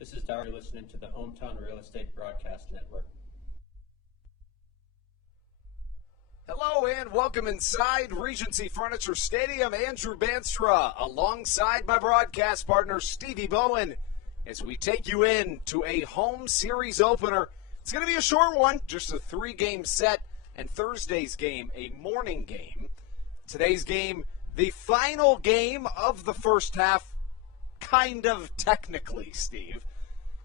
This is Dara listening to the Hometown Real Estate Broadcast Network. Hello and welcome inside Regency Furniture Stadium. Andrew Banstra alongside my broadcast partner Stevie Bowen as we take you in to a home series opener. It's going to be a short one, just a 3-game set, and Thursday's game a morning game. Today's game, the final game of the first half, kind of technically, Steve.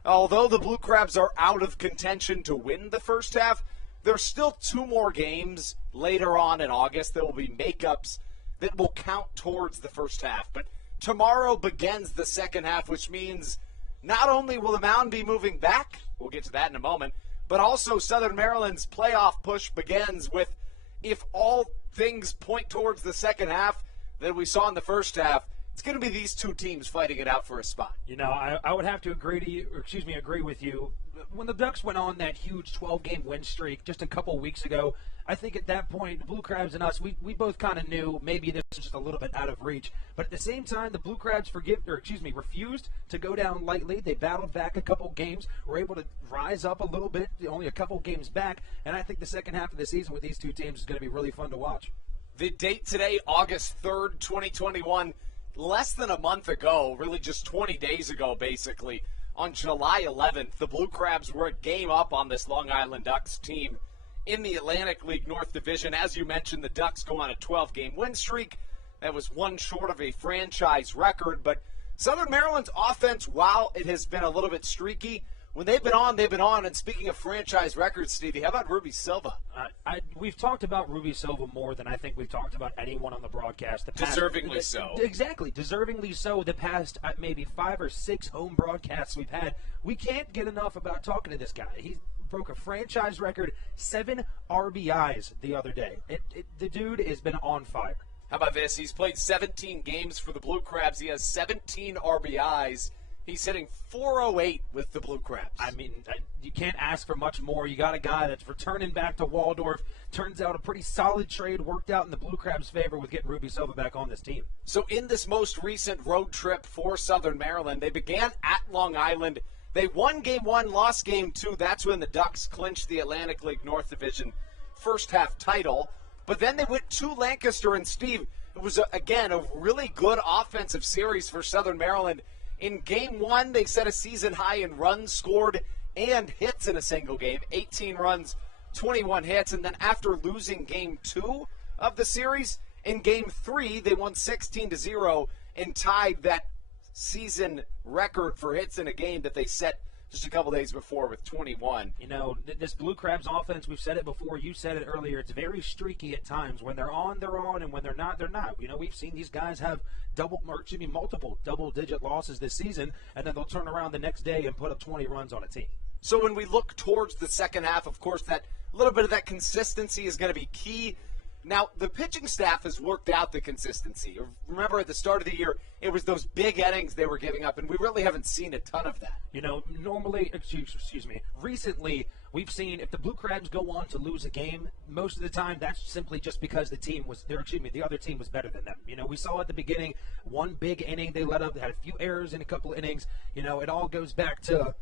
Although the Blue Crabs are out of contention to win the first half, there's still 2 more games later on in August. There will be makeups that will count towards the first half. But tomorrow begins the second half, which means not only will the mound be moving back, we'll get to that in a moment, but also Southern Maryland's playoff push begins with, if all things point towards the second half that we saw in the first half, it's going to be these 2 teams fighting it out for a spot. You know, I would have to agree with you. When the Ducks went on that huge 12-game win streak just a couple weeks ago, I think at that point, the Blue Crabs and us, we both kind of knew maybe this was just a little bit out of reach. But at the same time, the Blue Crabs refused to go down lightly. They battled back a couple games, were able to rise up a little bit, only a couple games back. And I think the second half of the season with these 2 teams is going to be really fun to watch. The date today, August 3rd, 2021, less than a month ago, really just 20 days ago, basically, on July 11th, the Blue Crabs were a game up on this Long Island Ducks team in the Atlantic League North Division. As you mentioned, the Ducks go on a 12-game win streak. That was one short of a franchise record. But Southern Maryland's offense, while it has been a little bit streaky, when they've been on, they've been on. And speaking of franchise records, Stevie, how about Ruby Silva? We've talked about Ruby Silva more than I think we've talked about anyone on the broadcast. Deservingly so. Exactly, deservingly so. The past maybe 5 or 6 home broadcasts we've had, we can't get enough about talking to this guy. He broke a franchise record, 7 RBIs the other day. The dude has been on fire. How about this? He's played 17 games for the Blue Crabs. He has 17 RBIs. He's hitting .408 with the Blue Crabs. I mean, you can't ask for much more. You got a guy that's returning back to Waldorf. Turns out a pretty solid trade worked out in the Blue Crabs' favor with getting Ruby Silva back on this team. So in this most recent road trip for Southern Maryland, they began at Long Island. They won Game 1, lost Game 2. That's when the Ducks clinched the Atlantic League North Division first half title. But then they went to Lancaster, and Steve, it was, again, a really good offensive series for Southern Maryland. In Game 1, they set a season high in runs scored and hits in a single game. 18 runs, 21 hits. And then after losing Game 2 of the series, in Game 3, they won 16-0 and tied that season record for hits in a game that they set just a couple days before with 21. You know, this Blue Crabs offense, we've said it before, you said it earlier, it's very streaky at times. When they're on, and when they're not, they're not. You know, we've seen these guys have multiple double-digit losses this season, and then they'll turn around the next day and put up 20 runs on a team. So when we look towards the second half, of course, that little bit of that consistency is going to be key. Now, the pitching staff has worked out the consistency. Remember, at the start of the year, it was those big innings they were giving up, and we really haven't seen a ton of that. You know, recently, we've seen if the Blue Crabs go on to lose a game, most of the time that's simply just because the other team was better than them. You know, we saw at the beginning, one big inning they let up, they had a few errors in a couple of innings. You know, it all goes back to,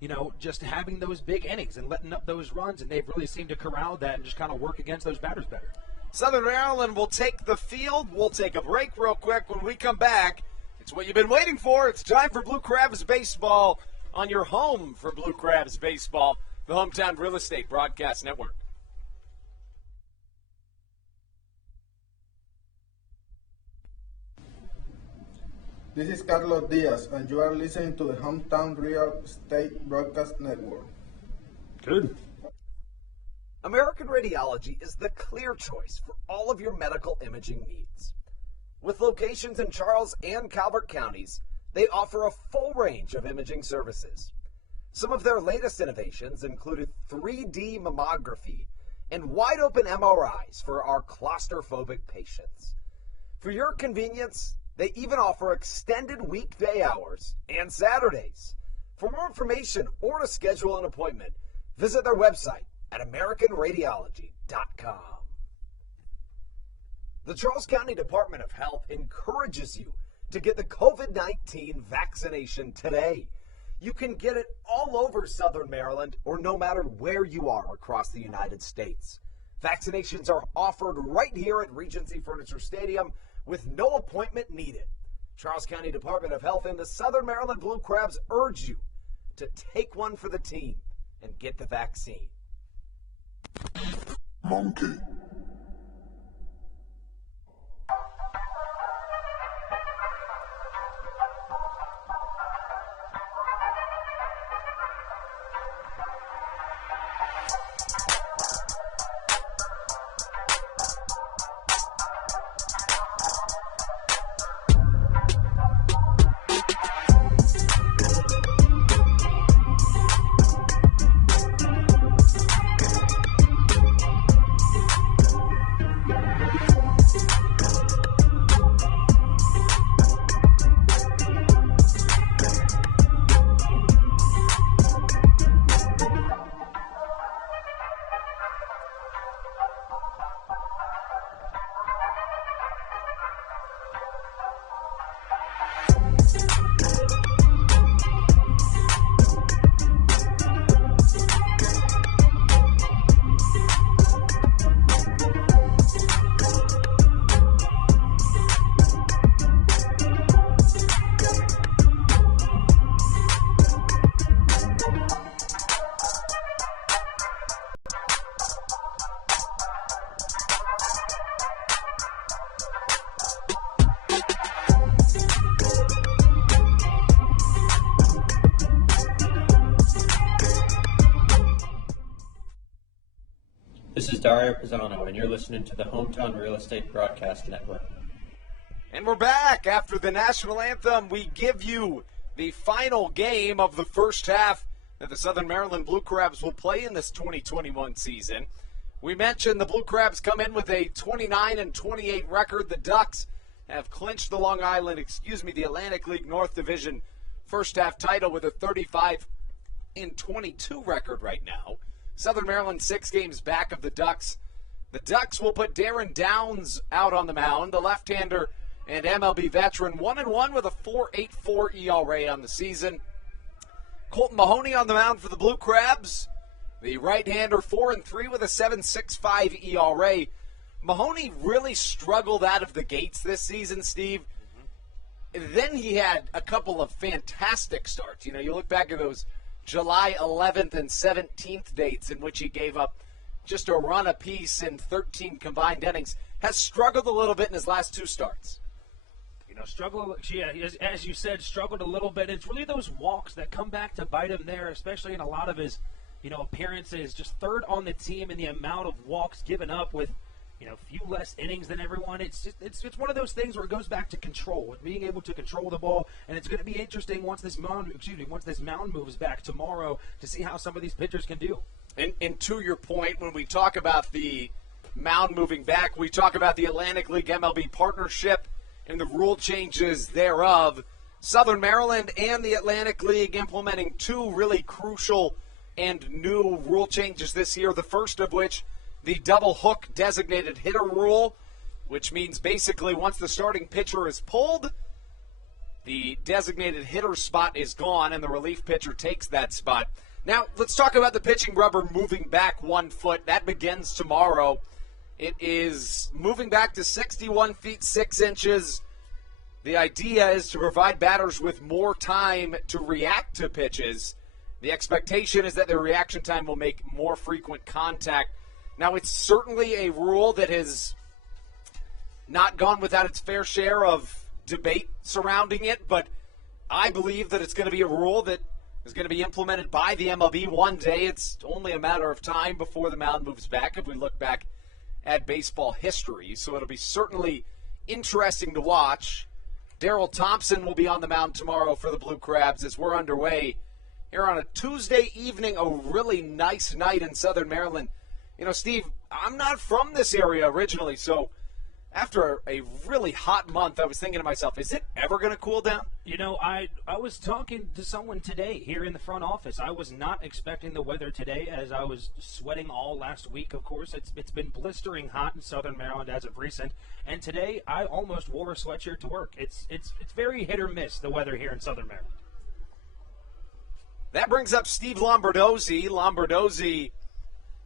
you know, just having those big innings and letting up those runs, and they've really seemed to corral that and just kind of work against those batters better. Southern Maryland will take the field. We'll take a break real quick. When we come back, it's what you've been waiting for. It's time for Blue Crabs Baseball on your home for Blue Crabs Baseball, the Hometown Real Estate Broadcast Network. This is Carlos Diaz, and you are listening to the Hometown Real Estate Broadcast Network. Good. American Radiology is the clear choice for all of your medical imaging needs. With locations in Charles and Calvert counties, they offer a full range of imaging services. Some of their latest innovations included 3D mammography and wide-open MRIs for our claustrophobic patients. For your convenience, they even offer extended weekday hours and Saturdays. For more information or to schedule an appointment, visit their website at AmericanRadiology.com. The Charles County Department of Health encourages you to get the COVID-19 vaccination today. You can get it all over Southern Maryland or no matter where you are across the United States. Vaccinations are offered right here at Regency Furniture Stadium with no appointment needed. Charles County Department of Health and the Southern Maryland Blue Crabs urge you to take one for the team and get the vaccine. Monkey. This is Dario Pisano, and you're listening to the Hometown Real Estate Broadcast Network. And we're back. After the national anthem, we give you the final game of the first half that the Southern Maryland Blue Crabs will play in this 2021 season. We mentioned the Blue Crabs come in with a 29-28 record. The Ducks have clinched the the Atlantic League North Division first half title with a 35-22 record right now. Southern Maryland 6 games back of the Ducks. The Ducks will put Darren Downs out on the mound, the left-hander and MLB veteran, 1-1 with a 4.84 ERA on the season. Colton Mahoney on the mound for the Blue Crabs, the right-hander, 4-3 with a 7.65 ERA. Mahoney really struggled out of the gates this season, Steve. Then he had a couple of fantastic starts. You know, you look back at those July 11th and 17th dates in which he gave up just a run apiece in 13 combined innings. Has struggled a little bit in his last 2 starts. You know, as you said, struggled a little bit. It's really those walks that come back to bite him there, especially in a lot of his, appearances. Just third on the team in the amount of walks given up with, a few less innings than everyone. It's one of those things where it goes back to control, being able to control the ball. And it's going to be interesting once this mound moves back tomorrow to see how some of these pitchers can do. And to your point, when we talk about the mound moving back, we talk about the Atlantic League MLB partnership and the rule changes thereof. Southern Maryland and the Atlantic League implementing 2 really crucial and new rule changes this year, the first of which, the double hook designated hitter rule, which means basically once the starting pitcher is pulled, the designated hitter spot is gone and the relief pitcher takes that spot. Now, let's talk about the pitching rubber moving back 1 foot. That begins tomorrow. It is moving back to 61 feet 6 inches. The idea is to provide batters with more time to react to pitches. The expectation is that their reaction time will make more frequent contact. Now, it's certainly a rule that has not gone without its fair share of debate surrounding it, but I believe that it's going to be a rule that is going to be implemented by the MLB one day. It's only a matter of time before the mound moves back if we look back at baseball history, so it'll be certainly interesting to watch. Darrell Thompson will be on the mound tomorrow for the Blue Crabs as we're underway here on a Tuesday evening, a really nice night in Southern Maryland. Steve, I'm not from this area originally, so after a really hot month, I was thinking to myself, is it ever going to cool down? I was talking to someone today here in the front office. I was not expecting the weather today, as I was sweating all last week, of course. It's been blistering hot in Southern Maryland as of recent, and today I almost wore a sweatshirt to work. It's very hit or miss, the weather here in Southern Maryland. That brings up Steve Lombardozzi. Lombardozzi,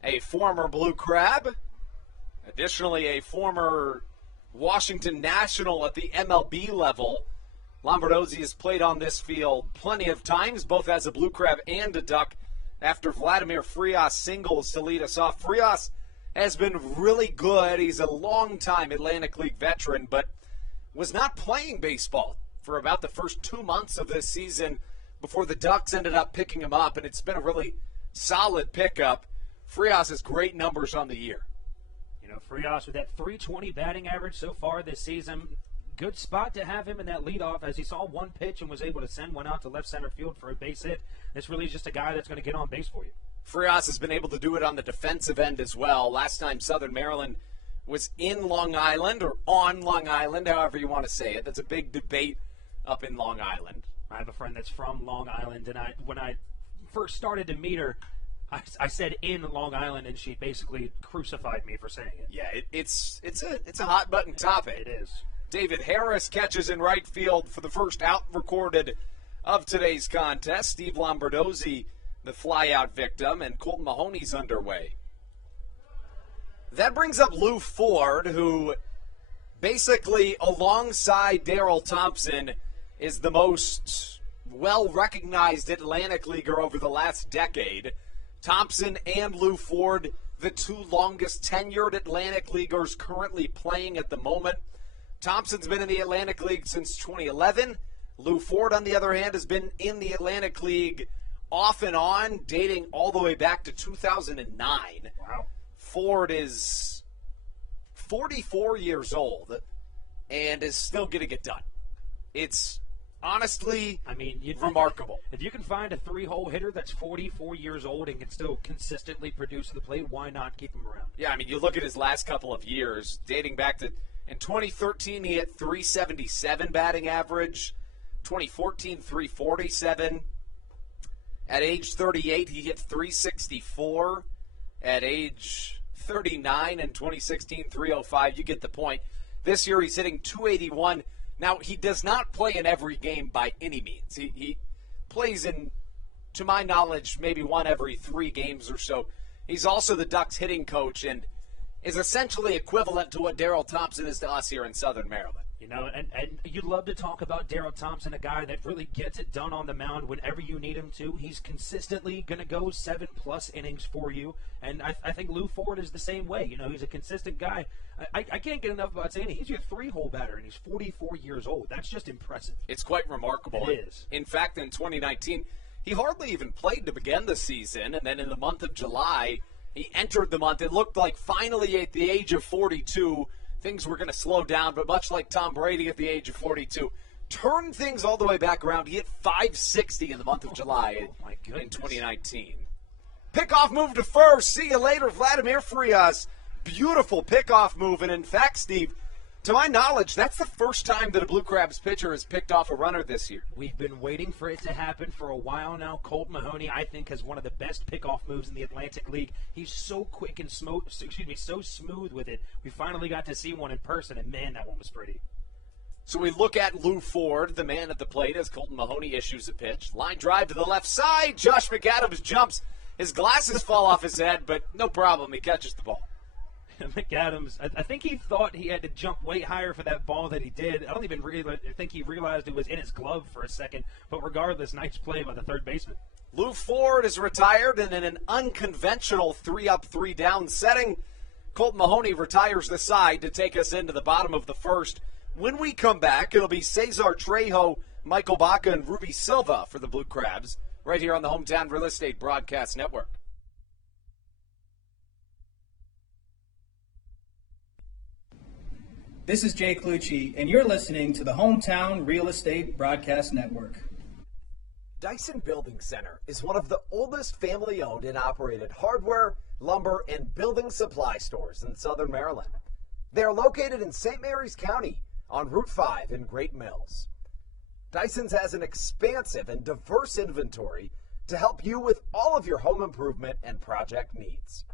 a former Blue Crab, additionally a former Washington National at the MLB level. Lombardozzi has played on this field plenty of times, both as a Blue Crab and a Duck, after Vladimir Frias singles to lead us off. Frias has been really good. He's a long-time Atlantic League veteran, but was not playing baseball for about the first 2 months of this season before the Ducks ended up picking him up, and it's been a really solid pickup. Frias has great numbers on the year. You know, Frias with that .320 batting average so far this season. Good spot to have him in that leadoff, as he saw one pitch and was able to send one out to left center field for a base hit. This really is just a guy that's going to get on base for you. Frias has been able to do it on the defensive end as well. Last time Southern Maryland was in Long Island, or on Long Island, however you want to say it. That's a big debate up in Long Island. I have a friend that's from Long Island, and when I first started to meet her, I said in Long Island, and she basically crucified me for saying it. Yeah, it's a hot button topic. It is. David Harris catches in right field for the first out recorded of today's contest. Steve Lombardozzi, the flyout victim, and Colton Mahoney's underway. That brings up Lou Ford, who basically, alongside Darrell Thompson, is the most well-recognized Atlantic Leaguer over the last decade. Thompson and Lou Ford, the two longest tenured Atlantic Leaguers currently playing at the moment. Thompson's been in the Atlantic League since 2011. Lou Ford, on the other hand, has been in the Atlantic League off and on, dating all the way back to 2009. Wow. Ford is 44 years old and is still getting it done. It's honestly, remarkable. If you can find a three-hole hitter that's 44 years old and can still consistently produce at the plate, why not keep him around? Yeah, you look at his last couple of years, dating back to, in 2013, he hit .377 batting average. 2014, .347. At age 38, he hit .364. At age 39 in 2016, .305. You get the point. This year, he's hitting .281. Now, he does not play in every game by any means. He plays in, to my knowledge, maybe one every 3 games or so. He's also the Ducks hitting coach and is essentially equivalent to what Darrell Thompson is to us here in Southern Maryland. You know, and you'd love to talk about Darrell Thompson, a guy that really gets it done on the mound whenever you need him to. He's consistently going to go 7+ innings for you, and I think Lou Ford is the same way. You know, he's a consistent guy. I can't get enough about saying it. He's your 3-hole batter, and he's 44 years old. That's just impressive. It's quite remarkable. It is. In fact, in 2019, he hardly even played to begin the season, and then in the month of July, he entered the month. It looked like finally at the age of 42, things were going to slow down, but much like Tom Brady at the age of 42, turned things all the way back around. He hit .560 in the month of July in 2019. Pickoff move to first. See you later, Vladimir Frias. Beautiful pickoff move, and in fact, Steve, to my knowledge, that's the first time that a Blue Crabs pitcher has picked off a runner this year. We've been waiting for it to happen for a while now. Colton Mahoney, I think, has one of the best pickoff moves in the Atlantic League. He's so quick and so smooth with it. We finally got to see one in person, and man, that one was pretty. So we look at Lou Ford, the man at the plate, as Colton Mahoney issues a pitch. Line drive to the left side. Josh McAdams jumps. His glasses fall off his head, but no problem. He catches the ball. McAdams, I think he thought he had to jump way higher for that ball that he did. I don't even really think he realized it was in his glove for a second. But regardless, nice play by the third baseman. Lou Ford is retired, and in an unconventional 3-up, 3-down setting, Colton Mahoney retires the side to take us into the bottom of the first. When we come back, it'll be Cesar Trejo, Michael Baca, and Ruby Silva for the Blue Crabs, right here on the Hometown Real Estate Broadcast Network. This is Jay Clucci, and you're listening to the Hometown Real Estate Broadcast Network. Dyson Building Center is one of the oldest family-owned and operated hardware, lumber, and building supply stores in Southern Maryland. They are located in St. Mary's County on Route 5 in Great Mills. Dyson's has an expansive and diverse inventory to help you with all of your home improvement and project needs.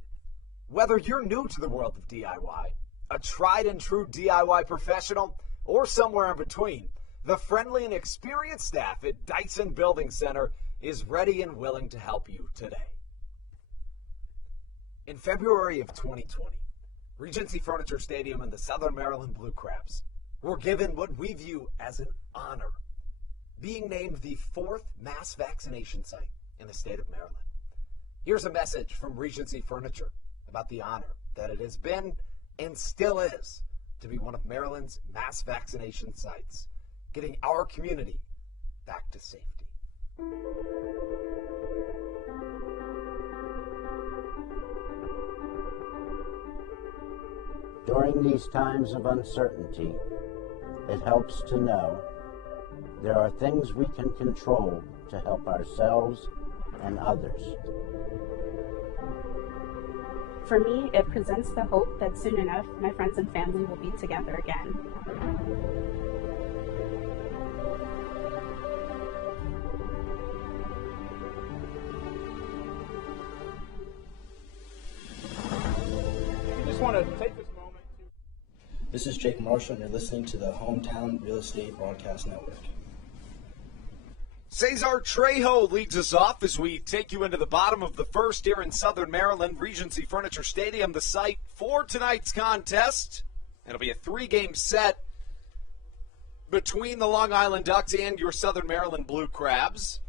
Whether you're new to the world of DIY, a tried and true DIY professional, or somewhere in between, the friendly and experienced staff at Dyson Building Center is ready and willing to help you today. In February of 2020, Regency Furniture Stadium and the Southern Maryland Blue Crabs were given what we view as an honor, being named the 4th mass vaccination site in the state of Maryland. Here's a message from Regency Furniture about the honor that it has been and still is to be one of Maryland's mass vaccination sites, getting our community back to safety. During these times of uncertainty, it helps to know there are things we can control to help ourselves and others. For me, it presents the hope that soon enough, my friends and family will be together again. We just want to take this moment to... This is Jake Marshall, and you're listening to the Hometown Real Estate Broadcast Network. Cesar Trejo leads us off as we take you into the bottom of the first here in Southern Maryland, Regency Furniture Stadium, the site for tonight's contest. It'll be a 3-game set between the Long Island Ducks and your Southern Maryland Blue Crabs.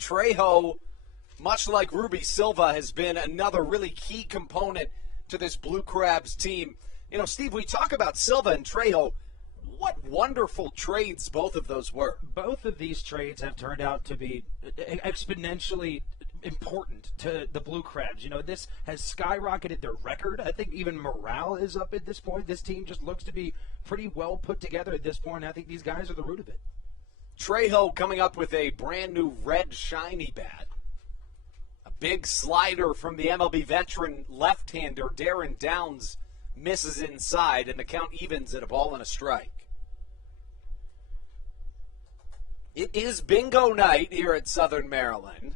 Trejo, much like Ruby Silva, has been another really key component to this Blue Crabs team. You know, Steve, we talk about Silva and Trejo. What wonderful trades both of those were. Both of these trades have turned out to be exponentially important to the Blue Crabs. You know, this has skyrocketed their record. I think even morale is up at this point. This team just looks to be pretty well put together at this point. I think these guys are the root of it. Trejo coming up with a brand new red shiny bat. A big slider from the MLB veteran left-hander Darren Downs misses inside, and the count evens at a ball and a strike. It is bingo night here at Southern Maryland.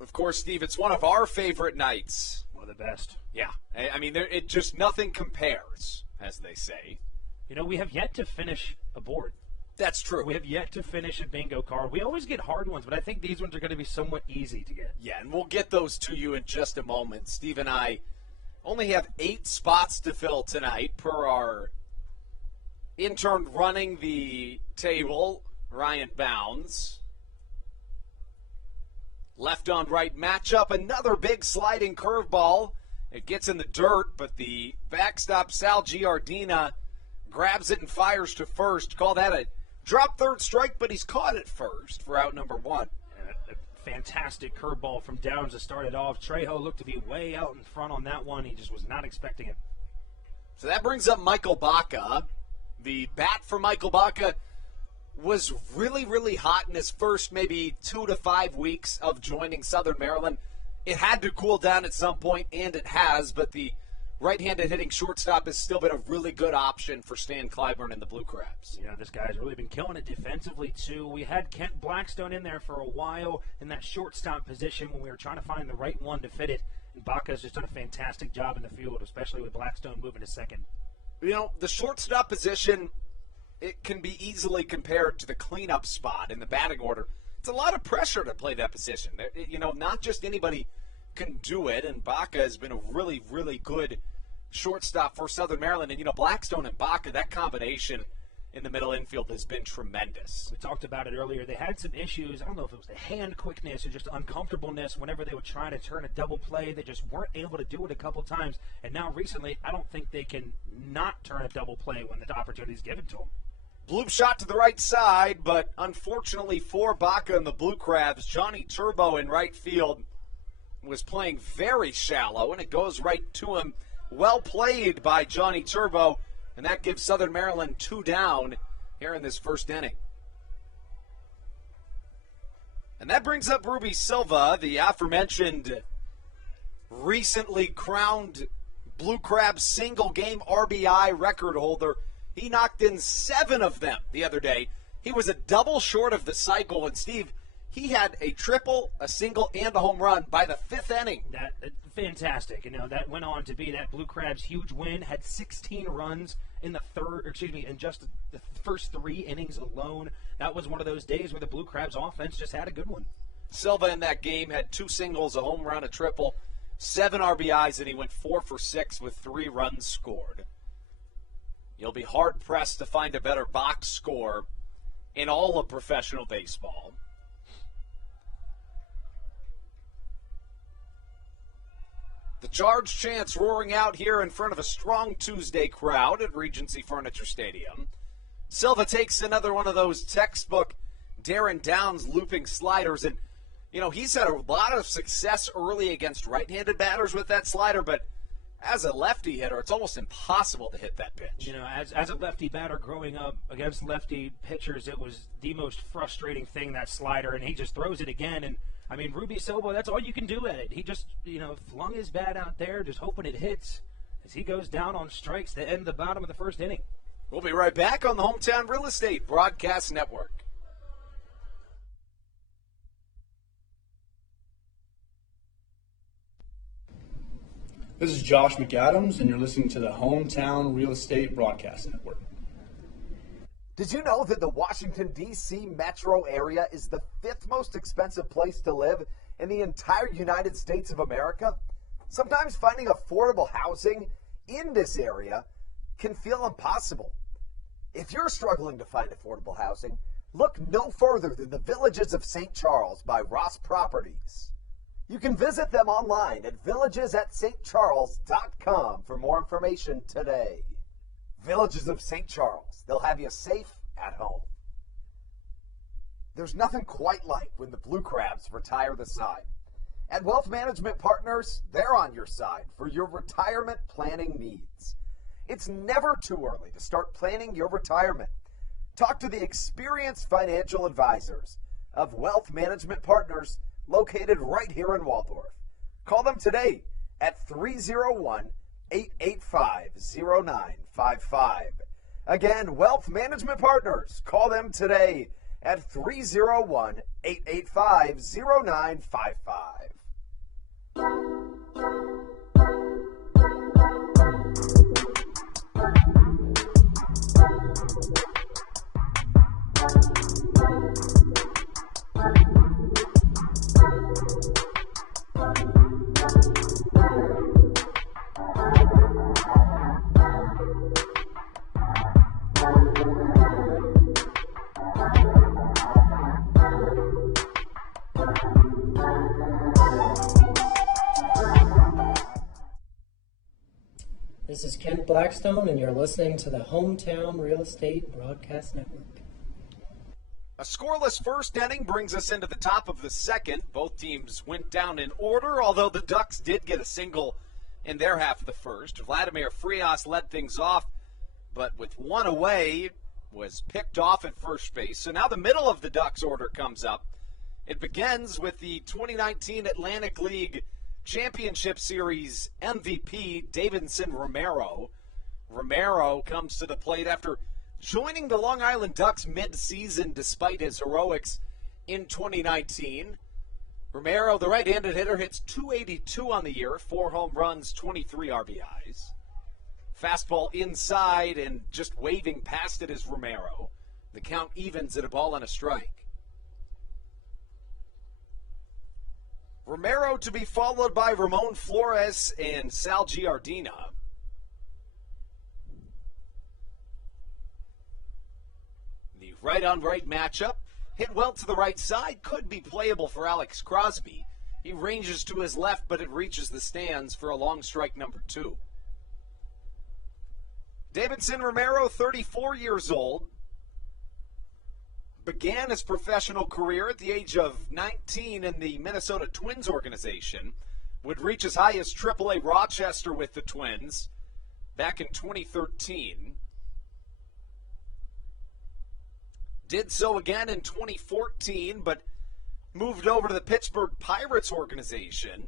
Of course, Steve, it's one of our favorite nights. One of the best. Yeah. I mean, it just nothing compares, as they say. You know, we have yet to finish a board. That's true. We have yet to finish a bingo card. We always get hard ones, but I think these ones are going to be somewhat easy to get. Yeah, and we'll get those to you in just a moment. Steve and I only have 8 spots to fill tonight per our intern running the table, Ryan Bounds. Left on right matchup, another big sliding curveball. It gets in the dirt, but the backstop Sal Giardina grabs it and fires to first. Call that a drop third strike, but he's caught it first for out number 1. A fantastic curveball from Downs to start it off. Trejo looked to be way out in front on that one. He just was not expecting it. So that brings up Michael Baca. The bat for Michael Baca was really, really hot in his first maybe 2 to 5 weeks of joining Southern Maryland. It had to cool down at some point, and it has, but the right-handed hitting shortstop has still been a really good option for Stan Clyburn and the Blue Crabs. Yeah, this guy's really been killing it defensively, too. We had Kent Blackstone in there for a while in that shortstop position when we were trying to find the right one to fit it, and Baca's just done a fantastic job in the field, especially with Blackstone moving to second. You know, the shortstop position, it can be easily compared to the cleanup spot in the batting order. It's a lot of pressure to play that position. You know, not just anybody can do it, and Baca has been a really, really good shortstop for Southern Maryland. And, you know, Blackstone and Baca, that combination in the middle infield has been tremendous. We talked about it earlier. They had some issues. I don't know if it was the hand quickness or just uncomfortableness whenever they were trying to turn a double play. They just weren't able to do it a couple times. And now recently, I don't think they can not turn a double play when the opportunity is given to them. Bloop shot to the right side, but unfortunately for Baca and the Blue Crabs, Johnny Turbo in right field was playing very shallow, and it goes right to him. Well played by Johnny Turbo, and that gives Southern Maryland 2 down here in this first inning. And that brings up Ruby Silva, the aforementioned recently crowned Blue Crabs single-game RBI record holder. He knocked in 7 of them the other day. He was a double short of the cycle, and Steve, He had a triple, a single, and a home run by the fifth inning. That fantastic. That went on to be that Blue Crabs' huge win. Had 16 runs in in just the first 3 innings alone. That was one of those days where the Blue Crabs offense just had a good one. Silva in that game had 2 singles, a home run, a triple, 7 RBIs, and he went 4 for 6 with 3 runs scored. You'll be hard-pressed to find a better box score in all of professional baseball. The Charge chants roaring out here in front of a strong Tuesday crowd at Regency Furniture Stadium. Silva takes another one of those textbook Darren Downs looping sliders, and he's had a lot of success early against right-handed batters with that slider, but as a lefty hitter, it's almost impossible to hit that pitch. As a lefty batter growing up against lefty pitchers, it was the most frustrating thing, that slider, and he just throws it again. And, Ruby Silva, that's all you can do at it. He just, flung his bat out there, just hoping it hits as he goes down on strikes to end the bottom of the first inning. We'll be right back on the Hometown Real Estate Broadcast Network. This is Josh McAdams, and you're listening to the Hometown Real Estate Broadcast Network. Did you know that the Washington, D.C. metro area is the 5th most expensive place to live in the entire United States of America? Sometimes finding affordable housing in this area can feel impossible. If you're struggling to find affordable housing, look no further than the Villages of St. Charles by Ross Properties. You can visit them online at villagesatstcharles.com for more information today. Villages of St. Charles. They'll have you safe at home. There's nothing quite like when the Blue Crabs retire the side. At Wealth Management Partners, they're on your side for your retirement planning needs. It's never too early to start planning your retirement. Talk to the experienced financial advisors of Wealth Management Partners located right here in Waldorf. Call them today at 301-885-0955. Again, Wealth Management Partners. Call them today at 301-885-0955. This is Kent Blackstone, and you're listening to the Hometown Real Estate Broadcast Network. A scoreless first inning brings us into the top of the second. Both teams went down in order, although the Ducks did get a single in their half of the first. Vladimir Frias led things off, but with one away, was picked off at first base. So now the middle of the Ducks order comes up. It begins with the 2019 Atlantic League Championship Series MVP, Davidson Romero. Romero comes to the plate after joining the Long Island Ducks mid-season despite his heroics in 2019. Romero, the right-handed hitter, hits .282 on the year, 4 home runs, 23 RBIs. Fastball inside and just waving past it is Romero. The count evens at a ball and a strike. Romero to be followed by Ramon Flores and Sal Giardina. The right-on-right matchup. Hit well to the right side. Could be playable for Alex Crosby. He ranges to his left, but it reaches the stands for a long strike number 2. Davidson Romero, 34 years old. Began his professional career at the age of 19 in the Minnesota Twins organization. Would reach as high as AAA Rochester with the Twins back in 2013. Did so again in 2014, but moved over to the Pittsburgh Pirates organization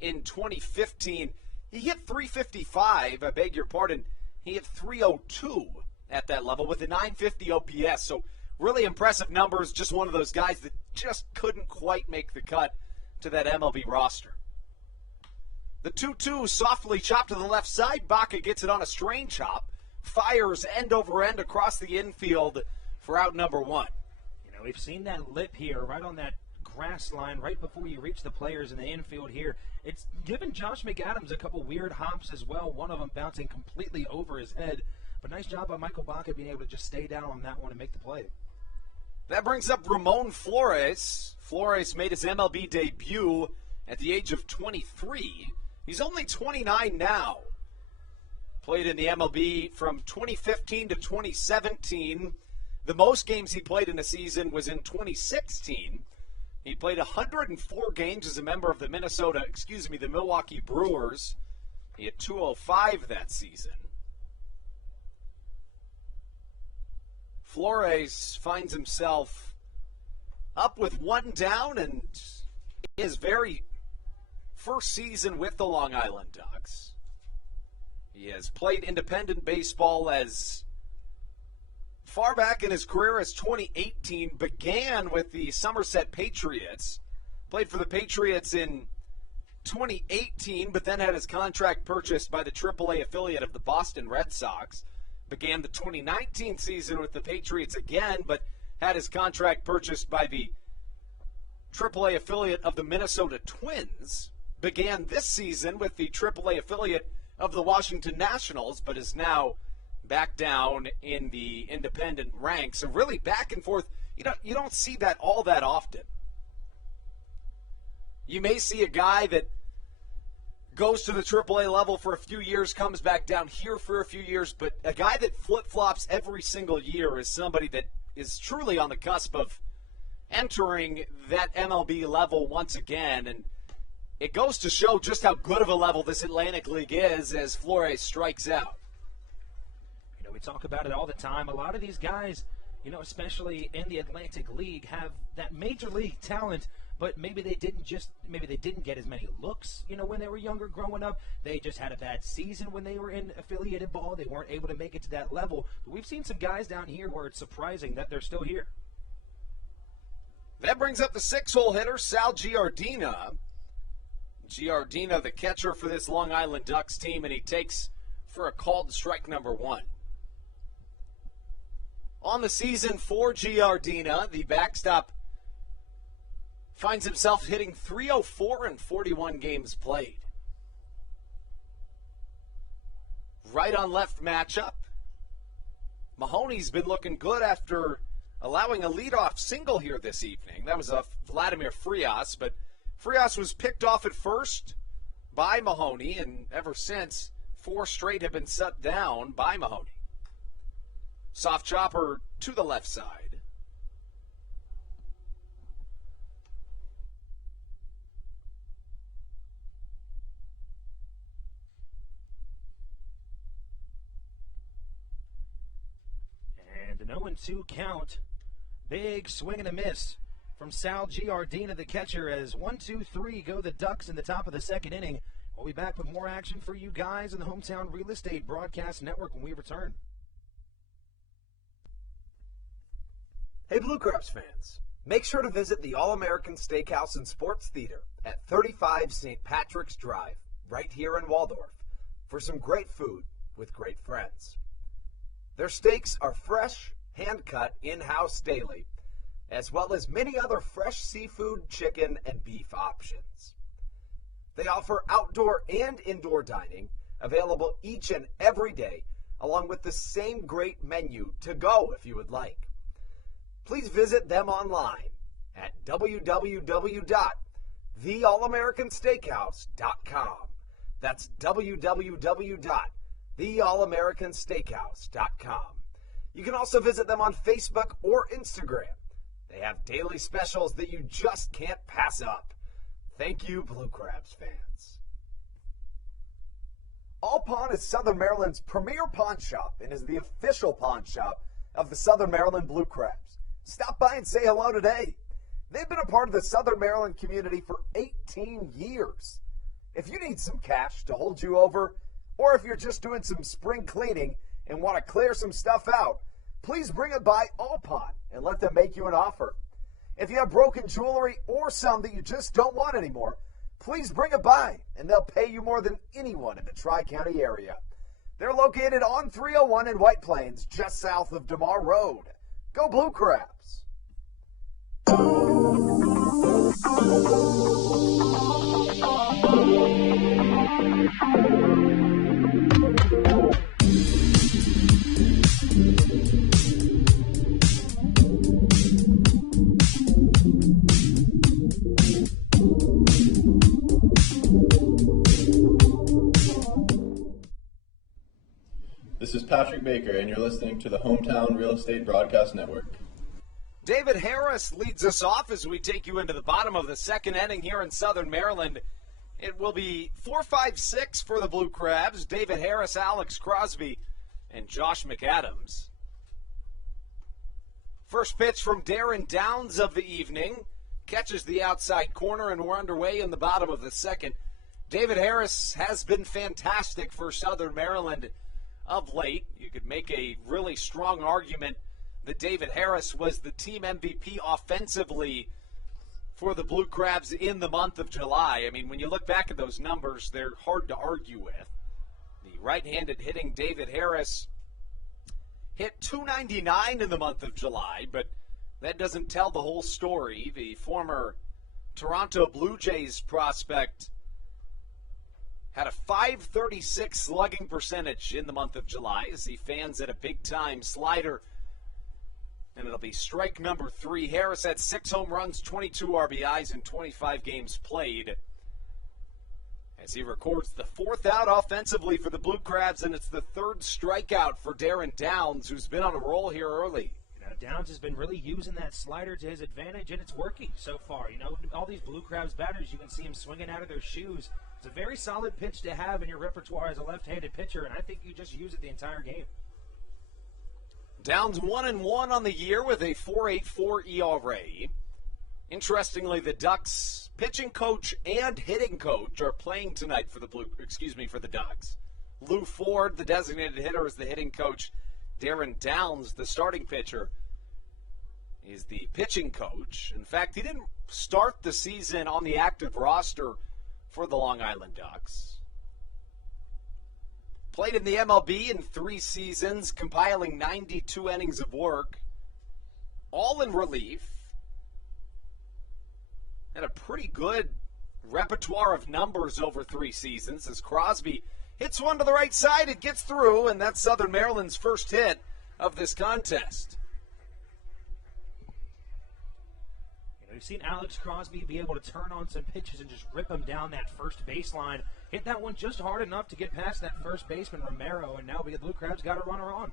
in 2015. He hit .355, I beg your pardon. He hit .302 at that level with a .950 OPS, so really impressive numbers. Just one of those guys that just couldn't quite make the cut to that MLB roster. The 2-2 softly chopped to the left side. Baca gets it on a strain chop. Fires end over end across the infield for out number one. You know, we've seen that lip here right on that grass line right before you reach the players in the infield here. It's given Josh McAdams a couple weird hops as well, one of them bouncing completely over his head. But nice job by Michael Baca being able to just stay down on that one and make the play. That brings up Ramon Flores. Flores made his MLB debut at the age of 23. He's only 29 now. Played in the MLB from 2015 to 2017. The most games he played in a season was in 2016. He played 104 games as a member of the Milwaukee Brewers. He had 205 that season. Flores finds himself up with one down and his very first season with the Long Island Ducks. He has played independent baseball as far back in his career as 2018, began with the Somerset Patriots, played for the Patriots in 2018, but then had his contract purchased by the AAA affiliate of the Boston Red Sox. Began the 2019 season with the Patriots again, but had his contract purchased by the AAA affiliate of the Minnesota Twins. Began this season with the AAA affiliate of the Washington Nationals, but is now back down in the independent ranks. So really back and forth. You don't see that all that often. You may see a guy that goes to the AAA level for a few years, comes back down here for a few years, but a guy that flip-flops every single year is somebody that is truly on the cusp of entering that MLB level once again. And it goes to show just how good of a level this Atlantic League is as Flores strikes out. You know, we talk about it all the time. A lot of these guys, you know, especially in the Atlantic League, have that major league talent, but maybe they didn't get as many looks, you know, when they were younger growing up. They just had a bad season when they were in affiliated ball. They weren't able to make it to that level. But we've seen some guys down here where it's surprising that they're still here. That brings up the 6-hole hitter, Sal Giardina. Giardina, the catcher for this Long Island Ducks team, and he takes for a called strike number one. On the season for Giardina, the backstop finds himself hitting .304 in 41 games played. Right on left matchup. Mahoney's been looking good after allowing a leadoff single here this evening. That was Vladimir Frias, but Frias was picked off at first by Mahoney, and ever since, 4 straight have been set down by Mahoney. Soft chopper to the left side. And an 0-2 count. Big swing and a miss from Sal Giardina, the catcher, as 1-2-3 go the Ducks in the top of the second inning. We'll be back with more action for you guys in the Hometown Real Estate Broadcast Network when we return. Hey Blue Crabs fans, make sure to visit the All-American Steakhouse and Sports Theater at 35 St. Patrick's Drive, right here in Waldorf, for some great food with great friends. Their steaks are fresh, hand-cut, in-house daily, as well as many other fresh seafood, chicken, and beef options. They offer outdoor and indoor dining, available each and every day, along with the same great menu to go if you would like. Please visit them online at www.theallamericansteakhouse.com. That's www.theallamericansteakhouse.com. You can also visit them on Facebook or Instagram. They have daily specials that you just can't pass up. Thank you, Blue Crabs fans. All Pawn is Southern Maryland's premier pawn shop and is the official pawn shop of the Southern Maryland Blue Crabs. Stop by and say hello today. They've been a part of the Southern Maryland community for 18 years. If you need some cash to hold you over, or if you're just doing some spring cleaning and want to clear some stuff out, please bring it by All Pawn and let them make you an offer. If you have broken jewelry or some that you just don't want anymore, please bring it by, and they'll pay you more than anyone in the Tri-County area. They're located on 301 in White Plains, just south of DeMar Road. Go Blue Crabs! This is Patrick Baker, and you're listening to the Hometown Real Estate Broadcast Network. David Harris leads us off as we take you into the bottom of the second inning here in Southern Maryland. It will be 4-5-6 for the Blue Crabs. David Harris, Alex Crosby, and Josh McAdams. First pitch from Darren Downs of the evening. Catches the outside corner, and we're underway in the bottom of the second. David Harris has been fantastic for Southern Maryland of late. You could make a really strong argument that David Harris was the team MVP offensively for the Blue Crabs in the month of July. I mean, when you look back at those numbers, they're hard to argue with. The right-handed hitting David Harris hit .299 in the month of July, but that doesn't tell the whole story. The former Toronto Blue Jays prospect had a .536 slugging percentage in the month of July as he fans at a big-time slider. And it'll be strike number 3. Harris had 6 home runs, 22 RBIs in 25 games played, as he records the 4th out offensively for the Blue Crabs, and it's the 3rd strikeout for Darren Downs, who's been on a roll here early. Downs has been really using that slider to his advantage, and it's working so far. All these Blue Crabs batters, you can see him swinging out of their shoes. It's a very solid pitch to have in your repertoire as a left-handed pitcher, and I think you just use it the entire game. Downs 1-1 on the year with a .484 ERA. Interestingly, the Ducks pitching coach and hitting coach are playing tonight for the Ducks. Lou Ford, the designated hitter, is the hitting coach. Darren Downs, the starting pitcher, is the pitching coach. In fact, he didn't start the season on the active roster for the Long Island Ducks. Played in the MLB in 3 seasons, compiling 92 innings of work, all in relief. Had a pretty good repertoire of numbers over 3 seasons as Crosby hits one to the right side. It gets through, and that's Southern Maryland's first hit of this contest. We've seen Alex Crosby be able to turn on some pitches and just rip them down that first baseline. Hit that one just hard enough to get past that first baseman, Romero, and now the Blue Crabs got a runner on.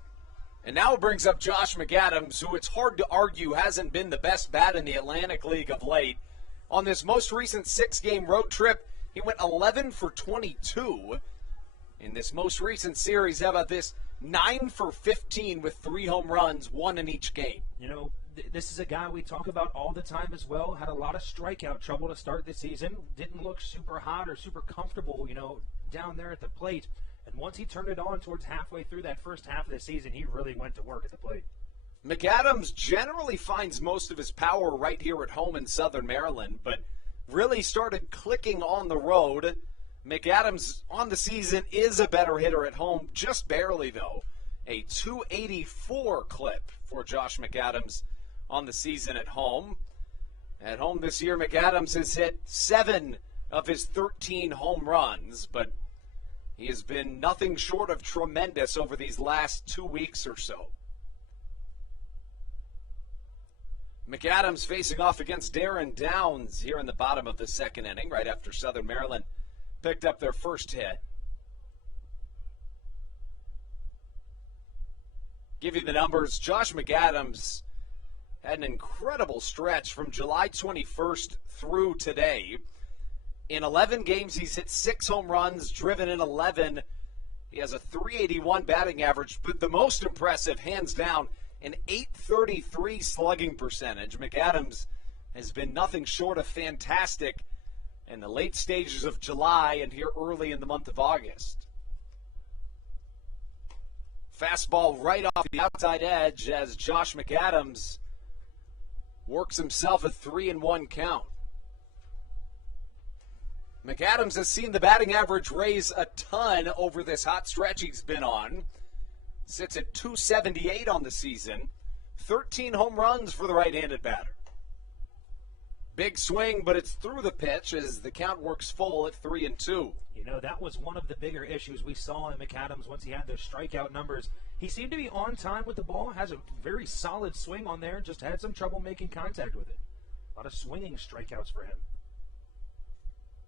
And now it brings up Josh McAdams, who it's hard to argue hasn't been the best bat in the Atlantic League of late. On this most recent 6-game road trip, he went 11 for 22. In this most recent series, how about this? 9 for 15 with 3 home runs, 1 in each game. This is a guy we talk about all the time as well. Had a lot of strikeout trouble to start the season. Didn't look super hot or super comfortable, down there at the plate. And once he turned it on towards halfway through that first half of the season, he really went to work at the plate. McAdams generally finds most of his power right here at home in Southern Maryland, but really started clicking on the road. McAdams on the season is a better hitter at home, just barely though. A .284 clip for Josh McAdams on the season at home. At home this year, McAdams has hit 7 of his 13 home runs, but he has been nothing short of tremendous over these last 2 weeks or so. McAdams facing off against Darren Downs here in the bottom of the second inning, right after Southern Maryland picked up their first hit. Give you the numbers. Josh McAdams had an incredible stretch from July 21st through today. In 11 games, he's hit 6 home runs, driven in 11. He has a .381 batting average, but the most impressive, hands down, an .833 slugging percentage. McAdams has been nothing short of fantastic in the late stages of July and here early in the month of August. Fastball right off the outside edge as Josh McAdams works himself a 3-1 count. McAdams has seen the batting average raise a ton over this hot stretch he's been on. Sits at 278 on the season. 13 home runs for the right-handed batter. Big swing, but it's through the pitch as the count works full at 3-2. You know, that was one of the bigger issues we saw in McAdams once he had those strikeout numbers. He seemed to be on time with the ball, has a very solid swing on there, just had some trouble making contact with it. A lot of swinging strikeouts for him.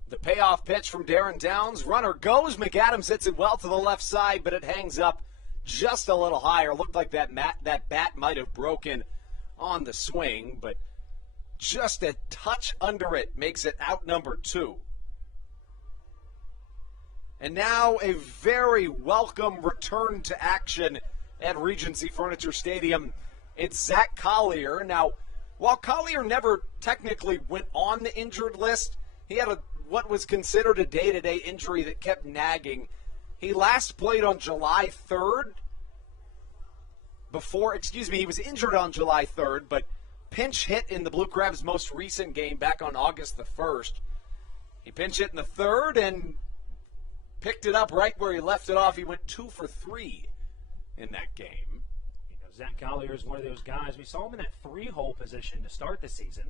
The payoff pitch from Darren Downs. Runner goes. McAdams hits it well to the left side, but it hangs up just a little higher. Looked like that bat might have broken on the swing, but just a touch under it makes it out number 2. And now a very welcome return to action at Regency Furniture Stadium. It's Zach Collier. Now, while Collier never technically went on the injured list, he had what was considered a day-to-day injury that kept nagging. He last played on July 3rd. He was injured on July 3rd, but pinch hit in the Blue Crabs' most recent game back on August the 1st. He pinch hit in the 3rd and picked it up right where he left it off. He went 2 for 3 in that game. You know, Zach Collier is one of those guys. We saw him in that 3-hole position to start the season.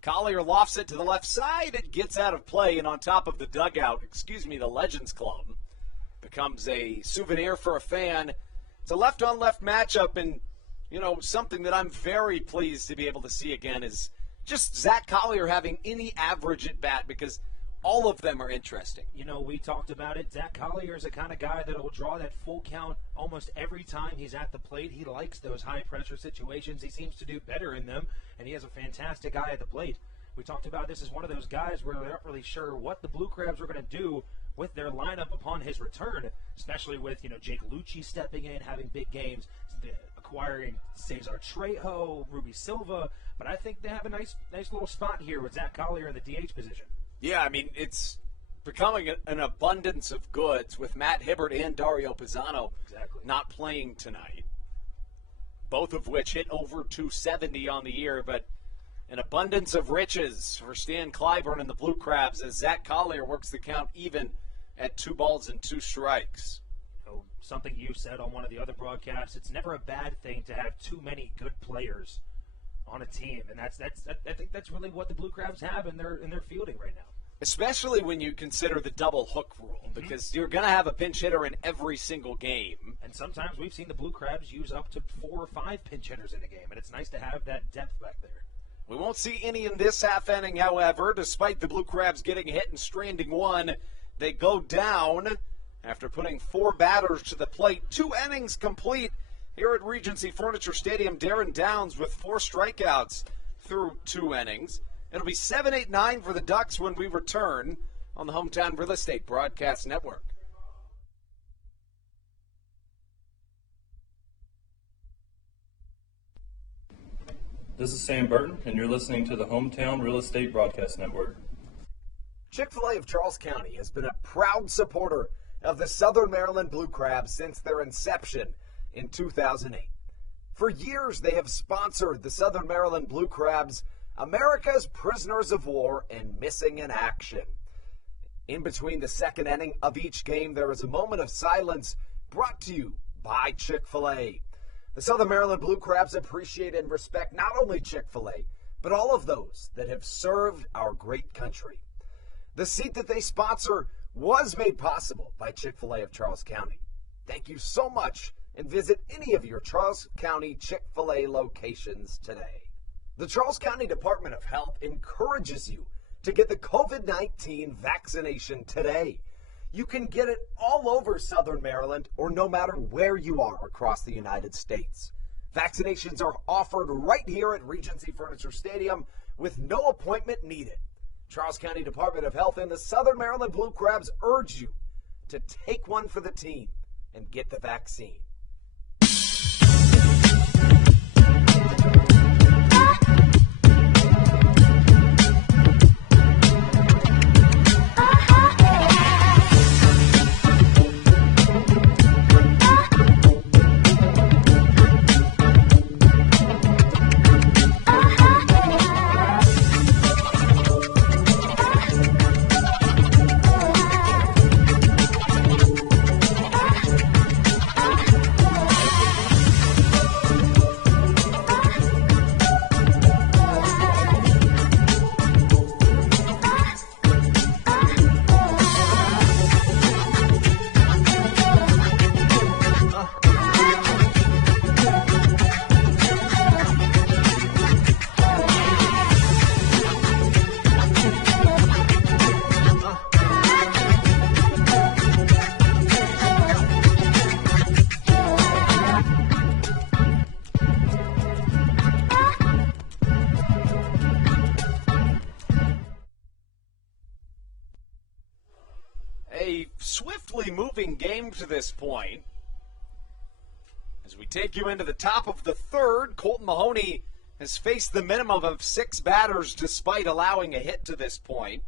Collier lofts it to the left side. It gets out of play and on top of the dugout, the Legends Club. Becomes a souvenir for a fan. It's a left-on-left matchup, and, you know, something that I'm very pleased to be able to see again is just Zach Collier having any average at bat, because all of them are interesting. You know, we talked about it. Zach Collier is the kind of guy that will draw that full count almost every time he's at the plate. He likes those high-pressure situations. He seems to do better in them, and he has a fantastic eye at the plate. We talked about this as one of those guys where they're not really sure what the Blue Crabs were going to do with their lineup upon his return, especially with, you know, Jake Lucci stepping in, having big games, acquiring Cesar Trejo, Ruby Silva. But I think they have a nice little spot here with Zach Collier in the DH position. Yeah, I mean, it's becoming an abundance of goods with Matt Hibbert and Dario Pisano not playing tonight, both of which hit over 270 on the year, but an abundance of riches for Stan Clyburn and the Blue Crabs as Zach Collier works the count even at 2 balls and 2 strikes. So, something you said on one of the other broadcasts, it's never a bad thing to have too many good players on a team, and I think that's really what the Blue Crabs have in their fielding right now. Especially when you consider the double hook rule, because you're going to have a pinch hitter in every single game. And sometimes we've seen the Blue Crabs use up to 4 or 5 pinch hitters in a game, and it's nice to have that depth back there. We won't see any in this half inning, however. Despite the Blue Crabs getting hit and stranding 1, they go down after putting 4 batters to the plate. 2 innings complete here at Regency Furniture Stadium. Darren Downs with 4 strikeouts through 2 innings. It'll be 7-8-9 for the Ducks when we return on the Hometown Real Estate Broadcast Network. This is Sam Burton, and you're listening to the Hometown Real Estate Broadcast Network. Chick-fil-A of Charles County has been a proud supporter of the Southern Maryland Blue Crabs since their inception in 2008. For years, they have sponsored the Southern Maryland Blue Crabs, America's prisoners of war and missing in action. In between the second inning of each game, there is a moment of silence brought to you by Chick-fil-A. The Southern Maryland Blue Crabs appreciate and respect not only Chick-fil-A, but all of those that have served our great country. The seat that they sponsor was made possible by Chick-fil-A of Charles County. Thank you so much, and visit any of your Charles County Chick-fil-A locations today. The Charles County Department of Health encourages you to get the COVID-19 vaccination today. You can get it all over Southern Maryland or no matter where you are across the United States. Vaccinations are offered right here at Regency Furniture Stadium with no appointment needed. Charles County Department of Health and the Southern Maryland Blue Crabs urge you to take one for the team and get the vaccine. swiftly moving game to this point. As we take you into the top of the third, Colton Mahoney has faced the minimum of 6 batters despite allowing a hit to this point.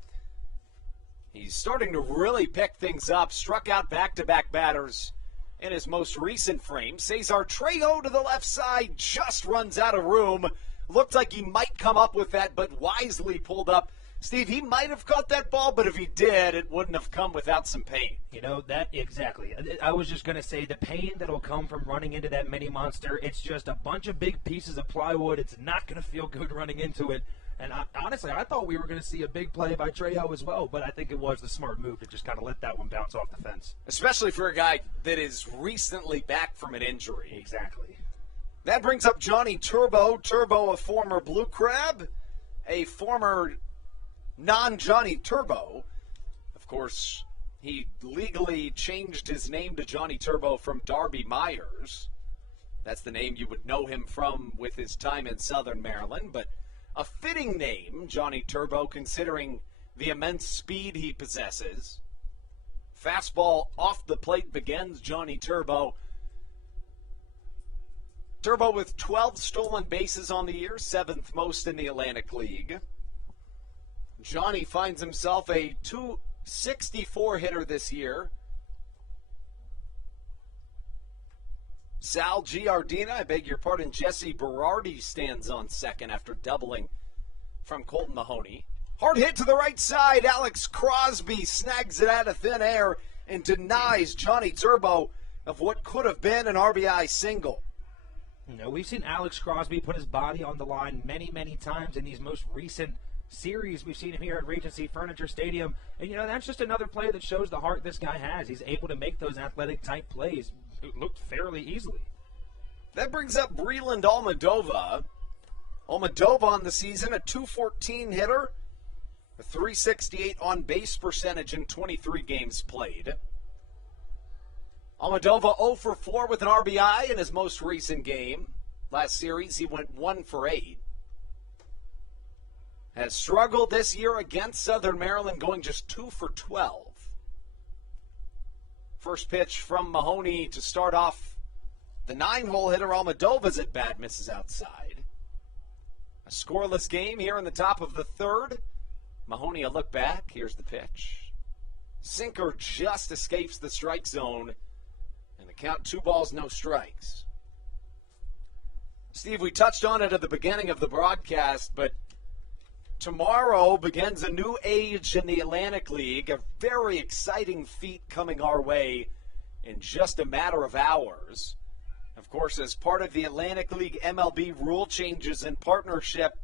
He's starting to really pick things up, struck out back-to-back batters in his most recent frame. Cesar Trejo to the left side, just runs out of room. Looked like he might come up with that, but wisely pulled up. Steve, he might have caught that ball, but if he did, it wouldn't have come without some pain. You know, that exactly. I was just going to say the pain that will come from running into that mini monster, it's just a bunch of big pieces of plywood. It's not going to feel good running into it. And honestly, I thought we were going to see a big play by Trejo as well, but I think it was the smart move to just kind of let that one bounce off the fence. Especially for a guy that is recently back from an injury. Exactly. That brings up Johnny Turbo. Turbo, a former Blue Crab, a former non-Johnny Turbo. Of course, he legally changed his name to Johnny Turbo from Darby Myers. That's the name you would know him from with his time in Southern Maryland, but a fitting name, Johnny Turbo, considering the immense speed he possesses. Fastball off the plate begins Johnny Turbo. Turbo with 12 stolen bases on the year, 7th most in the Atlantic League. Johnny finds himself a .264 hitter this year. Sal Giardina, I beg your pardon, Jesse Berardi stands on second after doubling from Colton Mahoney. Hard hit to the right side. Alex Crosby snags it out of thin air and denies Johnny Turbo of what could have been an RBI single. You know, we've seen Alex Crosby put his body on the line many, many times in these most recent series. We've seen him here at Regency Furniture Stadium. And, you know, that's just another play that shows the heart this guy has. He's able to make those athletic-type plays. It looked fairly easily. That brings up Breland Almadova. Almadova on the season, a .214 hitter, a .368 on-base percentage in 23 games played. Almadova 0 for 4 with an RBI in his most recent game. Last series, he went 1 for 8. Has struggled this year against Southern Maryland, going just 2 for 12. First pitch from Mahoney to start off the 9-hole hitter. Almadova's at bat, misses outside. A scoreless game here in the top of the third. Mahoney a look back. Here's the pitch. Sinker just escapes the strike zone. And the count 2 balls, no strikes. Steve, we touched on it at the beginning of the broadcast, but tomorrow begins a new age in the Atlantic League, a very exciting feat coming our way in just a matter of hours. Of course, as part of the Atlantic League MLB rule changes in partnership,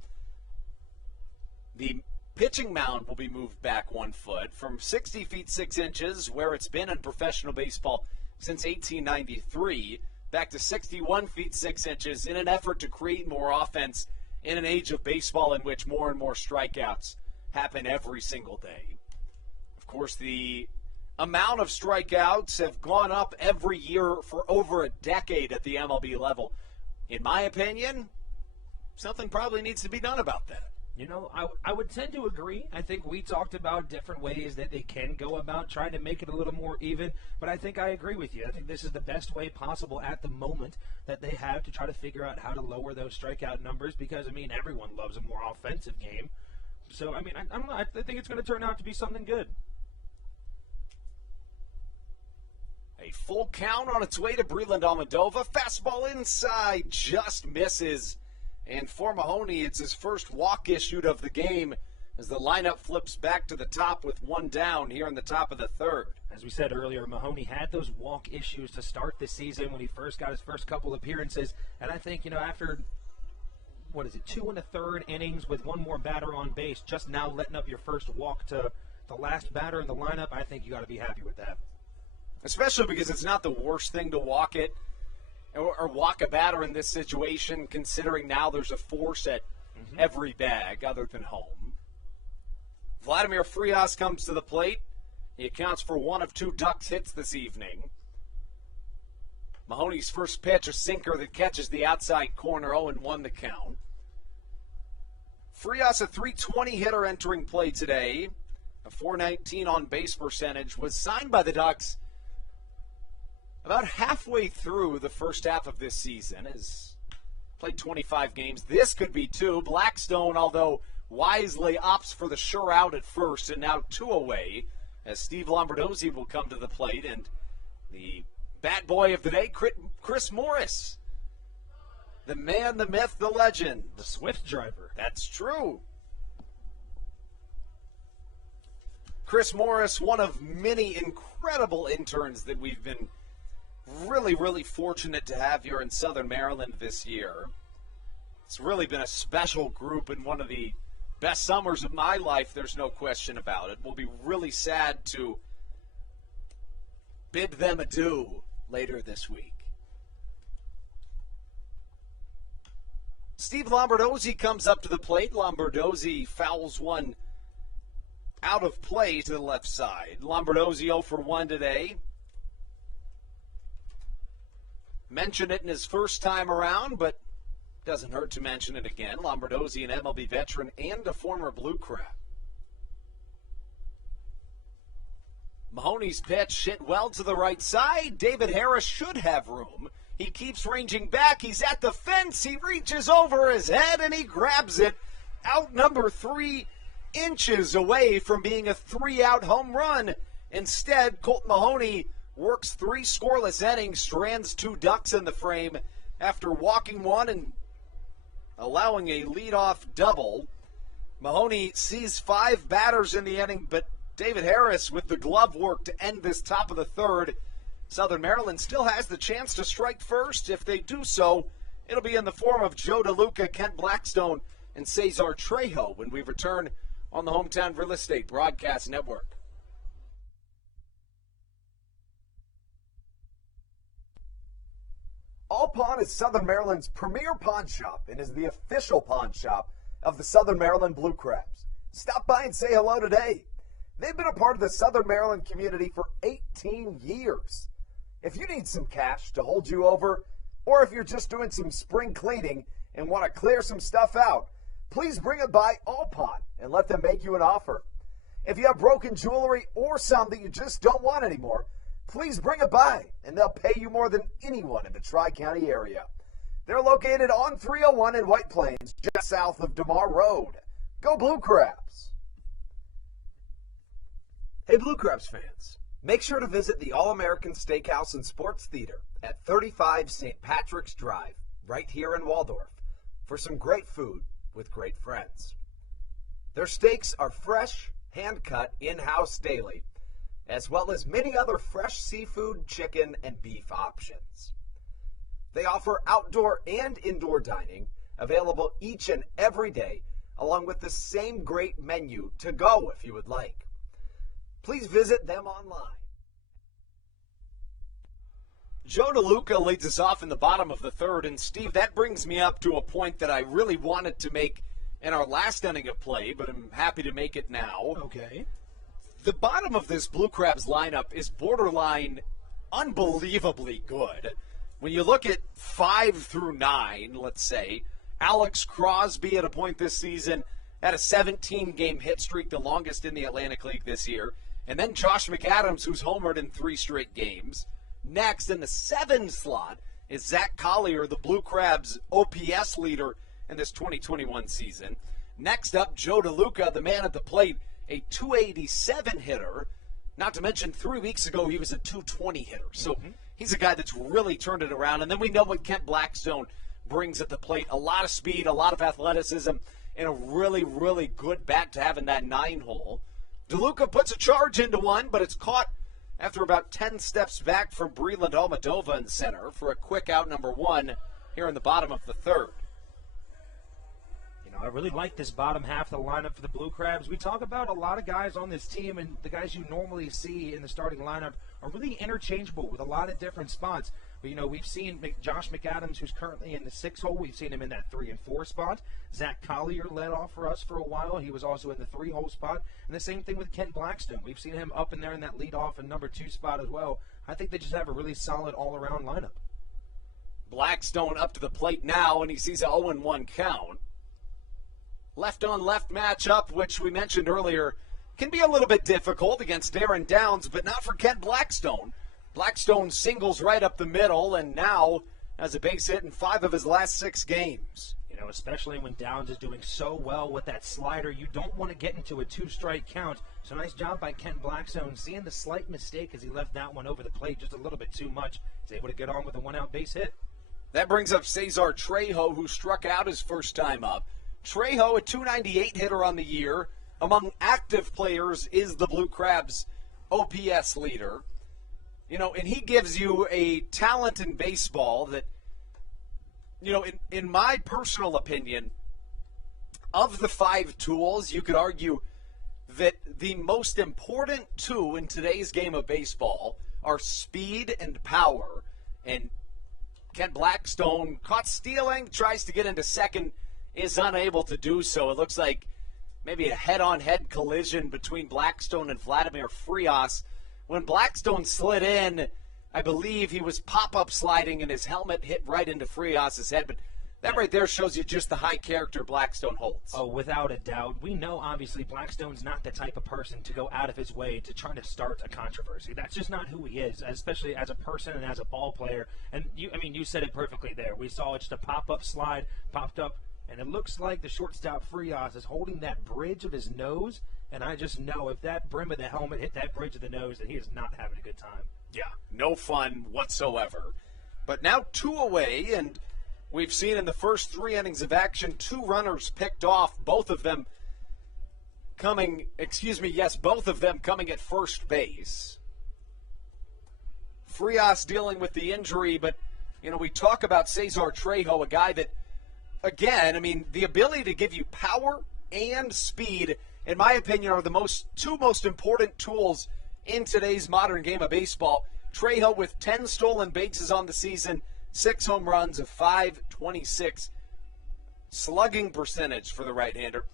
the pitching mound will be moved back 1 foot from 60 feet 6 inches, where it's been in professional baseball since 1893, back to 61 feet 6 inches in an effort to create more offense in an age of baseball in which more and more strikeouts happen every single day. Of course, the amount of strikeouts have gone up every year for over a decade at the MLB level. In my opinion, something probably needs to be done about that. You know, I would tend to agree. I think we talked about different ways that they can go about trying to make it a little more even, but I think I agree with you. I think this is the best way possible at the moment that they have to try to figure out how to lower those strikeout numbers because, I mean, everyone loves a more offensive game. So, I mean, I don't know. I think it's going to turn out to be something good. A full count on its way to Breland Almadova. Fastball inside, just misses. And for Mahoney, it's his first walk issued of the game as the lineup flips back to the top with 1 down here in the top of the third. As we said earlier, Mahoney had those walk issues to start the season when he first got his first couple appearances. And I think, you know, after, 2 1/3 innings with 1 more batter on base, just now letting up your first walk to the last batter in the lineup, I think you got to be happy with that. Especially because it's not the worst thing to walk it. Or walk a batter in this situation, considering now there's a force at every bag other than home. Vladimir Frias comes to the plate. He accounts for 1 of 2 Ducks hits this evening. Mahoney's first pitch, a sinker that catches the outside corner, 0-1 the count. Frias, a .320 hitter entering play today, a .419 on base percentage, was signed by the Ducks about halfway through the first half of this season, has played 25 games. This could be 2. Blackstone, although wisely, opts for the sure out at first, and now 2 away as Steve Lombardozzi will come to the plate, and the bat boy of the day, Chris Morris. The man, the myth, the legend. The Swift driver. That's true. Chris Morris, one of many incredible interns that we've been really, really fortunate to have here in Southern Maryland this year. It's really been a special group and one of the best summers of my life, there's no question about it. We'll be really sad to bid them adieu later this week. Steve Lombardozzi comes up to the plate. Lombardozzi fouls one out of play to the left side. Lombardozzi 0 for 1 today. Mentioned it in his first time around, but doesn't hurt to mention it again. Lombardozzi, an MLB veteran and a former Blue Crab. Mahoney's pitch hit well to the right side. David Harris should have room. He keeps ranging back. He's at the fence. He reaches over his head and he grabs it. Out number 3 inches away from being a 3-out home run. Instead, Colt Mahoney works 3 scoreless innings, strands 2 ducks in the frame after walking one and allowing a leadoff double. Mahoney sees 5 batters in the inning, but David Harris with the glove work to end this top of the third. Southern Maryland still has the chance to strike first. If they do so, it'll be in the form of Joe DeLuca, Kent Blackstone, and Cesar Trejo when we return on the Hometown Real Estate Broadcast Network. All Pawn is Southern Maryland's premier pawn shop and is the official pawn shop of the Southern Maryland Blue Crabs. Stop by and say hello today. They've been a part of the Southern Maryland community for 18 years. If you need some cash to hold you over, or if you're just doing some spring cleaning and want to clear some stuff out, please bring it by All Pawn and let them make you an offer. If you have broken jewelry or some that you just don't want anymore, please bring it by, and they'll pay you more than anyone in the Tri-County area. They're located on 301 in White Plains, just south of DeMar Road. Go Blue Crabs! Hey, Blue Crabs fans, make sure to visit the All-American Steakhouse and Sports Theater at 35 St. Patrick's Drive, right here in Waldorf, for some great food with great friends. Their steaks are fresh, hand-cut, in-house daily, as well as many other fresh seafood, chicken, and beef options. They offer outdoor and indoor dining, available each and every day, along with the same great menu to go if you would like. Please visit them online. Joe DeLuca leads us off in the bottom of the third, and Steve, that brings me up to a point that I really wanted to make in our last inning of play, but I'm happy to make it now. Okay. The bottom of this Blue Crabs lineup is borderline unbelievably good. When you look at 5 through 9, let's say, Alex Crosby at a point this season had a 17-game hit streak, the longest in the Atlantic League this year. And then Josh McAdams, who's homered in 3 straight games. Next, in the 7 slot, is Zach Collier, the Blue Crabs' OPS leader in this 2021 season. Next up, Joe DeLuca, the man at the plate, a 287 hitter. Not to mention 3 weeks ago, he was a 220 hitter. So he's a guy that's really turned it around. And then we know what Kent Blackstone brings at the plate. A lot of speed, a lot of athleticism, and a really, really good bat to have in that 9-hole. DeLuca puts a charge into one, but it's caught after about 10 steps back from Breland Almadova in center for a quick out number 1 here in the bottom of the third. You know, I really like this bottom half of the lineup for the Blue Crabs. We talk about a lot of guys on this team, and the guys you normally see in the starting lineup are really interchangeable with a lot of different spots. But, you know, we've seen Josh McAdams, who's currently in the 6 hole. We've seen him in that 3 and 4 spot. Zach Collier led off for us for a while. He was also in the 3 hole spot. And the same thing with Kent Blackstone. We've seen him up in there in that leadoff and number 2 spot as well. I think they just have a really solid all-around lineup. Blackstone up to the plate now, and he sees a 0-1 count. Left-on-left matchup, which we mentioned earlier, can be a little bit difficult against Darren Downs, but not for Kent Blackstone. Blackstone singles right up the middle and now has a base hit in 5 of his last 6 games. You know, especially when Downs is doing so well with that slider, you don't want to get into a 2-strike count. So nice job by Kent Blackstone, seeing the slight mistake as he left that one over the plate just a little bit too much. He's able to get on with a 1-out base hit. That brings up Cesar Trejo, who struck out his first time up. Trejo, a .298 hitter on the year. Among active players is the Blue Crabs' OPS leader. You know, and he gives you a talent in baseball that, you know, in my personal opinion, of the 5 tools, you could argue that the most important 2 in today's game of baseball are speed and power. And Kent Blackstone caught stealing, tries to get into second, is unable to do so. It looks like maybe a head-on-head collision between Blackstone and Vladimir Frias. When Blackstone slid in, I believe he was pop-up sliding and his helmet hit right into Frias' head. But that right there shows you just the high character Blackstone holds. Oh, without a doubt. We know, obviously, Blackstone's not the type of person to go out of his way to try to start a controversy. That's just not who he is, especially as a person and as a ball player. And, you said it perfectly there. We saw just a pop-up slide, popped up, and it looks like the shortstop Frias is holding that bridge of his nose. And I just know if that brim of the helmet hit that bridge of the nose, that he is not having a good time. Yeah, no fun whatsoever. But now 2 away, and we've seen in the first 3 innings of action 2 runners picked off, both of them coming at first base. Frias dealing with the injury, but, you know, we talk about Cesar Trejo, a guy that, again, I mean, the ability to give you power and speed, in my opinion, are the 2 most important tools in today's modern game of baseball. Trejo with 10 stolen bases on the season, 6 home runs, a .526 slugging percentage for the right-hander.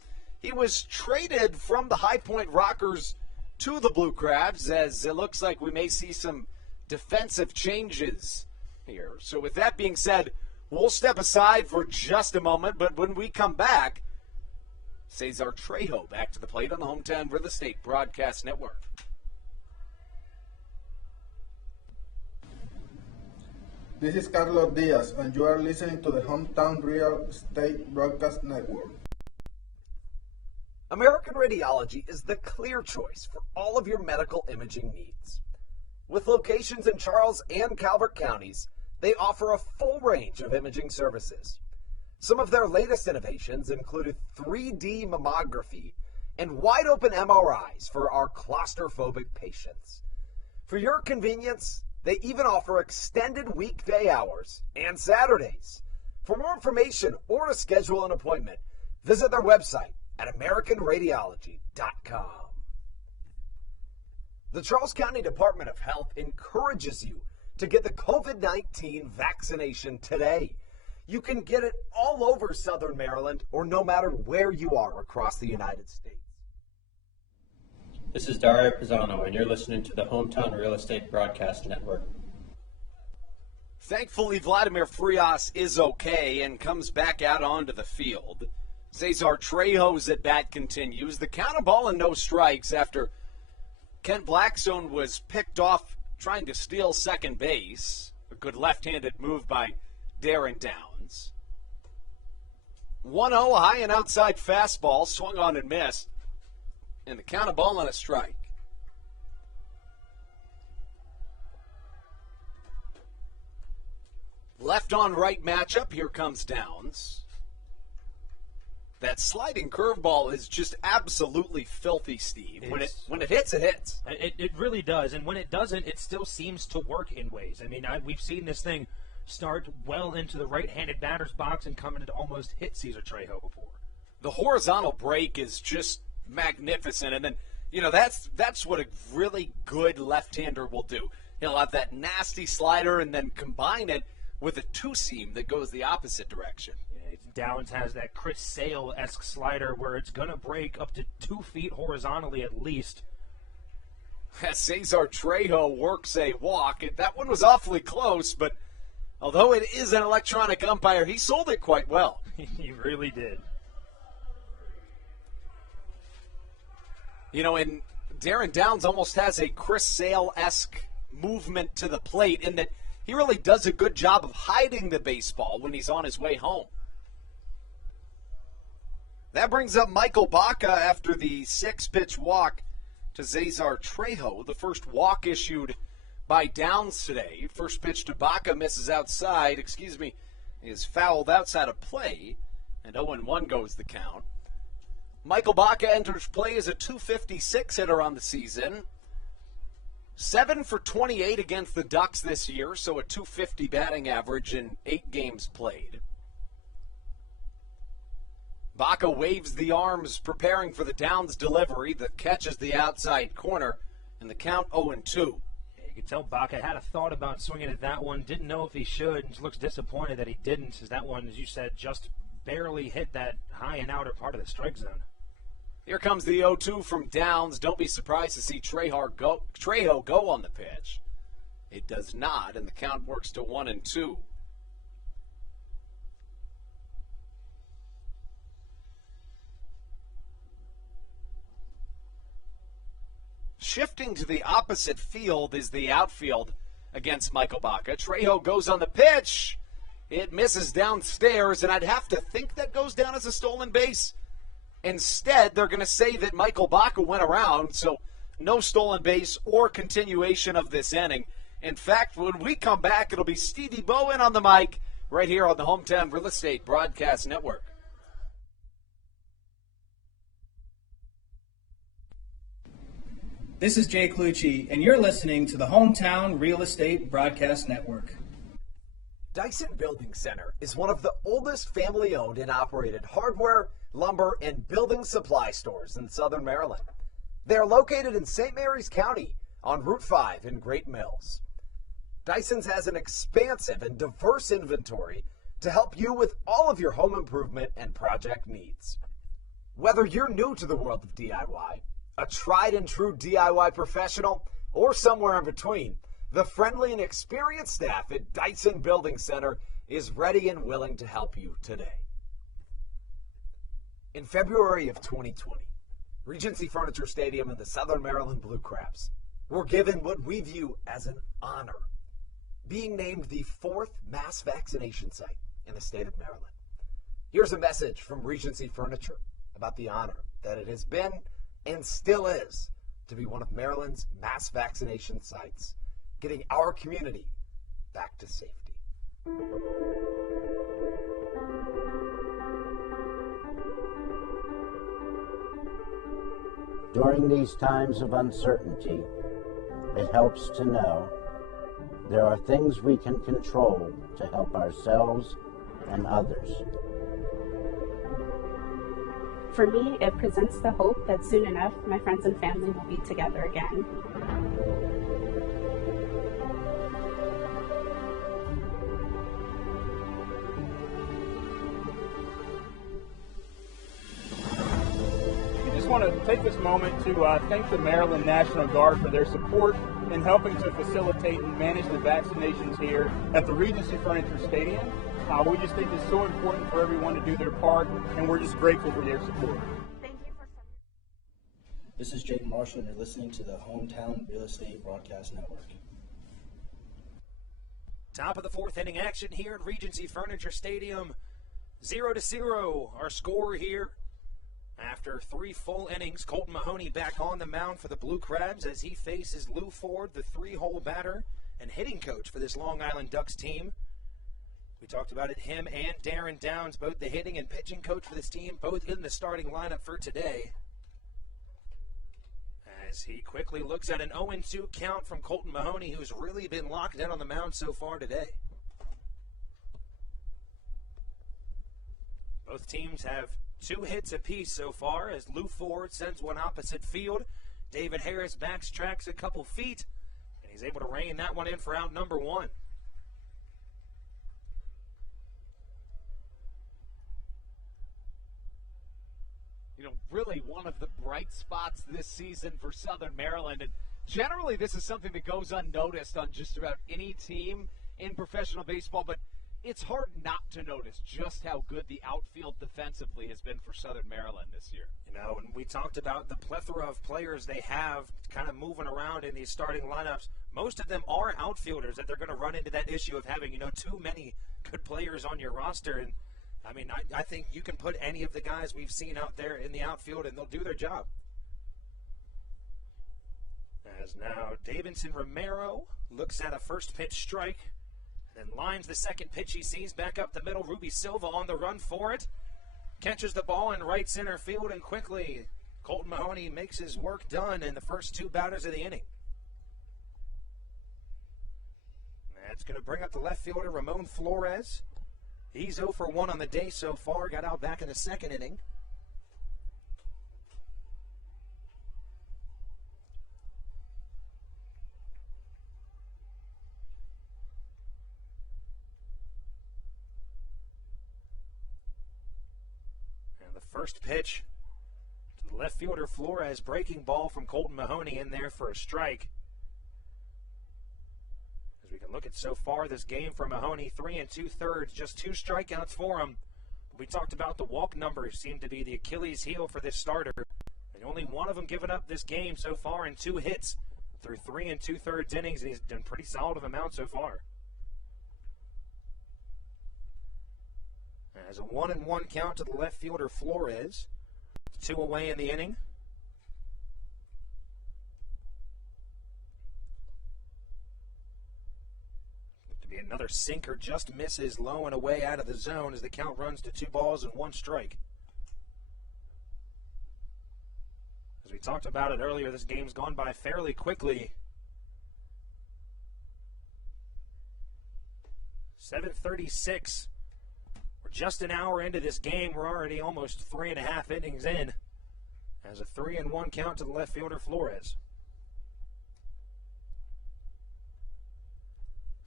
He was traded from the High Point Rockers to the Blue Crabs, as it looks like we may see some defensive changes here. So with that being said, we'll step aside for just a moment, but when we come back, Cesar Trejo back to the plate on the Hometown Real Estate Broadcast Network. This is Carlos Diaz, and you are listening to the Hometown Real Estate Broadcast Network. American Radiology is the clear choice for all of your medical imaging needs. With locations in Charles and Calvert counties, they offer a full range of imaging services. Some of their latest innovations included 3D mammography and wide-open MRIs for our claustrophobic patients. For your convenience, they even offer extended weekday hours and Saturdays. For more information or to schedule an appointment, visit their website at AmericanRadiology.com. The Charles County Department of Health encourages you to get the COVID-19 vaccination today. You can get it all over Southern Maryland or no matter where you are across the United States. This is Dario Pisano, and you're listening to the Hometown Real Estate Broadcast Network. Thankfully, Vladimir Frias is okay and comes back out onto the field. Cesar Trejo's at bat continues. The count of ball and no strikes after Kent Blackstone was picked off trying to steal second base. A good left-handed move by Darren Downs. 1-0, high and outside fastball, swung on and missed. And the count of ball and a strike. Left on right matchup, here comes Downs. That sliding curveball is just absolutely filthy, Steve. When it hits, it hits. It really does. And when it doesn't, it still seems to work in ways. I mean, we've seen this thing start well into the right-handed batter's box and come in to almost hit Cesar Trejo before. The horizontal break is just magnificent. And then, that's what a really good left-hander will do. He'll have that nasty slider and then combine it with a two-seam that goes the opposite direction. Yeah, Downs has that Chris Sale-esque slider where it's going to break up to 2 feet horizontally at least. As Cesar Trejo works a walk. That one was awfully close, but although it is an electronic umpire, he sold it quite well. He really did. And Darren Downs almost has a Chris Sale-esque movement to the plate, in that he really does a good job of hiding the baseball when he's on his way home. That brings up Michael Baca after the 6-pitch walk to Cesar Trejo, the first walk issued by Downs today. First pitch to Baca misses outside, is fouled outside of play, and 0-1 goes the count. Michael Baca enters play as a .256 hitter on the season. 7 for 28 against the Ducks this year, so a .250 batting average in 8 games played. Baca waves the arms, preparing for the Downs delivery that catches the outside corner, and the count 0-2. You could tell Baca had a thought about swinging at that one, didn't know if he should, and looks disappointed that he didn't, as that one, as you said, just barely hit that high and outer part of the strike zone. Here comes the 0-2 from Downs. Don't be surprised to see Trejo go on the pitch. It does not, and the count works to 1-2. Shifting to the opposite field is the outfield against Michael Baca. Trejo goes on the pitch. It misses downstairs, and I'd have to think that goes down as a stolen base. Instead, they're going to say that Michael Baca went around, so no stolen base or continuation of this inning. In fact, when we come back, it'll be Stevie Bowen on the mic right here on the Hometown Real Estate Broadcast Network. This is Jay Clucci, and you're listening to the Hometown Real Estate Broadcast Network. Dyson Building Center is one of the oldest family-owned and operated hardware, lumber, and building supply stores in Southern Maryland. They are located in St. Mary's County on Route 5 in Great Mills. Dyson's has an expansive and diverse inventory to help you with all of your home improvement and project needs. Whether you're new to the world of DIY, a tried and true DIY professional, or somewhere in between, the friendly and experienced staff at Dyson Building Center is ready and willing to help you today. In February of 2020, Regency Furniture Stadium and the Southern Maryland Blue Crabs were given what we view as an honor, being named the 4th mass vaccination site in the state of Maryland. Here's a message from Regency Furniture about the honor that it has been and still is to be one of Maryland's mass vaccination sites, getting our community back to safety. During these times of uncertainty, it helps to know there are things we can control to help ourselves and others. For me, it presents the hope that soon enough my friends and family will be together again. We just want to take this moment to thank the Maryland National Guard for their support in helping to facilitate and manage the vaccinations here at the Regency Furniture Stadium. We just think it's so important for everyone to do their part, and we're just grateful for their support. This is Jake Marshall, and you're listening to the Hometown Real Estate Broadcast Network. Top of the 4th inning action here at Regency Furniture Stadium. 0-0, our score here. After 3 full innings, Colton Mahoney back on the mound for the Blue Crabs as he faces Lou Ford, the 3-hole batter and hitting coach for this Long Island Ducks team. We talked about it, him and Darren Downs, both the hitting and pitching coach for this team, both in the starting lineup for today. As he quickly looks at an 0-2 count from Colton Mahoney, who's really been locked in on the mound so far today. Both teams have 2 hits apiece so far as Lou Ford sends one opposite field. David Harris backtracks a couple feet, and he's able to rein that one in for out number 1. Really one of the bright spots this season for Southern Maryland. And generally, this is something that goes unnoticed on just about any team in professional baseball, but it's hard not to notice just how good the outfield defensively has been for Southern Maryland this year. And we talked about the plethora of players they have kind of moving around in these starting lineups. most of them are outfielders that they're going to run into that issue of having, too many good players on your roster. And, I think you can put any of the guys we've seen out there in the outfield and they'll do their job. As now Davidson Romero looks at a first pitch strike, and then lines the second pitch he sees back up the middle. Ruby Silva on the run for it. Catches the ball in right center field, and quickly Colton Mahoney makes his work done in the first two batters of the inning. That's going to bring up the left fielder, Ramon Flores. He's 0 for 1 on the day so far. Got out back in the second inning. And the first pitch to the left fielder, Flores, breaking ball from Colton Mahoney in there for a strike. We can look at so far this game for Mahoney, 3 2/3, just 2 strikeouts for him. We talked about the walk numbers seem to be the Achilles heel for this starter. And only one of them given up this game so far in 2 hits through 3 2/3 innings, and he's done pretty solid of amount so far. As a 1-1 count to the left fielder Flores, 2 away in the inning. Another sinker just misses low and away out of the zone as the count runs to 2 balls and 1 strike. As we talked about it earlier, this game's gone by fairly quickly. 7:36. We're just an hour into this game. We're already almost 3.5 innings in. As a 3-1 count to the left fielder Flores.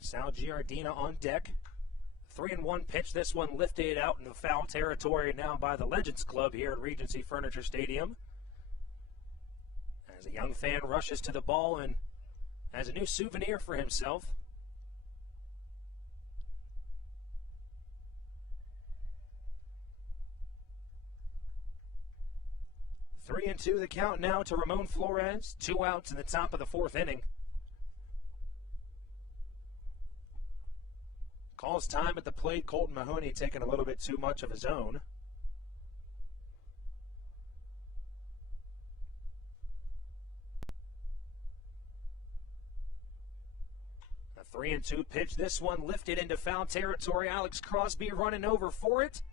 Sal Giardina on deck. 3-1 pitch. This one lifted out into foul territory now by the Legends Club here at Regency Furniture Stadium. As a young fan rushes to the ball and has a new souvenir for himself. Three and 2 the count now to Ramon Flores. 2 outs in the top of the 4th inning. Calls time at the plate. Colton Mahoney taking a little bit too much of his own. A 3-2 pitch. This one lifted into foul territory. Alex Crosby running over for it.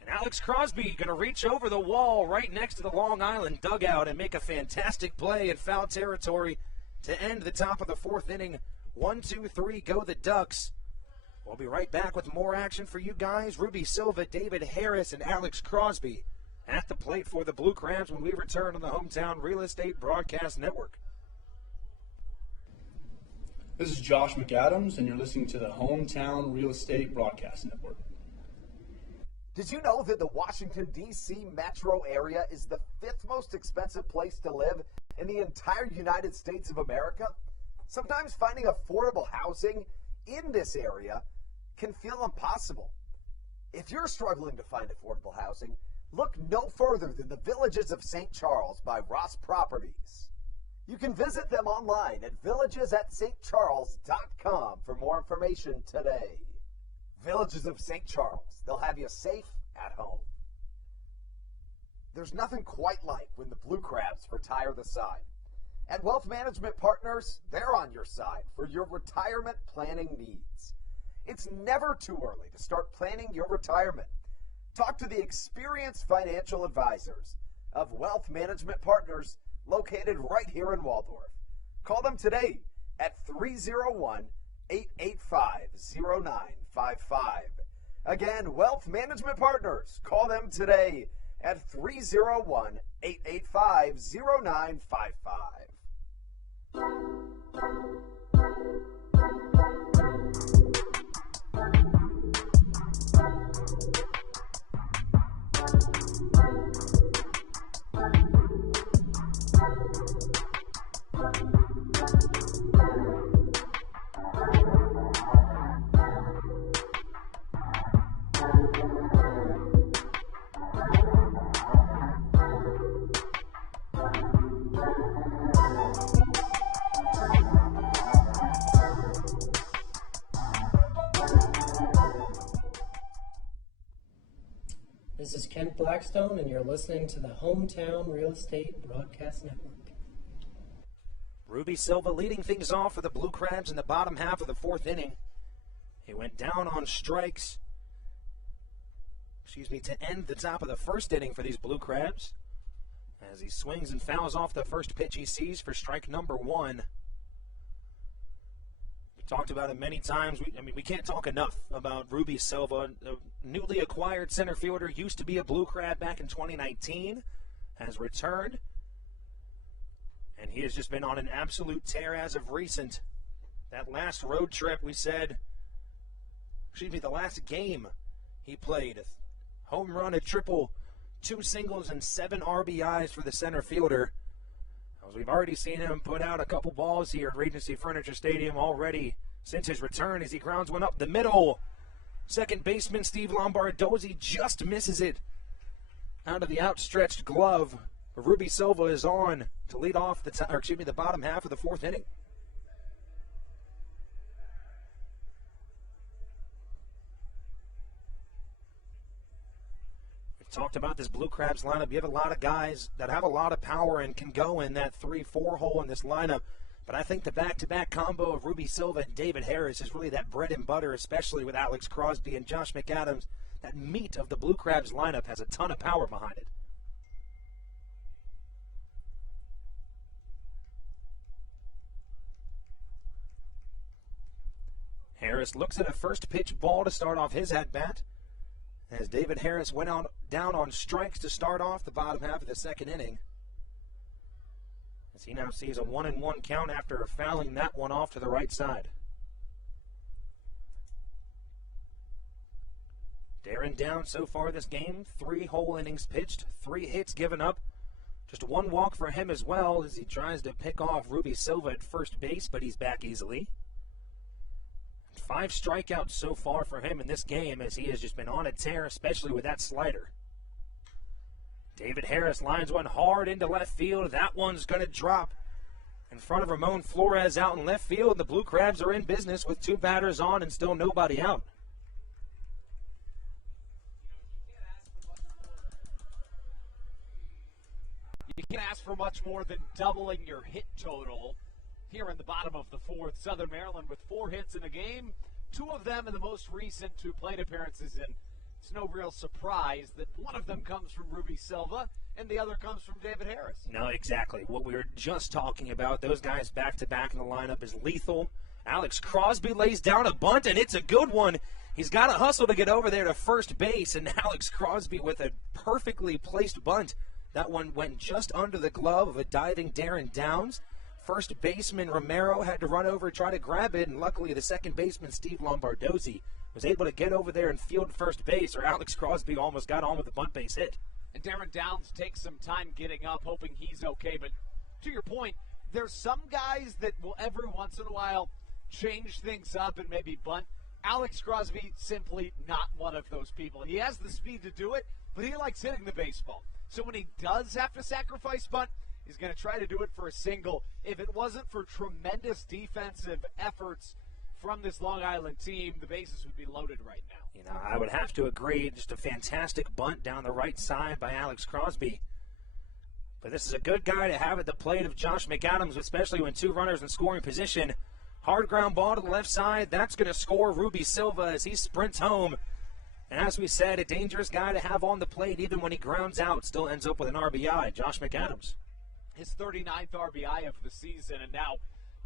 And Alex Crosby going to reach over the wall right next to the Long Island dugout and make a fantastic play in foul territory to end the top of the 4th inning. 1-2-3, go the Ducks. We'll be right back with more action for you guys. Ruby Silva, David Harris, and Alex Crosby at the plate for the Blue Crabs when we return on the Hometown Real Estate Broadcast Network. This is Josh McAdams, and you're listening to the Hometown Real Estate Broadcast Network. Did you know that the Washington, D.C. metro area is the 5th most expensive place to live in the entire United States of America? Sometimes finding affordable housing in this area can feel impossible. If you're struggling to find affordable housing, look no further than the Villages of St. Charles by Ross Properties. You can visit them online at villagesatstcharles.com for more information today. Villages of St. Charles, they'll have you safe at home. There's nothing quite like when the Blue Crabs retire the side. At Wealth Management Partners, they're on your side for your retirement planning needs. It's never too early to start planning your retirement. Talk to the experienced financial advisors of Wealth Management Partners located right here in Waldorf. Call them today at 301-885-0955. Again, Wealth Management Partners. Call them today at 301-885-0955. Kent Blackstone, and you're listening to the Hometown Real Estate Broadcast Network. Ruby Silva leading things off for the Blue Crabs in the bottom half of the fourth inning. He went down on strikes, to end the top of the first inning for these Blue Crabs, as he swings and fouls off the first pitch he sees for strike number one. We talked about it many times. We can't talk enough about Ruby Silva, a newly acquired center fielder, used to be a Blue Crab back in 2019, has returned, and he has just been on an absolute tear as of recent. That last road trip, the last game he played, a home run, a triple, 2 singles, and 7 RBIs for the center fielder. As we've already seen him put out a couple balls here at Regency Furniture Stadium already since his return as he grounds one up the middle. Second baseman Steve Lombardozzi just misses it out of the outstretched glove. Ruby Silva is on to lead off the bottom half of the fourth inning. Talked about this Blue Crabs lineup. You have a lot of guys that have a lot of power and can go in that 3-4 hole in this lineup. But I think the back-to-back combo of Ruby Silva and David Harris is really that bread and butter, especially with Alex Crosby and Josh McAdams. That meat of the Blue Crabs lineup has a ton of power behind it. Harris looks at a first pitch ball to start off his at-bat, as David Harris went down on strikes to start off the bottom half of the second inning. As he now sees a 1-1 count after fouling that one off to the right side. Darren down so far this game, 3 whole innings pitched, 3 hits given up. Just 1 walk for him as well as he tries to pick off Ruby Silva at first base, but he's back easily. 5 strikeouts so far for him in this game as he has just been on a tear, especially with that slider. David Harris lines one hard into left field. That one's going to drop in front of Ramon Flores out in left field. The Blue Crabs are in business with 2 batters on and still nobody out. You can't ask for much more than doubling your hit total. Here in the bottom of the fourth, Southern Maryland with 4 hits in a game, 2 of them in the most recent 2 plate appearances, and it's no real surprise that one of them comes from Ruby Silva and the other comes from David Harris. No, exactly. What we were just talking about, those guys back-to-back in the lineup is lethal. Alex Crosby lays down a bunt, and it's a good one. He's got to hustle to get over there to first base, and Alex Crosby with a perfectly placed bunt. That one went just under the glove of a diving Darren Downs. First baseman Romero had to run over and try to grab it, and luckily the second baseman Steve Lombardozzi was able to get over there and field first base, or Alex Crosby almost got on with a bunt base hit. And Darren Downs takes some time getting up, hoping he's okay. But to your point, there's some guys that will every once in a while change things up and maybe bunt. Alex Crosby, simply not one of those people. He has the speed to do it, but he likes hitting the baseball. So when he does have to sacrifice bunt, he's going to try to do it for a single. If it wasn't for tremendous defensive efforts from this Long Island team, the bases would be loaded right now. You know, I would have to agree. Just a fantastic bunt down the right side by Alex Crosby. But this is a good guy to have at the plate of Josh McAdams, especially when 2 runners in scoring position. Hard ground ball to the left side. That's going to score Ruby Silva as he sprints home. And as we said, a dangerous guy to have on the plate even when he grounds out. Still ends up with an RBI, Josh McAdams. His 39th RBI of the season, and now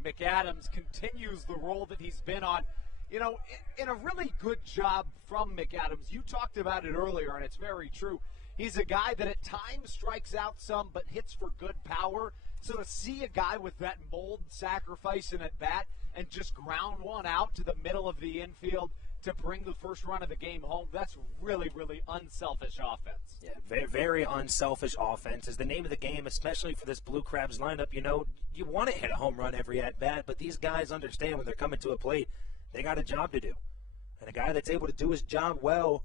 McAdams continues the role that he's been on. You know, in a really good job from McAdams. You talked about it earlier, and it's very true. He's a guy that at times strikes out some, but hits for good power. So to see a guy with that mold sacrifice in at bat and just ground one out to the middle of the infield to bring the first run of the game home, that's really, really unselfish offense. Yeah, very, very unselfish offense is the name of the game, especially for this Blue Crabs lineup. You know, you want to hit a home run every at-bat, but these guys understand when they're coming to a plate, they got a job to do. And a guy that's able to do his job well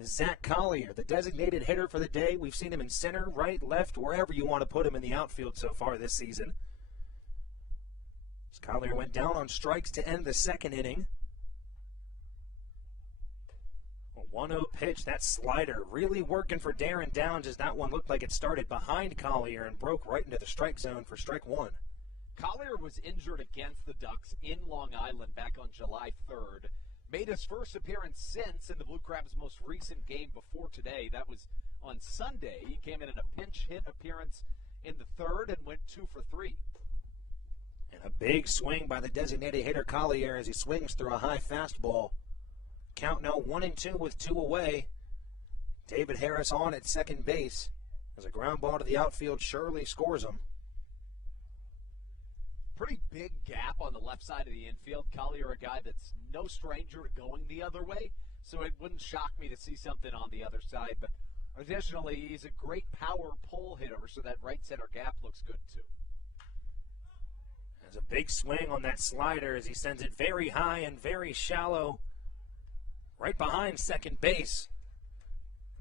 is Zach Collier, the designated hitter for the day. We've seen him in center, right, left, wherever you want to put him in the outfield so far this season. As Collier went down on strikes to end the second inning. 1-0 pitch, that slider really working for Darren Downs as that one looked like it started behind Collier and broke right into the strike zone for strike one. Collier was injured against the Ducks in Long Island back on July 3rd. Made his first appearance since in the Blue Crabs' most recent game before today. That was on Sunday. He came in a pinch hit appearance in the third and went 2 for 3. And a big swing by the designated hitter Collier as he swings through a high fastball. Count now 1-2 with 2 away. David Harris on at second base as a ground ball to the outfield surely scores him. Pretty big gap on the left side of the infield. Collier, a guy that's no stranger to going the other way, so it wouldn't shock me to see something on the other side. But additionally, he's a great power pull hitter, so that right center gap looks good too. There's a big swing on that slider as he sends it very high and very shallow, right behind second base.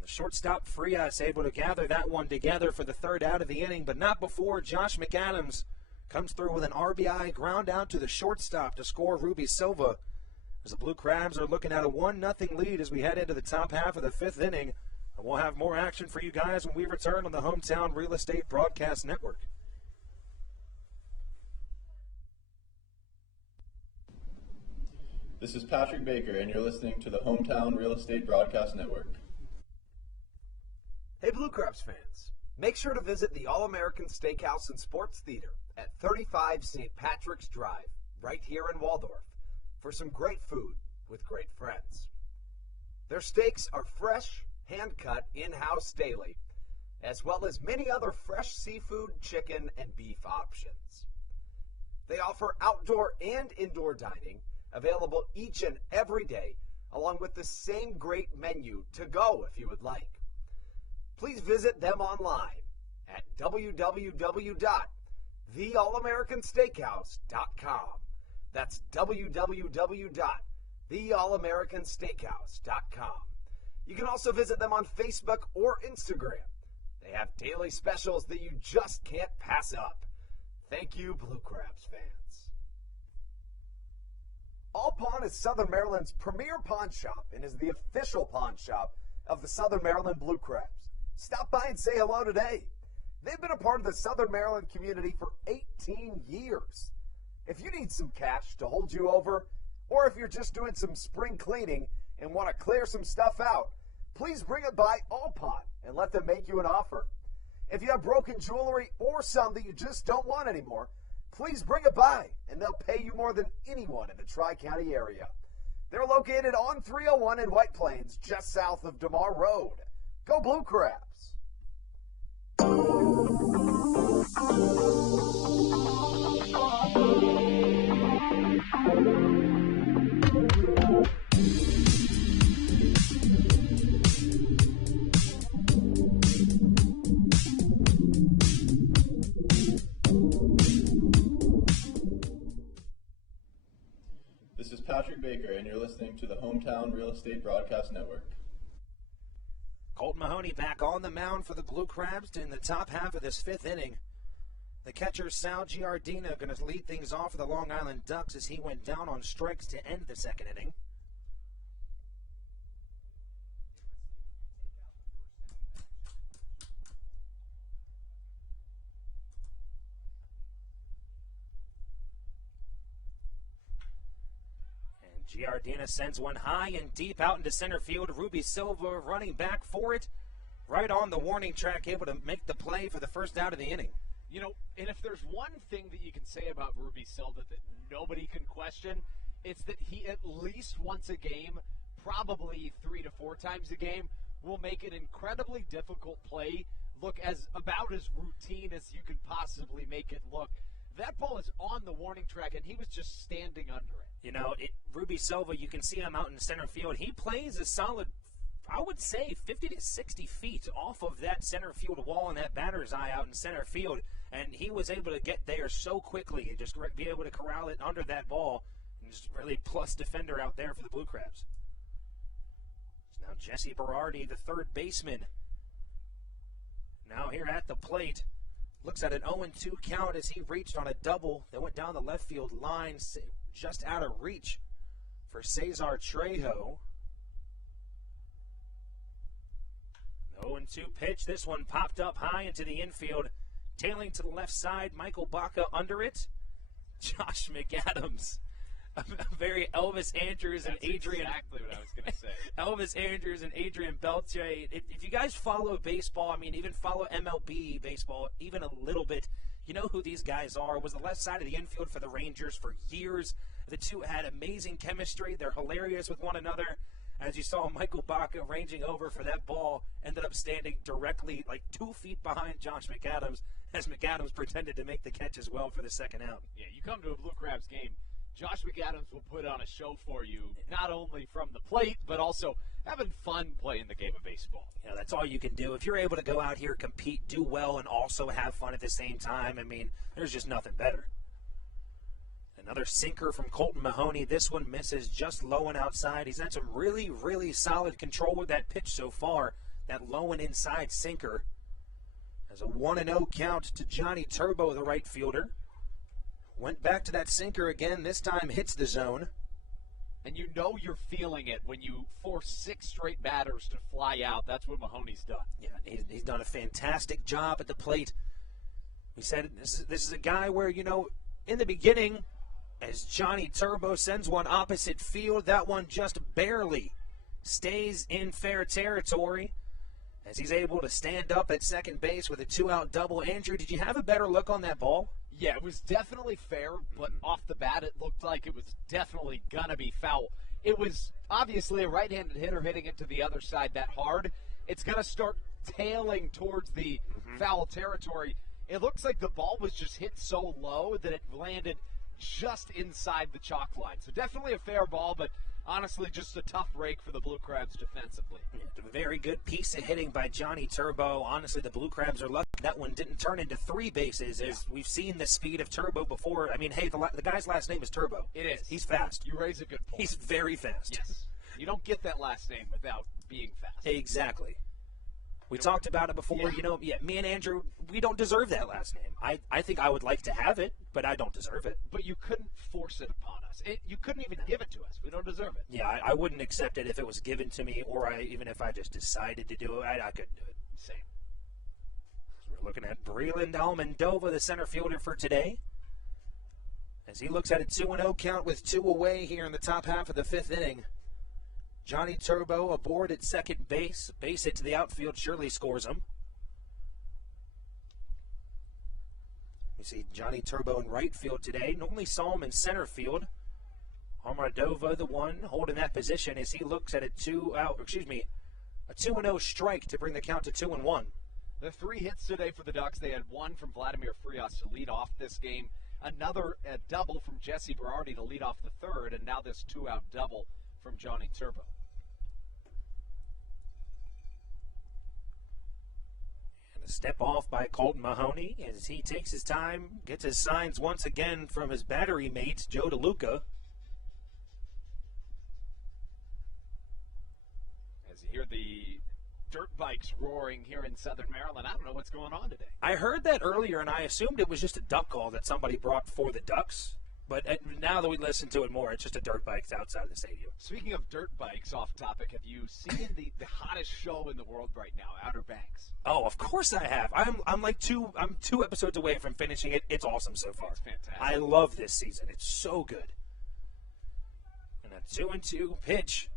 The shortstop Frias able to gather that one together for the third out of the inning, but not before Josh McAdams comes through with an RBI ground out to the shortstop to score Ruby Silva. As the Blue Crabs are looking at a 1-0 lead as we head into the top half of the fifth inning. And we'll have more action for you guys when we return on the Hometown Real Estate Broadcast Network. This is Patrick Baker, and you're listening to the Hometown Real Estate Broadcast Network. Hey Blue Crabs fans, make sure to visit the All-American Steakhouse and Sports Theater at 35 St. Patrick's Drive, right here in Waldorf, for some great food with great friends. Their steaks are fresh, hand-cut, in-house daily, as well as many other fresh seafood, chicken, and beef options. They offer outdoor and indoor dining, available each and every day, along with the same great menu to go if you would like. Please visit them online at www.theallamericansteakhouse.com. That's www.theallamericansteakhouse.com. You can also visit them on Facebook or Instagram. They have daily specials that you just can't pass up. Thank you, Blue Crabs fans. All Pawn is Southern Maryland's premier pawn shop and is the official pawn shop of the Southern Maryland Blue Crabs. Stop by and say hello today. They've been a part of the Southern Maryland community for 18 years. If you need some cash to hold you over, or if you're just doing some spring cleaning and want to clear some stuff out, please bring it by All Pawn and let them make you an offer. If you have broken jewelry or some that you just don't want anymore, please bring it by and they'll pay you more than anyone in the Tri-County area. They're located on 301 in White Plains, just south of DeMar Road. Go Blue Crabs! This is Patrick Baker, and you're listening to the Hometown Real Estate Broadcast Network. Colton Mahoney back on the mound for the Blue Crabs in the top half of this fifth inning. The catcher, Sal Giardina, going to lead things off for the Long Island Ducks as he went down on strikes to end the second inning. Giardina sends one high and deep out into center field. Ruby Silva running back for it. Right on the warning track, able to make the play for the first out of the inning. You know, and if there's one thing that you can say about Ruby Silva that nobody can question, it's that he at least once a game, probably 3 to 4 times a game, will make an incredibly difficult play look as about as routine as you could possibly make it look. That ball is on the warning track, and he was just standing under it. You know, Ruby Silva, you can see him out in center field. He plays a solid, I would say, 50 to 60 feet off of that center field wall and that batter's eye out in center field. And he was able to get there so quickly and just be able to corral it under that ball. And just really plus defender out there for the Blue Crabs. So now Jesse Berardi, the third baseman, now here at the plate. Looks at an 0-2 count as he reached on a double that went down the left field line, just out of reach for Cesar Trejo. 0-2 pitch. This one popped up high into the infield. Tailing to the left side, Michael Baca under it. Josh McAdams. Very Elvis Andrews and Adrian. Exactly what I was going to say. Elvis Andrews and Adrian Beltre. If you guys follow baseball, I mean, even follow MLB baseball, even a little bit, you know who these guys are. Was the left side of the infield for the Rangers for years. The two had amazing chemistry. They're hilarious with one another. As you saw, Michael Baca ranging over for that ball, ended up standing directly like 2 feet behind Josh McAdams, as McAdams pretended to make the catch as well for the second out. Yeah, you come to a Blue Crabs game, Josh McAdams will put on a show for you, not only from the plate, but also having fun playing the game of baseball. You know, that's all you can do. If you're able to go out here, compete, do well, and also have fun at the same time, I mean, there's just nothing better. Another sinker from Colton Mahoney. This one misses just low and outside. He's had some really, really solid control with that pitch so far. That low and inside sinker. As a 1-0 count to Johnny Turbo, the right fielder. Went back to that sinker again. This time hits the zone. And you know you're feeling it when you force 6 straight batters to fly out. That's what Mahoney's done. Yeah, he's done a fantastic job at the plate. We said this is a guy where, you know, in the beginning, as Johnny Turbo sends one opposite field, that one just barely stays in fair territory as he's able to stand up at second base with a 2-out double. Andrew, did you have a better look on that ball? Yeah, it was definitely fair, but off the bat it looked like it was definitely going to be foul. It was obviously a right-handed hitter hitting it to the other side that hard. It's going to start tailing towards the foul territory. It looks like the ball was just hit so low that it landed just inside the chalk line. So definitely a fair ball, but honestly just a tough break for the Blue Crabs defensively. A very good piece of hitting by Johnny Turbo. Honestly, the Blue Crabs are lucky that one didn't turn into 3 bases, as we've seen the speed of Turbo before. I mean, hey, the guy's last name is Turbo. It is. He's fast. You raise a good point. He's very fast. Yes. You don't get that last name without being fast. Exactly. We talked about it before. Yeah. You know, me and Andrew, we don't deserve that last name. I think I would like to have it, but I don't deserve it. But you couldn't force it upon us. You couldn't even give it to us. We don't deserve it. Yeah, I wouldn't accept it if it was given to me, or even if I just decided to do it. I couldn't do it. Same. So we're looking at Breland Almondova, the center fielder for today, as he looks at a 2-0 count with 2 away here in the top half of the 5th inning. Johnny Turbo aboard at second base. Base hit to the outfield surely scores him. You see Johnny Turbo in right field today. Normally saw him in center field. Almondova, the one holding that position as he looks at a 2-0 strike to bring the count to 2-1. The 3 hits today for the Ducks. They had 1 from Vladimir Frias to lead off this game. Another double from Jesse Berardi to lead off the 3rd, and now this 2-out double from Johnny Turbo. And a step off by Colton Mahoney as he takes his time, gets his signs once again from his battery mate, Joe DeLuca. As you hear the dirt bikes roaring here in Southern Maryland, I don't know what's going on today. I heard that earlier, and I assumed it was just a duck call that somebody brought for the Ducks. But now that we listen to it more, it's just a dirt bike outside of the stadium. Speaking of dirt bikes, off topic, have you seen the hottest show in the world right now, Outer Banks? Oh, of course I have. I'm 2 episodes away from finishing it. It's awesome so far. It's fantastic. I love this season. It's so good. And a 2-2 pitch.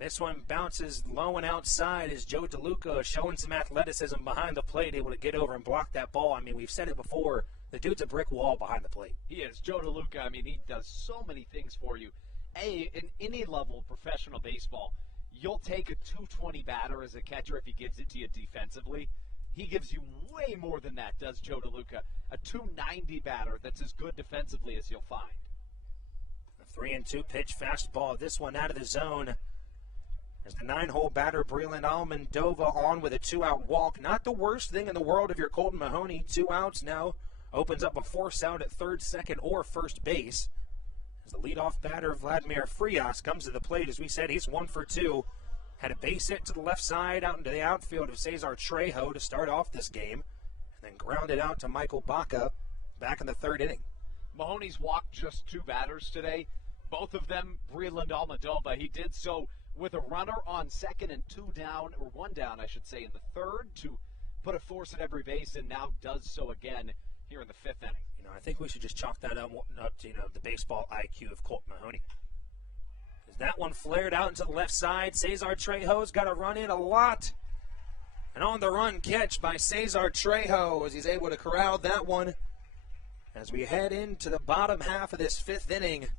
This one bounces low and outside as Joe DeLuca showing some athleticism behind the plate, able to get over and block that ball. I mean, we've said it before. The dude's a brick wall behind the plate. He is. Joe DeLuca, I mean, he does so many things for you. In any level of professional baseball, you'll take a 220 batter as a catcher if he gives it to you defensively. He gives you way more than that, does Joe DeLuca. A 290 batter that's as good defensively as you'll find. A 3-2 pitch fastball. This one out of the zone. As the 9-hole batter, Breland Almondova, on with a 2-out walk. Not the worst thing in the world if you're Colton Mahoney. 2 outs now. Opens up a force out at third, second, or first base. As the leadoff batter, Vladimir Frias, comes to the plate. As we said, he's 1 for 2. Had a base hit to the left side out into the outfield of Cesar Trejo to start off this game. And then grounded out to Michael Baca back in the 3rd inning. Mahoney's walked just 2 batters today. Both of them, Breland Almondova. He did so with a runner on second and one down, I should say, in the third to put a force at every base, and now does so again here in the fifth inning. I think we should just chalk that up to the baseball IQ of Colt Mahoney. As that one flared out into the left side, Cesar Trejo's got to run in a lot. An on-the-run catch by Cesar Trejo as he's able to corral that one as we head into the bottom half of this fifth inning. It's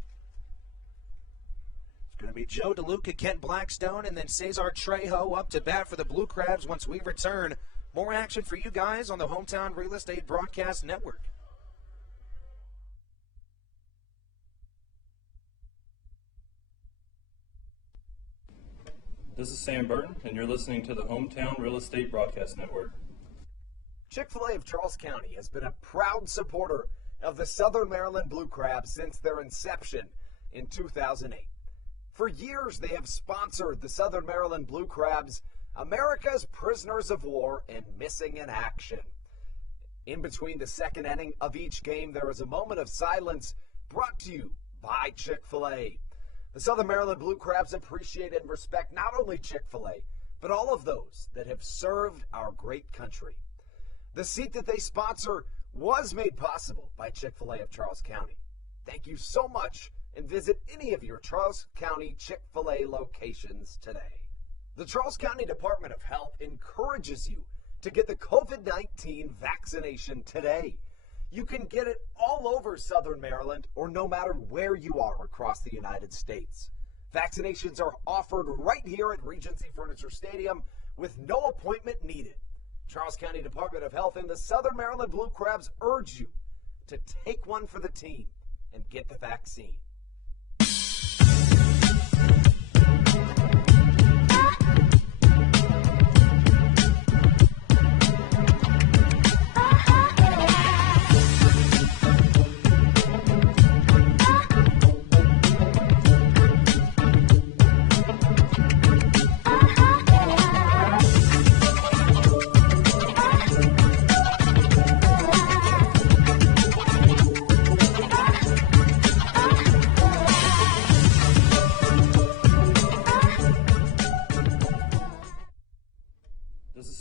going to be Joe DeLuca, Kent Blackstone, and then Cesar Trejo up to bat for the Blue Crabs once we return. More action for you guys on the Hometown Real Estate Broadcast Network. This is Sam Burton, and you're listening to the Hometown Real Estate Broadcast Network. Chick-fil-A of Charles County has been a proud supporter of the Southern Maryland Blue Crabs since their inception in 2008. For years, they have sponsored the Southern Maryland Blue Crabs, America's prisoners of war and missing in action. In between the second inning of each game, there is a moment of silence brought to you by Chick-fil-A. The Southern Maryland Blue Crabs appreciate and respect not only Chick-fil-A, but all of those that have served our great country. The seat that they sponsor was made possible by Chick-fil-A of Charles County. Thank you so much, and visit any of your Charles County Chick-fil-A locations today. The Charles County Department of Health encourages you to get the COVID-19 vaccination today. You can get it all over Southern Maryland or no matter where you are across the United States. Vaccinations are offered right here at Regency Furniture Stadium with no appointment needed. Charles County Department of Health and the Southern Maryland Blue Crabs urge you to take one for the team and get the vaccine.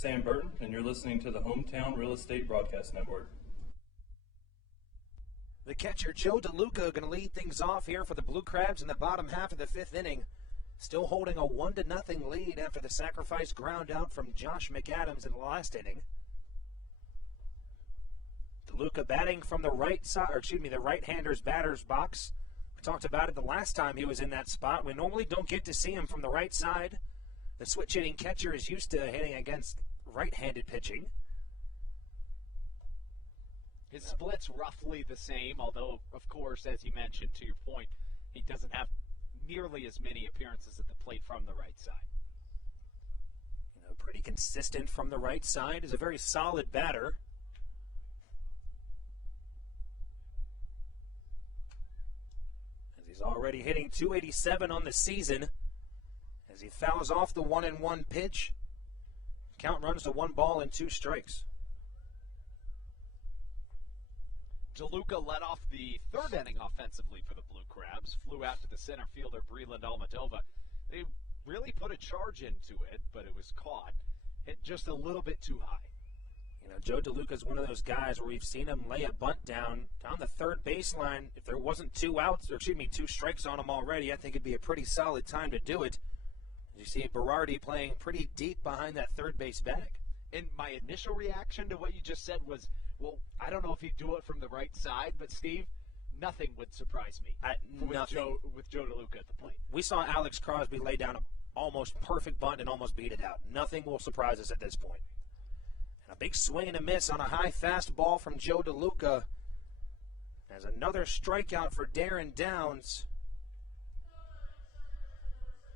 Sam Burton, and you're listening to the Hometown Real Estate Broadcast Network. The catcher, Joe DeLuca, going to lead things off here for the Blue Crabs in the bottom half of the fifth inning. Still holding a 1-0 lead after the sacrifice ground out from Josh McAdams in the last inning. DeLuca batting from the right side, the right-hander's batter's box. We talked about it the last time he was in that spot. We normally don't get to see him from the right side. The switch-hitting catcher is used to hitting against right-handed pitching. His split's roughly the same, although, of course, as you mentioned, to your point, he doesn't have nearly as many appearances at the plate from the right side. Pretty consistent from the right side. Is a very solid batter. As he's already hitting .287 on the season. As he fouls off the 1-1 pitch. Count runs to 1 ball and 2 strikes. DeLuca led off the third inning offensively for the Blue Crabs. Flew out to the center fielder, Breland Almadova. They really put a charge into it, but it was caught. Hit just a little bit too high. Joe DeLuca is one of those guys where we've seen him lay a bunt down the third baseline. If there wasn't 2 strikes on him already, I think it'd be a pretty solid time to do it. You see Berardi playing pretty deep behind that third base bag. And my initial reaction to what you just said was, well, I don't know if he'd do it from the right side, but Steve, nothing would surprise me with Joe DeLuca at the plate. We saw Alex Crosby lay down an almost perfect bunt and almost beat it out. Nothing will surprise us at this point. And a big swing and a miss on a high fastball from Joe DeLuca. As another strikeout for Darren Downs.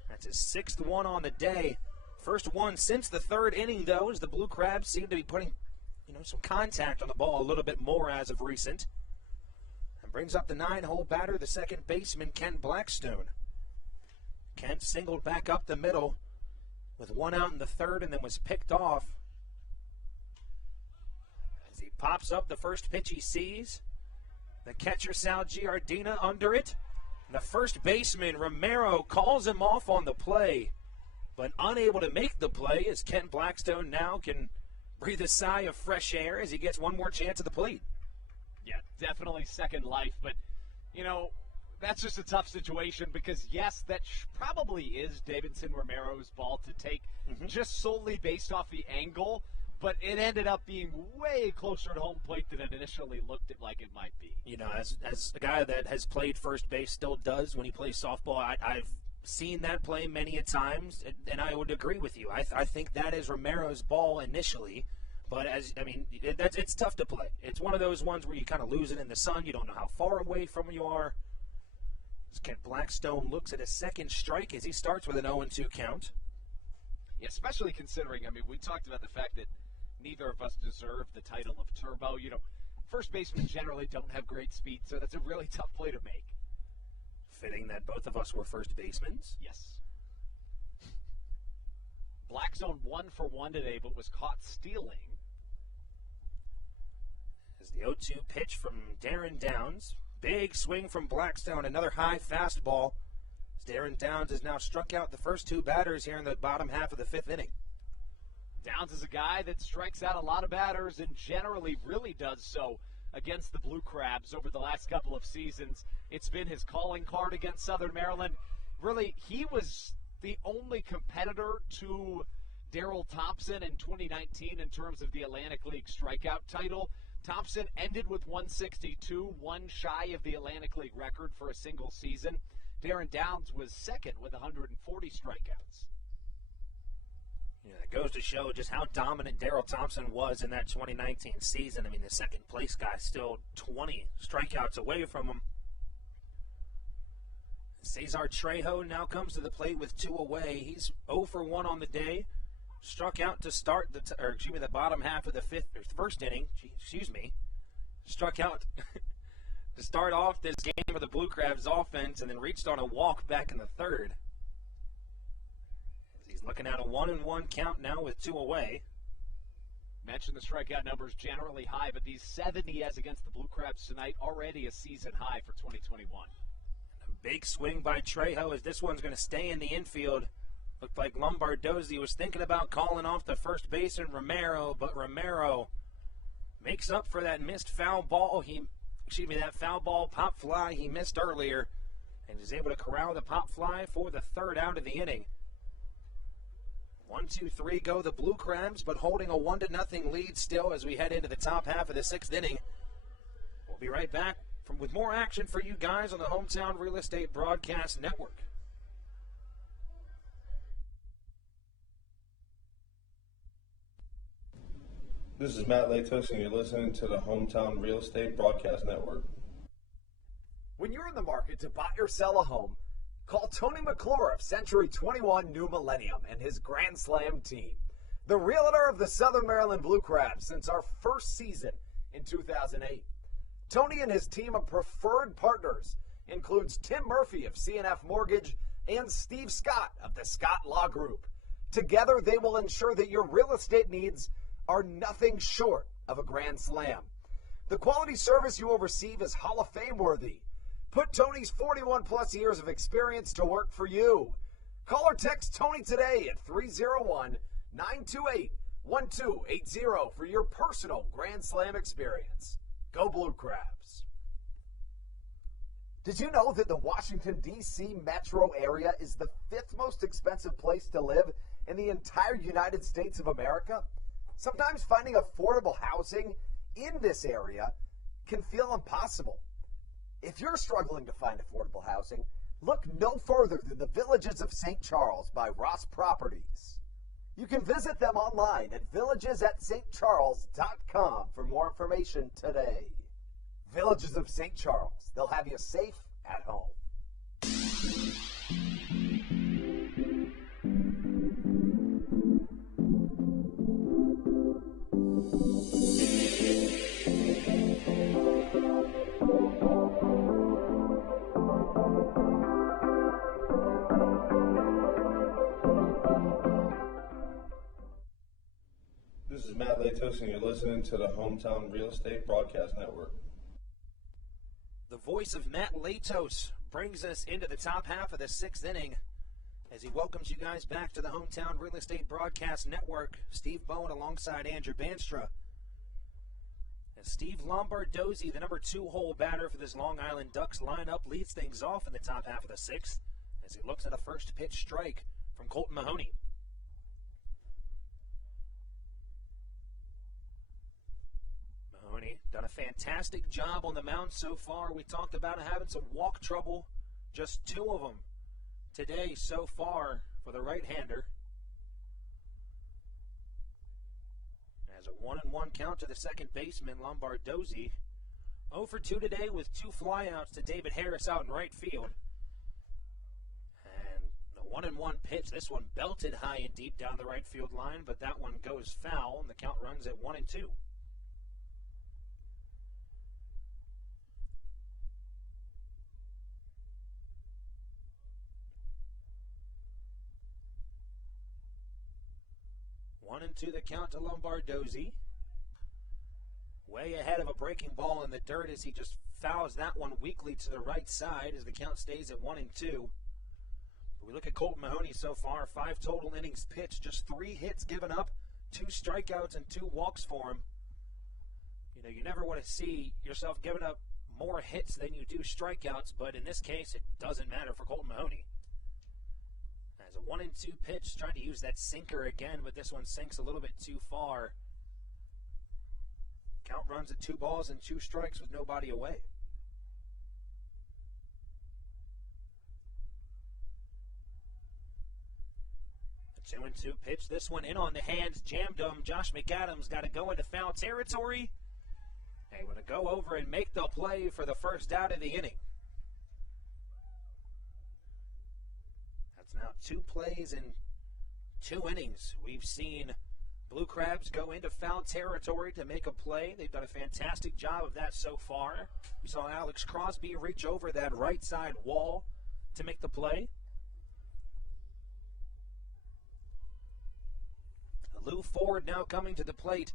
That's his 6th one on the day. First one since the third inning, though, as the Blue Crabs seem to be putting, some contact on the ball a little bit more as of recent. And brings up the 9-hole batter, the second baseman, Kent Blackstone. Kent singled back up the middle with 1 out in the third and then was picked off. As he pops up the first pitch he sees, the catcher, Sal Giardina, under it. The first baseman, Romero, calls him off on the play, but unable to make the play as Kent Blackstone now can breathe a sigh of fresh air as he gets one more chance at the plate. Yeah, definitely second life, but, that's just a tough situation because, yes, that probably is Davidson Romero's ball to take just solely based off the angle, but it ended up being way closer to home plate than it initially looked like it might be. As a guy that has played first base still does when he plays softball, I've seen that play many a times, and I would agree with you. I think that is Romero's ball initially, but it's tough to play. It's one of those ones where you kind of lose it in the sun. You don't know how far away from you are. As Kent Blackstone looks at a second strike as he starts with an 0-2 count. Yeah, especially considering, we talked about the fact that neither of us deserve the title of turbo. First basemen generally don't have great speed, so that's a really tough play to make. Fitting that both of us were first basemen. Yes. Blackstone 1 for 1 today, but was caught stealing. As the 0-2 pitch from Darren Downs. Big swing from Blackstone, another high fastball. As Darren Downs has now struck out the first two batters here in the bottom half of the fifth inning. Downs is a guy that strikes out a lot of batters and generally really does so against the Blue Crabs over the last couple of seasons. It's been his calling card against Southern Maryland. Really, he was the only competitor to Darryl Thompson in 2019 in terms of the Atlantic League strikeout title. Thompson ended with 162, one shy of the Atlantic League record for a single season. Darren Downs was second with 140 strikeouts. Yeah, it goes to show just how dominant Darryl Thompson was in that 2019 season. The second place guy still 20 strikeouts away from him. Cesar Trejo now comes to the plate with 2 away. He's 0 for 1 on the day. Struck out to start the bottom half of the first inning. Struck out to start off this game for the Blue Crabs offense, and then reached on a walk back in the third. As he's looking at a 1-1 count now with 2 away. Mentioned the strikeout numbers generally high, but these 7 he has against the Blue Crabs tonight already a season high for 2021. A big swing by Trejo as this one's going to stay in the infield. Looked like Lombardozzi was thinking about calling off the first baseman Romero, but Romero makes up for that missed foul ball. That foul ball pop fly he missed earlier, and is able to corral the pop fly for the third out of the inning. 1-2-3 go the Blue Crabs, but holding a 1-0 lead still as we head into the top half of the sixth inning. We'll be right back with more action for you guys on the Hometown Real Estate Broadcast Network. This is Matt Latos, and you're listening to the Hometown Real Estate Broadcast Network. When you're in the market to buy or sell a home, call Tony McClure of Century 21 New Millennium and his Grand Slam team. The realtor of the Southern Maryland Blue Crabs since our first season in 2008. Tony and his team of preferred partners includes Tim Murphy of CNF Mortgage and Steve Scott of the Scott Law Group. Together, they will ensure that your real estate needs are nothing short of a grand slam. The quality service you will receive is Hall of Fame worthy. Put Tony's 41-plus years of experience to work for you. Call or text Tony today at 301-928-1280 for your personal Grand Slam experience. Go Blue Crabs. Did you know that the Washington, D.C. metro area is the 5th most expensive place to live in the entire United States of America? Sometimes finding affordable housing in this area can feel impossible. If you're struggling to find affordable housing, look no further than the Villages of St. Charles by Ross Properties. You can visit them online at villagesatstcharles.com for more information today. Villages of St. Charles. They'll have you safe at home. This is Matt Latos, and you're listening to the Hometown Real Estate Broadcast Network. The voice of Matt Latos brings us into the top half of the 6th inning as he welcomes you guys back to the Hometown Real Estate Broadcast Network. Steve Bowen alongside Andrew Banstra. As Steve Lombardozzi, the number 2-hole batter for this Long Island Ducks lineup, leads things off in the top half of the 6th as he looks at a first pitch strike from Colton Mahoney. Mahoney done a fantastic job on the mound so far. We talked about having some walk trouble, just 2 of them today so far for the right-hander. As a 1-1 count to the second baseman, Lombardozzi. 0 for 2 today with 2 flyouts to David Harris out in right field. And the 1-1 pitch, this one belted high and deep down the right field line, but that one goes foul, and the count runs at 1-2. One and 2 the count to Lombardozzi. Way ahead of a breaking ball in the dirt as he just fouls that one weakly to the right side as the count stays at 1-2. But we look at Colton Mahoney so far, 5 total innings pitched, just 3 hits given up, 2 strikeouts and 2 walks for him. You know, you never want to see yourself giving up more hits than you do strikeouts, but in this case, it doesn't matter for Colton Mahoney. As a 1-2 pitch, trying to use that sinker again, but this one sinks a little bit too far. Count runs at 2 balls and 2 strikes with nobody away. The 2-2 pitch, this one in on the hands, jammed him. Josh McAdams got to go into foul territory. Able to go over and make the play for the first out of the inning. Now 2 plays in 2 innings. We've seen Blue Crabs go into foul territory to make a play. They've done a fantastic job of that so far. We saw Alex Crosby reach over that right side wall to make the play. Lou Ford now coming to the plate.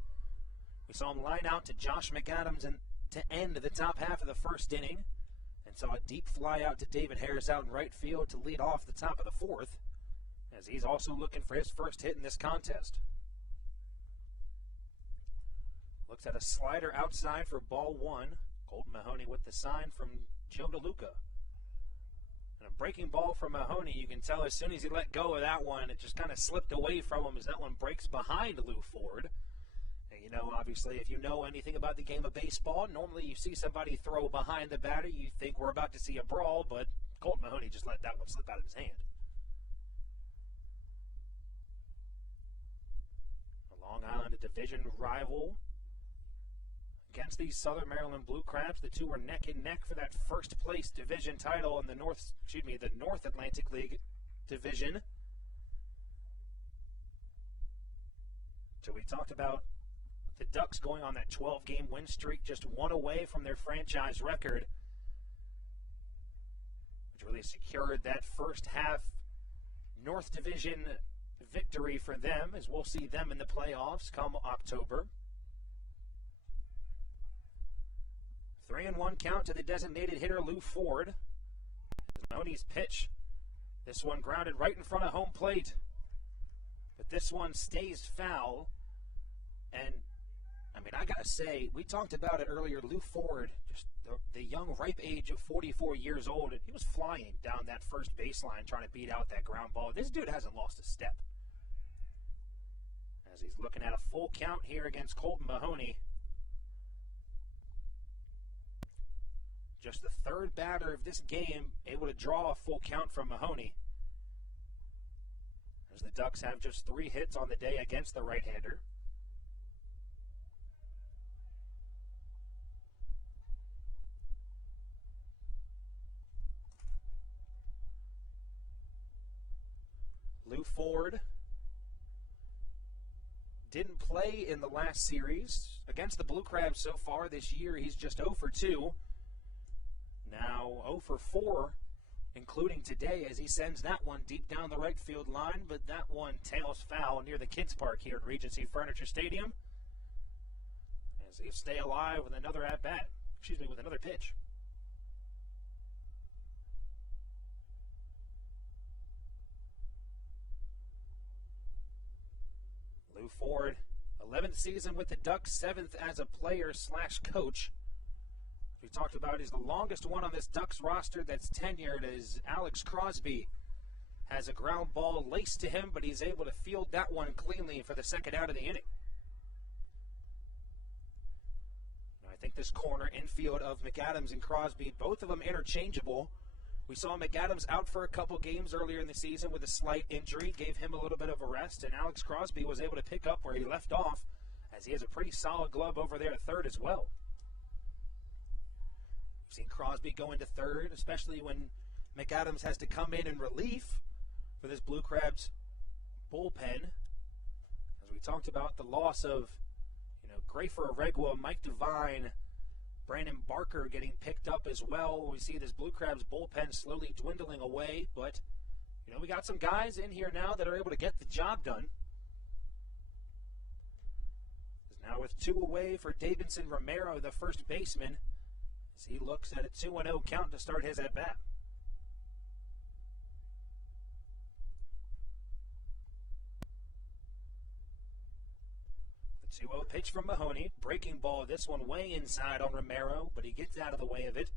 We saw him line out to Josh McAdams and to end the top half of the first inning. And saw a deep fly out to David Harris out in right field to lead off the top of the 4th, as he's also looking for his first hit in this contest. Looks at a slider outside for ball 1. Colton Mahoney with the sign from Joe DeLuca. And a breaking ball from Mahoney, you can tell as soon as he let go of that one, it just kind of slipped away from him as that one breaks behind Lou Ford. You know, obviously, if you know anything about the game of baseball, normally you see somebody throw behind the batter, you think we're about to see a brawl, but Colton Mahoney just let that one slip out of his hand. A Long Island division rival against the Southern Maryland Blue Crabs. The two were neck and neck for that first place division title in the North Atlantic League division. So we talked about the Ducks going on that 12-game win streak, just 1 away from their franchise record, which really secured that first half North Division victory for them, as we'll see them in the playoffs come October. 3-1 count to the designated hitter Lou Ford. Mahoney's pitch. This one grounded right in front of home plate. But this one stays foul. And I mean, I got to say, we talked about it earlier, Lou Ford, just the young, ripe age of 44 years old, and he was flying down that first baseline trying to beat out that ground ball. This dude hasn't lost a step. As he's looking at a full count here against Colton Mahoney. Just the 3rd batter of this game able to draw a full count from Mahoney. As the Ducks have just 3 hits on the day against the right-hander. Lou Ford didn't play in the last series. Against the Blue Crabs so far this year, he's just 0 for 2. Now 0 for 4, including today, as he sends that one deep down the right field line, but that one tails foul near the Kids Park here at Regency Furniture Stadium. As they stay alive with another at-bat, with another pitch. Lou Ford, 11th season with the Ducks, 7th as a player/coach. We talked about he's the longest one on this Ducks roster that's tenured, as Alex Crosby has a ground ball laced to him, but he's able to field that one cleanly for the second out of the inning. I think this corner infield of McAdams and Crosby, both of them interchangeable. We saw McAdams out for a couple games earlier in the season with a slight injury, gave him a little bit of a rest, and Alex Crosby was able to pick up where he left off, as he has a pretty solid glove over there at third as well. We've seen Crosby go into third, especially when McAdams has to come in relief for this Blue Crabs bullpen. As we talked about the loss of, Grafer Aregua, Mike Devine, Brandon Barker getting picked up as well. We see this Blue Crabs bullpen slowly dwindling away, but, we got some guys in here now that are able to get the job done. Now with 2 away for Davidson Romero, the first baseman, as he looks at a 2-0 count to start his at-bat. The 2-0 pitch from Mahoney. Breaking ball, this one way inside on Romero, but he gets out of the way of it.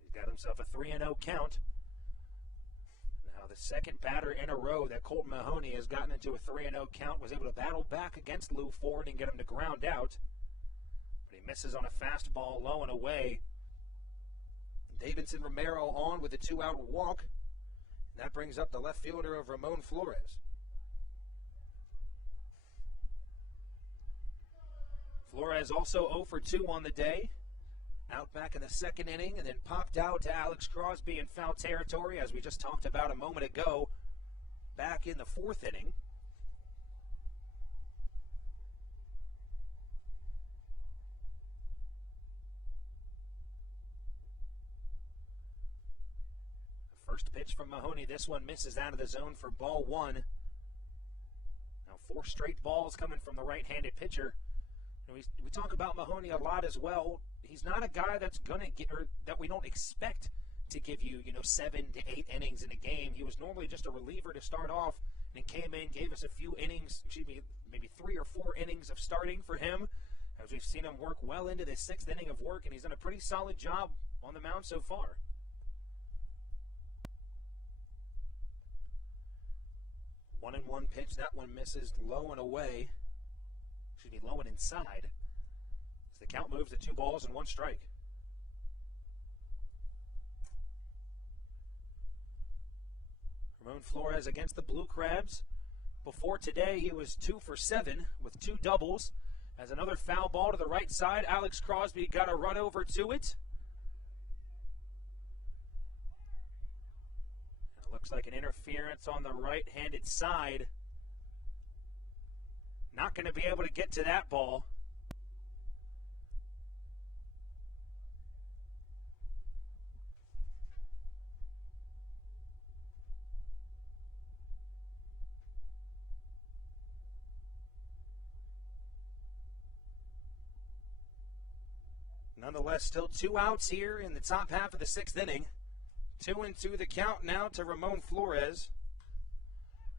He's got himself a 3-0 count. Now the second batter in a row that Colton Mahoney has gotten into a 3-0 count, was able to battle back against Lou Ford and get him to ground out. But he misses on a fastball low and away. Davidson Romero on with a 2-out walk. And that brings up the left fielder of Ramon Flores. Flores also 0 for 2 on the day. Out back in the second inning, and then popped out to Alex Crosby in foul territory, as we just talked about a moment ago, back in the fourth inning. The first pitch from Mahoney, this one misses out of the zone for ball 1. Now 4 straight balls coming from the right-handed pitcher. We talk about Mahoney a lot as well. He's not a guy that's going to get, or that we don't expect to give you, 7 to 8 innings in a game. He was normally just a reliever to start off, and came in, gave us a few innings, maybe 3 or 4 innings of starting for him, as we've seen him work well into the 6th inning of work, and he's done a pretty solid job on the mound so far. One and one pitch, that one misses low and away. Low and inside, as the count moves to 2 balls and 1 strike. Ramon Flores against the Blue Crabs. Before today, he was 2 for 7 with 2 doubles. As another foul ball to the right side, Alex Crosby got a run over to it. It looks like an interference on the right-handed side. Not going to be able to get to that ball. Nonetheless, still 2 outs here in the top half of the 6th inning. 2-2 the count now to Ramon Flores.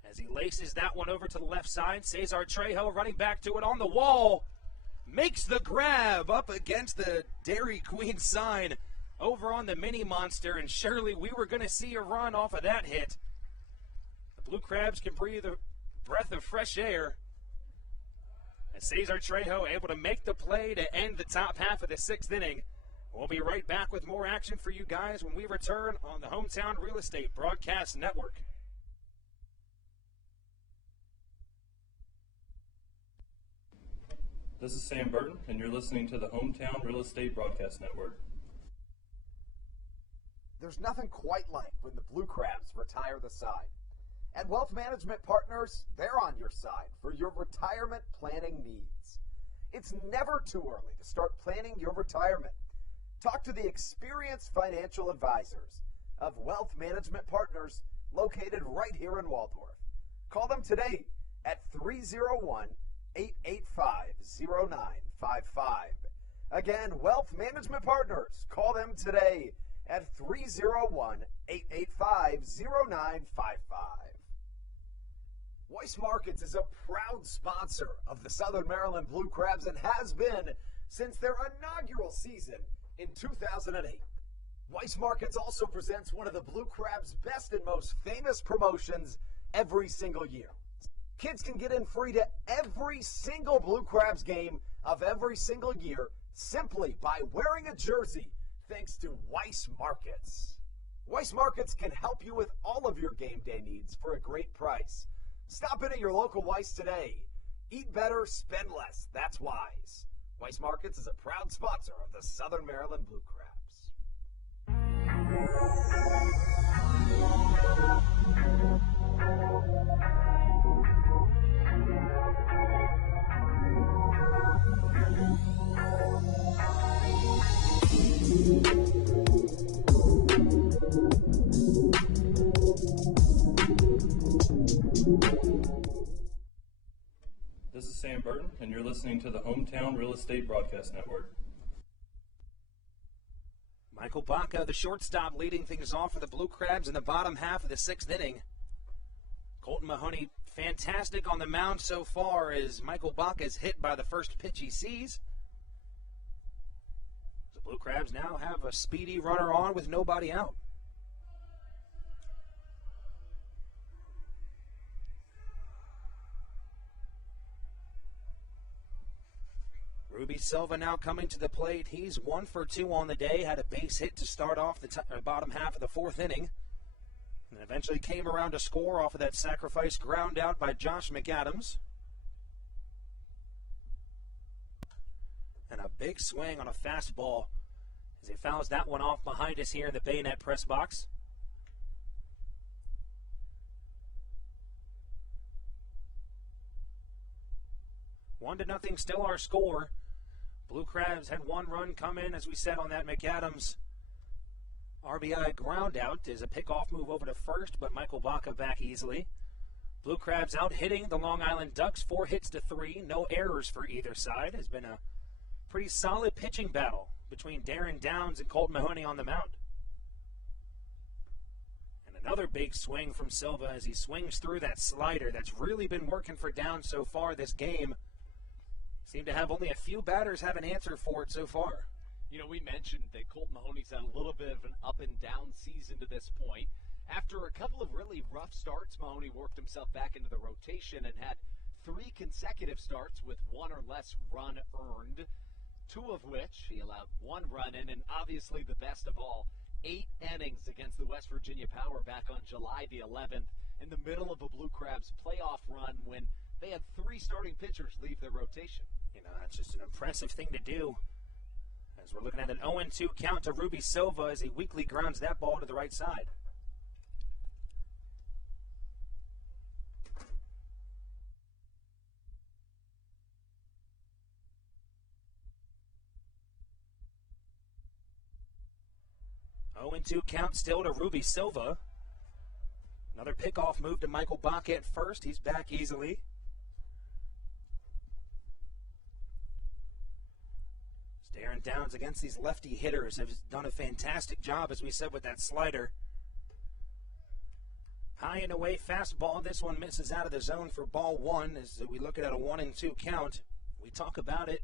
As he laces that one over to the left side, Cesar Trejo running back to it on the wall. Makes the grab up against the Dairy Queen sign over on the Mini Monster, and surely we were going to see a run off of that hit. The Blue Crabs can breathe a breath of fresh air. And Cesar Trejo able to make the play to end the top half of the 6th inning. We'll be right back with more action for you guys when we return on the Hometown Real Estate Broadcast Network. This is Sam Burton, and you're listening to the Hometown Real Estate Broadcast Network. There's nothing quite like when the Blue Crabs retire the side. At Wealth Management Partners, they're on your side for your retirement planning needs. It's never too early to start planning your retirement. Talk to the experienced financial advisors of Wealth Management Partners located right here in Waldorf. Call them today at 301-885-0955. Again, Wealth Management Partners. Call them today at 301-885-0955. Weiss Markets is a proud sponsor of the Southern Maryland Blue Crabs and has been since their inaugural season in 2008. Weiss Markets also presents one of the Blue Crabs' best and most famous promotions every single year. Kids can get in free to every single Blue Crabs game of every single year simply by wearing a jersey thanks to Weiss Markets. Weiss Markets can help you with all of your game day needs for a great price. Stop in at your local Weiss today. Eat better, spend less. That's wise. Weiss Markets is a proud sponsor of the Southern Maryland Blue Crabs. This is Sam Burton, and you're listening to the Hometown Real Estate Broadcast Network. Michael Baca, the shortstop, leading things off for the Blue Crabs in the bottom half of the sixth inning. Colton Mahoney, fantastic on the mound so far as Michael Baca is hit by the first pitch he sees. The Blue Crabs now have a speedy runner on with nobody out. Ruby Silva now coming to the plate. He's 1 for 2 on the day. Had a base hit to start off the bottom half of the fourth inning. And eventually came around to score off of that sacrifice ground out by Josh McAdams. And a big swing on a fastball as he fouls that one off behind us here in the Bayonet press box. One to nothing, still our score. Blue Crabs had one run come in, as we said, on that McAdams RBI ground out. Is a pickoff move over to first, but Michael Baca back easily. Blue Crabs out hitting the Long Island Ducks, 4 hits to 3. No errors for either side. Has been a pretty solid pitching battle between Darren Downs and Colton Mahoney on the mound. And another big swing from Silva as he swings through that slider that's really been working for Downs so far this game. Seem to have only a few batters have an answer for it so far. You know, we mentioned that Colton Mahoney's had a little bit of an up and down season to this point. After a couple of really rough starts, Mahoney worked himself back into the rotation and had 3 consecutive starts with 1 or less run earned, 2 of which he allowed 1 run in, and obviously the best of all, 8 innings against the West Virginia Power back on July the 11th in the middle of a Blue Crabs playoff run when they had 3 starting pitchers leave their rotation. You know, that's just an impressive thing to do. As we're looking at an 0-2 count to Ruby Silva as he weakly grounds that ball to the right side. Oh, 0-2 count still to Ruby Silva. Another pickoff move to Michael Baca at first. He's back easily. Darren Downs against these lefty hitters has done a fantastic job, as we said, with that slider. High and away fastball. This one misses out of the zone for ball 1 as we look at a 1-2 count. We talk about it.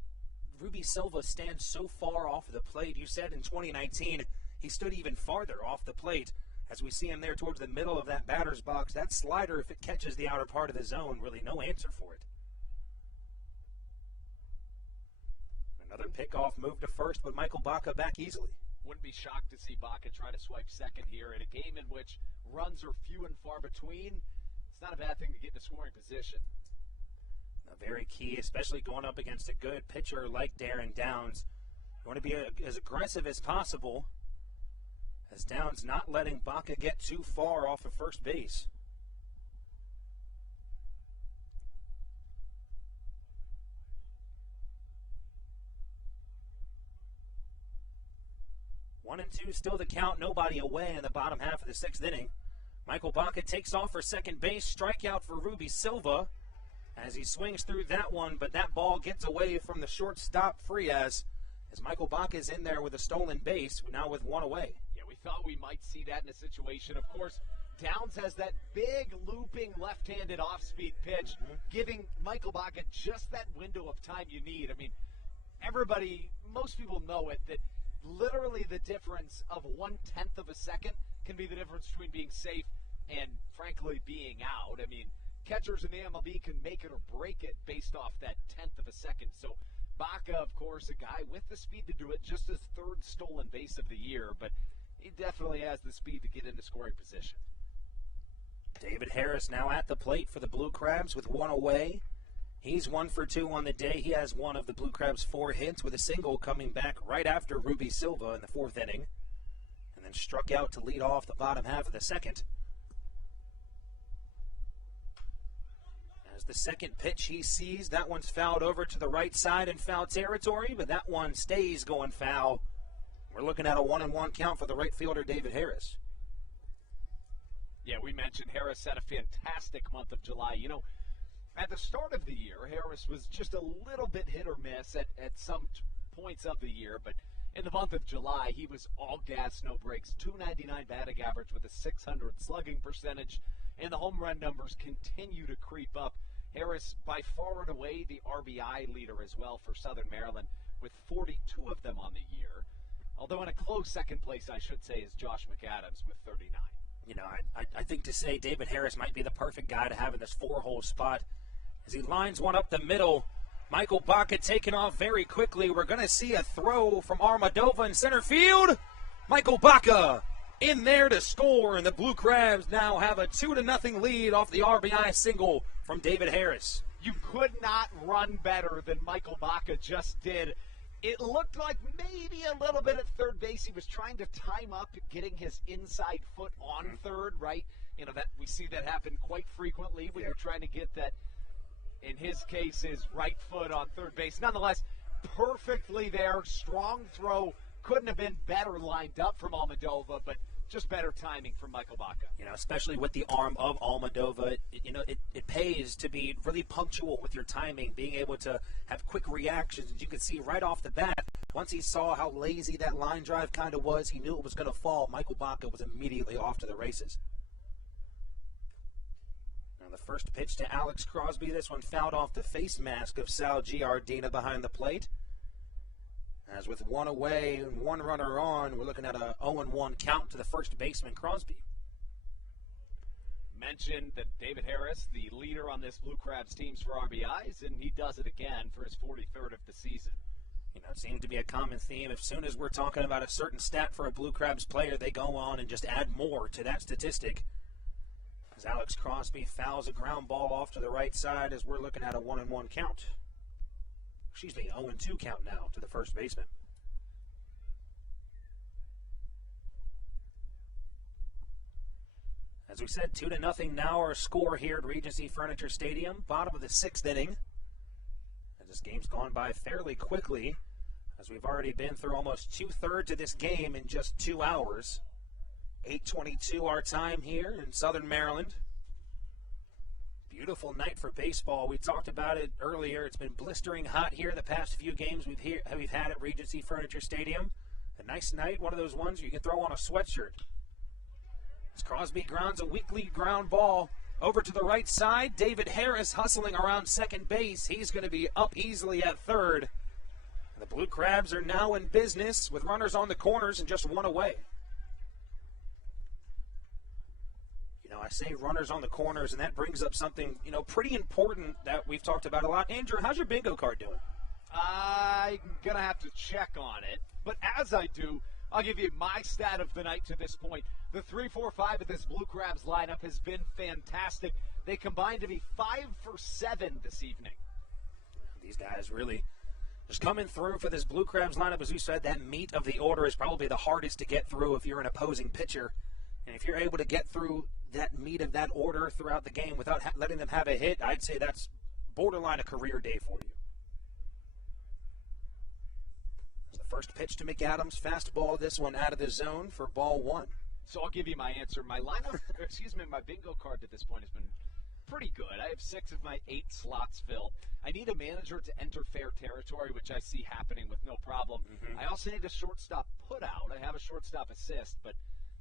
Ruby Silva stands so far off the plate. You said in 2019 he stood even farther off the plate. As we see him there towards the middle of that batter's box, that slider, if it catches the outer part of the zone, really no answer for it. Another pickoff move to first, but Michael Baca back easily. Wouldn't be shocked to see Baca try to swipe second here in a game in which runs are few and far between. It's not a bad thing to get in a scoring position. Very key, especially going up against a good pitcher like Darren Downs. You want to be as aggressive as possible, as Downs not letting Baca get too far off of first base. One and two, still the count, nobody away in the bottom half of the sixth inning. Michael Baca takes off for second base, strikeout for Ruby Silva as he swings through that one, but that ball gets away from the shortstop Frias as Michael Baca is in there with a stolen base, now with one away. Yeah, we thought we might see that in a situation. Of course, Downs has that big looping left-handed off-speed pitch, giving Michael Baca just that window of time you need. I mean, most people know it, that literally the difference of 1/10 of a second can be the difference between being safe and, frankly, being out. I mean, catchers in the MLB can make it or break it based off that 1/10 of a second. So Baca, of course, a guy with the speed to do it, just his third stolen base of the year, but he definitely has the speed to get into scoring position. David Harris now at the plate for the Blue Crabs with one away. He's 1 for 2 on the day. He has one of the Blue Crabs' 4 hits with a single coming back right after Ruby Silva in the 4th inning, and then struck out to lead off the bottom half of the 2nd. As the 2nd pitch he sees, that one's fouled over to the right side in foul territory, but that one stays going foul. We're looking at a 1-1 count for the right fielder, David Harris. Yeah, we mentioned Harris had a fantastic month of July. You know, at the start of the year, Harris was just a little bit hit or miss at some points of the year, but in the month of July, he was all gas, no brakes, .299 batting average with a .600 slugging percentage, and the home run numbers continue to creep up. Harris, by far and away, the RBI leader as well for Southern Maryland, with 42 of them on the year. Although in a close second place, I should say, is Josh McAdams with 39. You know, I think to say David Harris might be the perfect guy to have in this 4-hole spot as he lines one up the middle. Michael Baca taking off very quickly. We're going to see a throw from Armadova in center field. Michael Baca in there to score, and the Blue Crabs now have a 2-0 lead off the RBI single from David Harris. You could not run better than Michael Baca just did. It looked like maybe a little bit at third base. He was trying to time up getting his inside foot on third, right? You know, that we see that happen quite frequently when you're trying to get that, in his case, his right foot on third base. Nonetheless, perfectly there. Strong throw. Couldn't have been better lined up from Almadova, but just better timing from Michael Baca. You know, especially with the arm of Almadova, it pays to be really punctual with your timing, being able to have quick reactions. You could see right off the bat, once he saw how lazy that line drive kind of was, he knew it was going to fall. Michael Baca was immediately off to the races. Now the first pitch to Alex Crosby, this one fouled off the face mask of Sal Giardina behind the plate. As with one away and one runner on, we're looking at a 0-1 count to the first baseman, Crosby. Mentioned that David Harris, the leader on this Blue Crabs teams for RBIs, and he does it again for his 43rd of the season. You know, it seems to be a common theme. As soon as we're talking about a certain stat for a Blue Crabs player, they go on and just add more to that statistic. As Alex Crosby fouls a ground ball off to the right side as we're looking at a 1-1 count. 0-2 count now to the first baseman. As we said, 2-0 now our score here at Regency Furniture Stadium. Bottom of the 6th inning. And this game's gone by fairly quickly, as we've already been through almost 2/3 of this game in just 2 hours. 8:22 our time here in Southern Maryland. Beautiful night for baseball. We talked about it earlier. It's been blistering hot here the past few games we've had at Regency Furniture Stadium. A nice night, one of those ones you can throw on a sweatshirt. As Crosby grounds a weakly ground ball over to the right side, David Harris hustling around second base. He's going to be up easily at third. The Blue Crabs are now in business with runners on the corners and just one away. I say runners on the corners, and that brings up something, pretty important that we've talked about a lot. Andrew, how's your bingo card doing? I'm going to have to check on it. But as I do, I'll give you my stat of the night to this point. The 3-4-5 of this Blue Crabs lineup has been fantastic. They combined to be 5 for 7 this evening. These guys really just coming through for this Blue Crabs lineup. As we said, that meat of the order is probably the hardest to get through if you're an opposing pitcher. And if you're able to get through that meat of that order throughout the game without letting them have a hit, I'd say that's borderline a career day for you. The first pitch to McAdams, fastball, this one out of the zone for ball 1. So I'll give you my answer. My lineup, my bingo card to this point has been pretty good. I have 6 of my 8 slots filled. I need a manager to enter fair territory, which I see happening with no problem. I also need a shortstop put out. I have a shortstop assist, but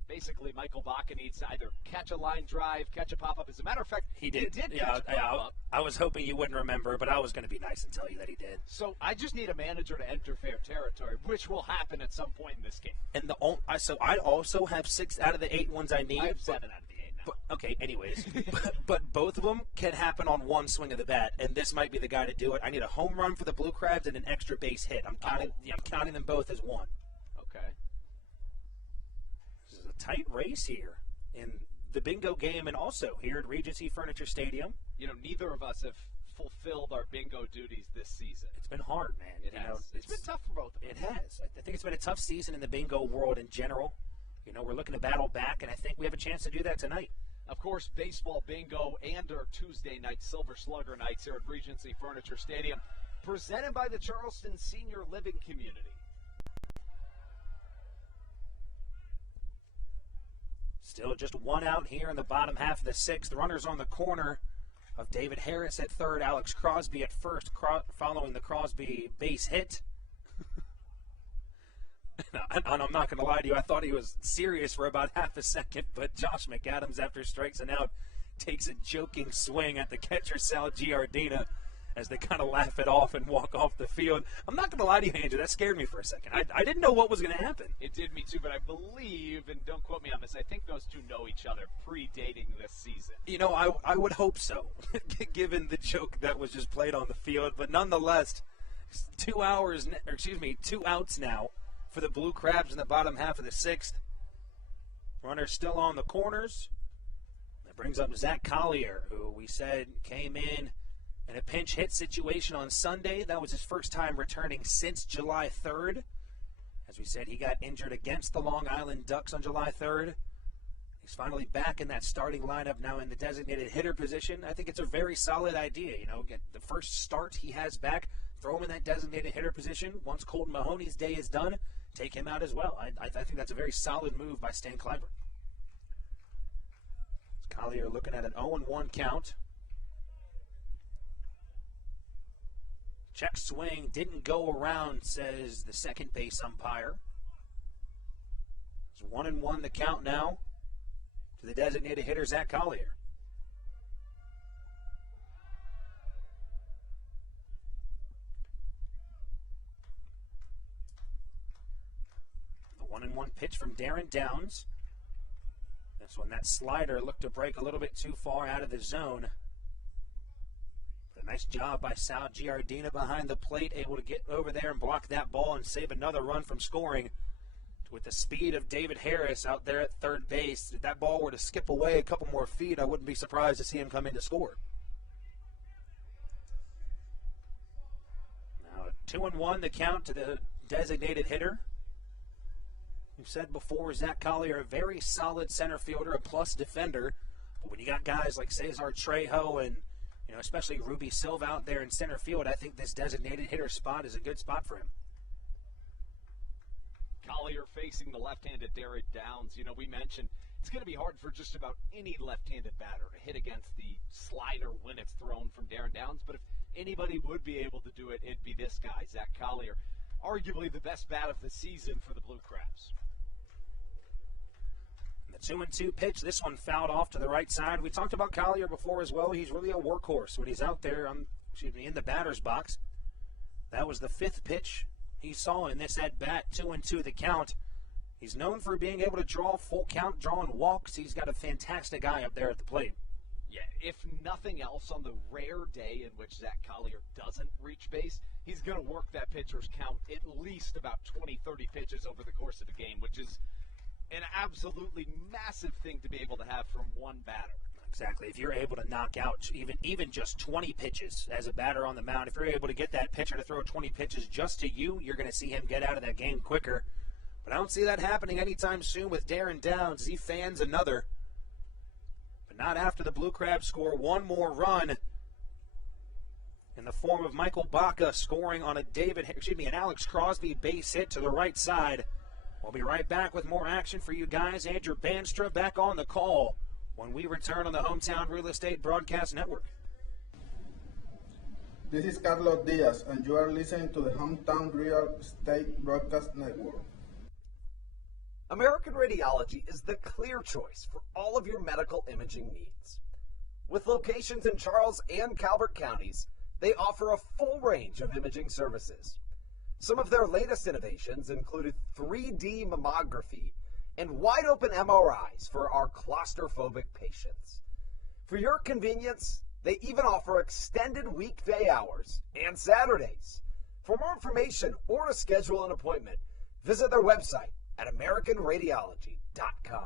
basically Michael Baca needs to either catch a line drive, catch a pop-up. As a matter of fact, He did. catch a Yeah, pop-up. I was hoping you wouldn't remember, but I was going to be nice and tell you that he did. So I just need a manager to enter fair territory, which will happen at some point in this game. And so I also have 6 out of the 8 ones I need. I have 7 out of the 8 now. But, okay, anyways. but both of them can happen on one swing of the bat, and this might be the guy to do it. I need a home run for the Blue Crabs and an extra base hit. I'm counting them both as one. Okay. This is a tight race here in the bingo game and also here at Regency Furniture Stadium. You know, neither of us have fulfilled our bingo duties this season. It's been hard, man. It has. It's been tough for both of us. It has. I think it's been a tough season in the bingo world in general. You know, we're looking to battle back, and I think we have a chance to do that tonight. Of course, baseball bingo and our Tuesday night Silver Slugger nights here at Regency Furniture Stadium, presented by the Charleston Senior Living Community. Still just one out here in the bottom half of the 6th. The runners on the corner of David Harris at third, Alex Crosby at first, following the Crosby base hit. And I'm not going to lie to you, I thought he was serious for about half a second, but Josh McAdams, after strikes and out, takes a joking swing at the catcher, Sal Giardina, as they kind of laugh it off and walk off the field. I'm not going to lie to you, Andrew, that scared me for a second. I didn't know what was going to happen. It did me too, but I believe, and don't quote me on this, I think those two know each other predating this season. You know, I would hope so, given the joke that was just played on the field. But nonetheless, 2 outs now for the Blue Crabs in the bottom half of the 6th. Runners still on the corners. That brings up Zach Collier, who we said came in a pinch hit situation on Sunday. That was his first time returning since July 3rd. As we said, he got injured against the Long Island Ducks on July 3rd. He's finally back in that starting lineup now in the designated hitter position. I think it's a very solid idea. You know, get the first start he has back, throw him in that designated hitter position. Once Colton Mahoney's day is done, take him out as well. I think that's a very solid move by Stan Clyburn. Collier looking at an 0-1 count. Check swing didn't go around, says the second base umpire. It's 1-1 the count now to the designated hitter, Zach Collier. The 1-1 pitch from Darren Downs. This one, that slider looked to break a little bit too far out of the zone. But a nice job by Sal Giardina behind the plate, able to get over there and block that ball and save another run from scoring. With the speed of David Harris out there at third base, if that ball were to skip away a couple more feet, I wouldn't be surprised to see him come in to score. Now 2-1 the count to the designated hitter. We've said before, Zach Collier, a very solid center fielder, a plus defender. But when you got guys like Cesar Trejo and, you know, especially Ruby Silva out there in center field, I think this designated hitter spot is a good spot for him. Collier facing the left-handed Darren Downs. You know, we mentioned it's going to be hard for just about any left-handed batter to hit against the slider when it's thrown from Darren Downs. But if anybody would be able to do it, it'd be this guy, Zach Collier. Arguably the best bat of the season for the Blue Crabs. The 2-2 pitch, this one fouled off to the right side. We talked about Collier before as well. He's really a workhorse when he's out there, in the batter's box. That was the 5th pitch he saw in this at-bat, 2-2 the count. He's known for being able to draw full count, drawing walks. He's got a fantastic eye up there at the plate. Yeah, if nothing else, on the rare day in which Zach Collier doesn't reach base, he's going to work that pitcher's count at least about 20, 30 pitches over the course of a game, which is an absolutely massive thing to be able to have from one batter. Exactly. If you're able to knock out even just 20 pitches as a batter on the mound, if you're able to get that pitcher to throw 20 pitches just to you, you're going to see him get out of that game quicker. But I don't see that happening anytime soon with Darren Downs as he fans another. But not after the Blue Crabs score one more run in the form of Michael Baca scoring on an Alex Crosby base hit to the right side. We'll be right back with more action for you guys. Andrew Banstra back on the call when we return on the Hometown Real Estate Broadcast Network. This is Carlos Diaz, and you are listening to the Hometown Real Estate Broadcast Network. American Radiology is the clear choice for all of your medical imaging needs. With locations in Charles and Calvert counties, they offer a full range of imaging services. Some of their latest innovations included 3D mammography and wide-open MRIs for our claustrophobic patients. For your convenience, they even offer extended weekday hours and Saturdays. For more information or to schedule an appointment, visit their website at AmericanRadiology.com.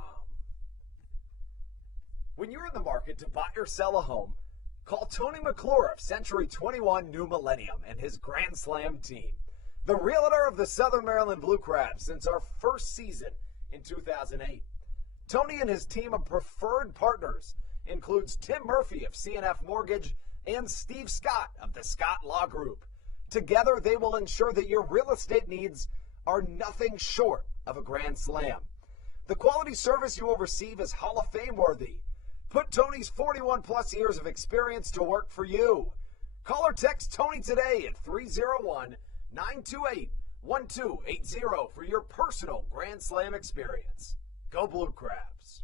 When you're in the market to buy or sell a home, call Tony McClure of Century 21 New Millennium and his Grand Slam team, the realtor of the Southern Maryland Blue Crabs since our first season in 2008. Tony and his team of preferred partners includes Tim Murphy of CNF Mortgage and Steve Scott of the Scott Law Group. Together, they will ensure that your real estate needs are nothing short of a grand slam. The quality service you will receive is Hall of Fame worthy. Put Tony's 41-plus years of experience to work for you. Call or text Tony today at 301-928-1280 for your personal Grand Slam experience. Go Blue Crabs.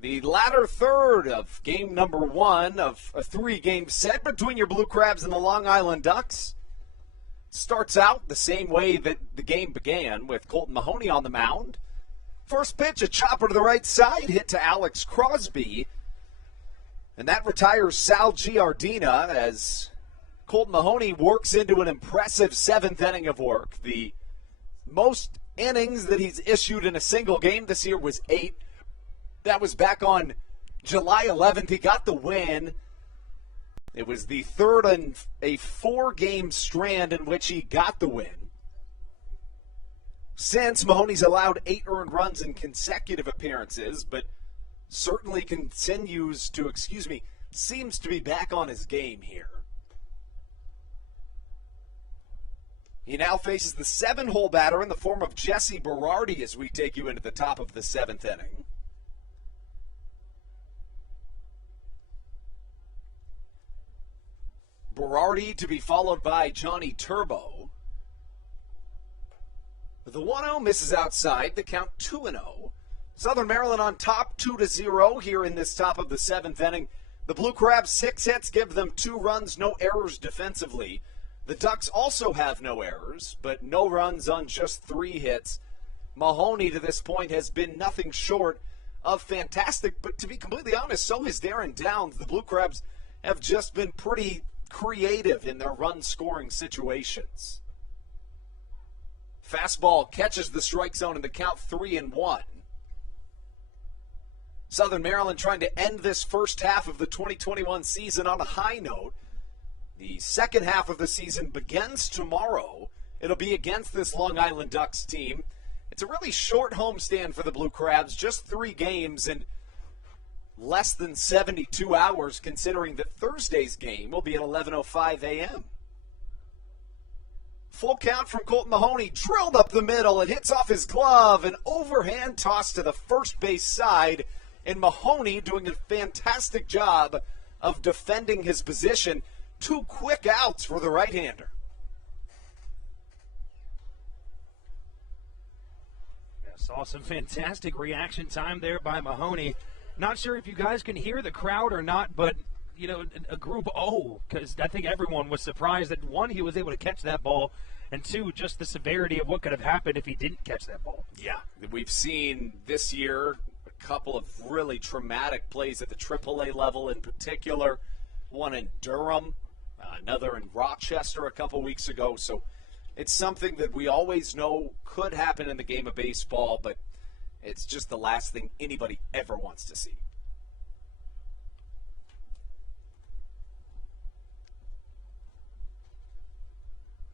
The latter third of game number one of a three-game set between your Blue Crabs and the Long Island Ducks starts out the same way that the game began, with Colton Mahoney on the mound. First pitch, a chopper to the right side, hit to Alex Crosby, and that retires Sal Giardina as Colton Mahoney works into an impressive seventh inning of work. The most innings that he's issued in a single game this year was 8. That was back on July 11th. He got the win. It was the third in a 4-game strand in which he got the win. Since, Mahoney's allowed 8 earned runs in consecutive appearances, but certainly seems to be back on his game here. He now faces the 7-hole batter in the form of Jesse Berardi as we take you into the top of the 7th inning. Berardi to be followed by Johnny Turbo. The 1-0 misses outside, the count 2-0. Southern Maryland on top 2-0 here in this top of the 7th inning. The Blue Crabs 6 hits, give them 2 runs, no errors defensively. The Ducks also have no errors, but no runs on just 3 hits. Mahoney to this point has been nothing short of fantastic, but to be completely honest, so has Darren Downs. The Blue Crabs have just been pretty creative in their run-scoring situations. Fastball catches the strike zone in the count 3-1. Southern Maryland trying to end this first half of the 2021 season on a high note. The second half of the season begins tomorrow. It'll be against this Long Island Ducks team. It's a really short homestand for the Blue Crabs, just 3 games and less than 72 hours, considering that Thursday's game will be at 11:05 a.m. Full count from Colton Mahoney, drilled up the middle. It hits off his glove, an overhand toss to the first base side, and Mahoney doing a fantastic job of defending his position. 2 quick outs for the right-hander. Saw some fantastic reaction time there by Mahoney. Not sure if you guys can hear the crowd or not, but, a group O, because I think everyone was surprised that, 1, he was able to catch that ball, and 2, just the severity of what could have happened if he didn't catch that ball. Yeah, we've seen this year a couple of really traumatic plays at the AAA level in particular. One in Durham, another in Rochester a couple weeks ago. So it's something that we always know could happen in the game of baseball, but It's just the last thing anybody ever wants to see.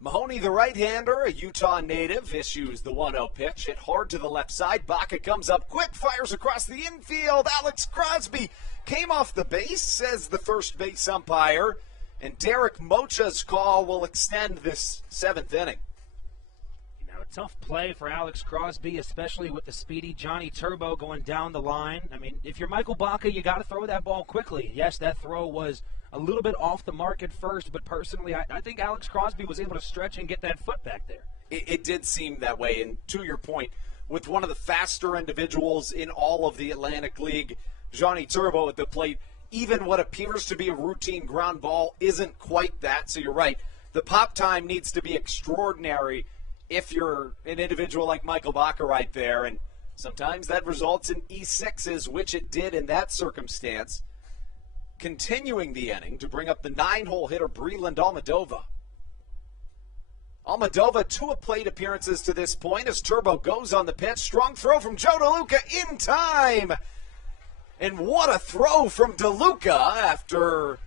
Mahoney, the right-hander, a Utah native, issues the 1-0 pitch. Hit hard to the left side. Baca comes up quick, fires across the infield. Alex Crosby came off the base, says the first base umpire. And Derek Mocha's call will extend this 7th inning. A tough play for Alex Crosby, especially with the speedy Johnny Turbo going down the line. I mean, if you're Michael Baca, you got to throw that ball quickly. Yes, that throw was a little bit off the mark at first, but personally, I think Alex Crosby was able to stretch and get that foot back there. It did seem that way, and to your point, with one of the faster individuals in all of the Atlantic League, Johnny Turbo at the plate, even what appears to be a routine ground ball isn't quite that, so you're right. The pop time needs to be extraordinary if you're an individual like Michael Baca right there, and sometimes that results in E6s, which it did in that circumstance. Continuing the inning to bring up the 9-hole hitter, Breland Almodovar. Almodovar, 2 plate appearances to this point as Turbo goes on the pitch. Strong throw from Joe DeLuca in time. And what a throw from DeLuca after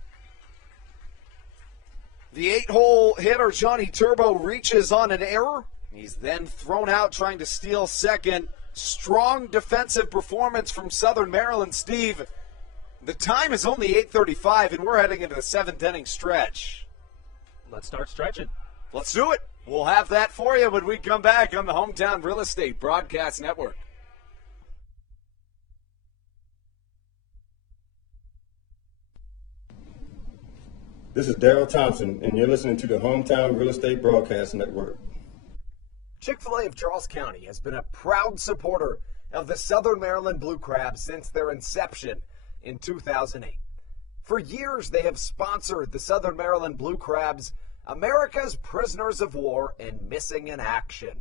the 8-hole hitter, Johnny Turbo, reaches on an error. He's then thrown out trying to steal second. Strong defensive performance from Southern Maryland, Steve. The time is only 8:35, and we're heading into the 7th inning stretch. Let's start stretching. Let's do it. We'll have that for you when we come back on the Hometown Real Estate Broadcast Network. This is Daryl Thompson, and you're listening to the Hometown Real Estate Broadcast Network. Chick-fil-A of Charles County has been a proud supporter of the Southern Maryland Blue Crabs since their inception in 2008. For years, they have sponsored the Southern Maryland Blue Crabs, America's prisoners of war and missing in action.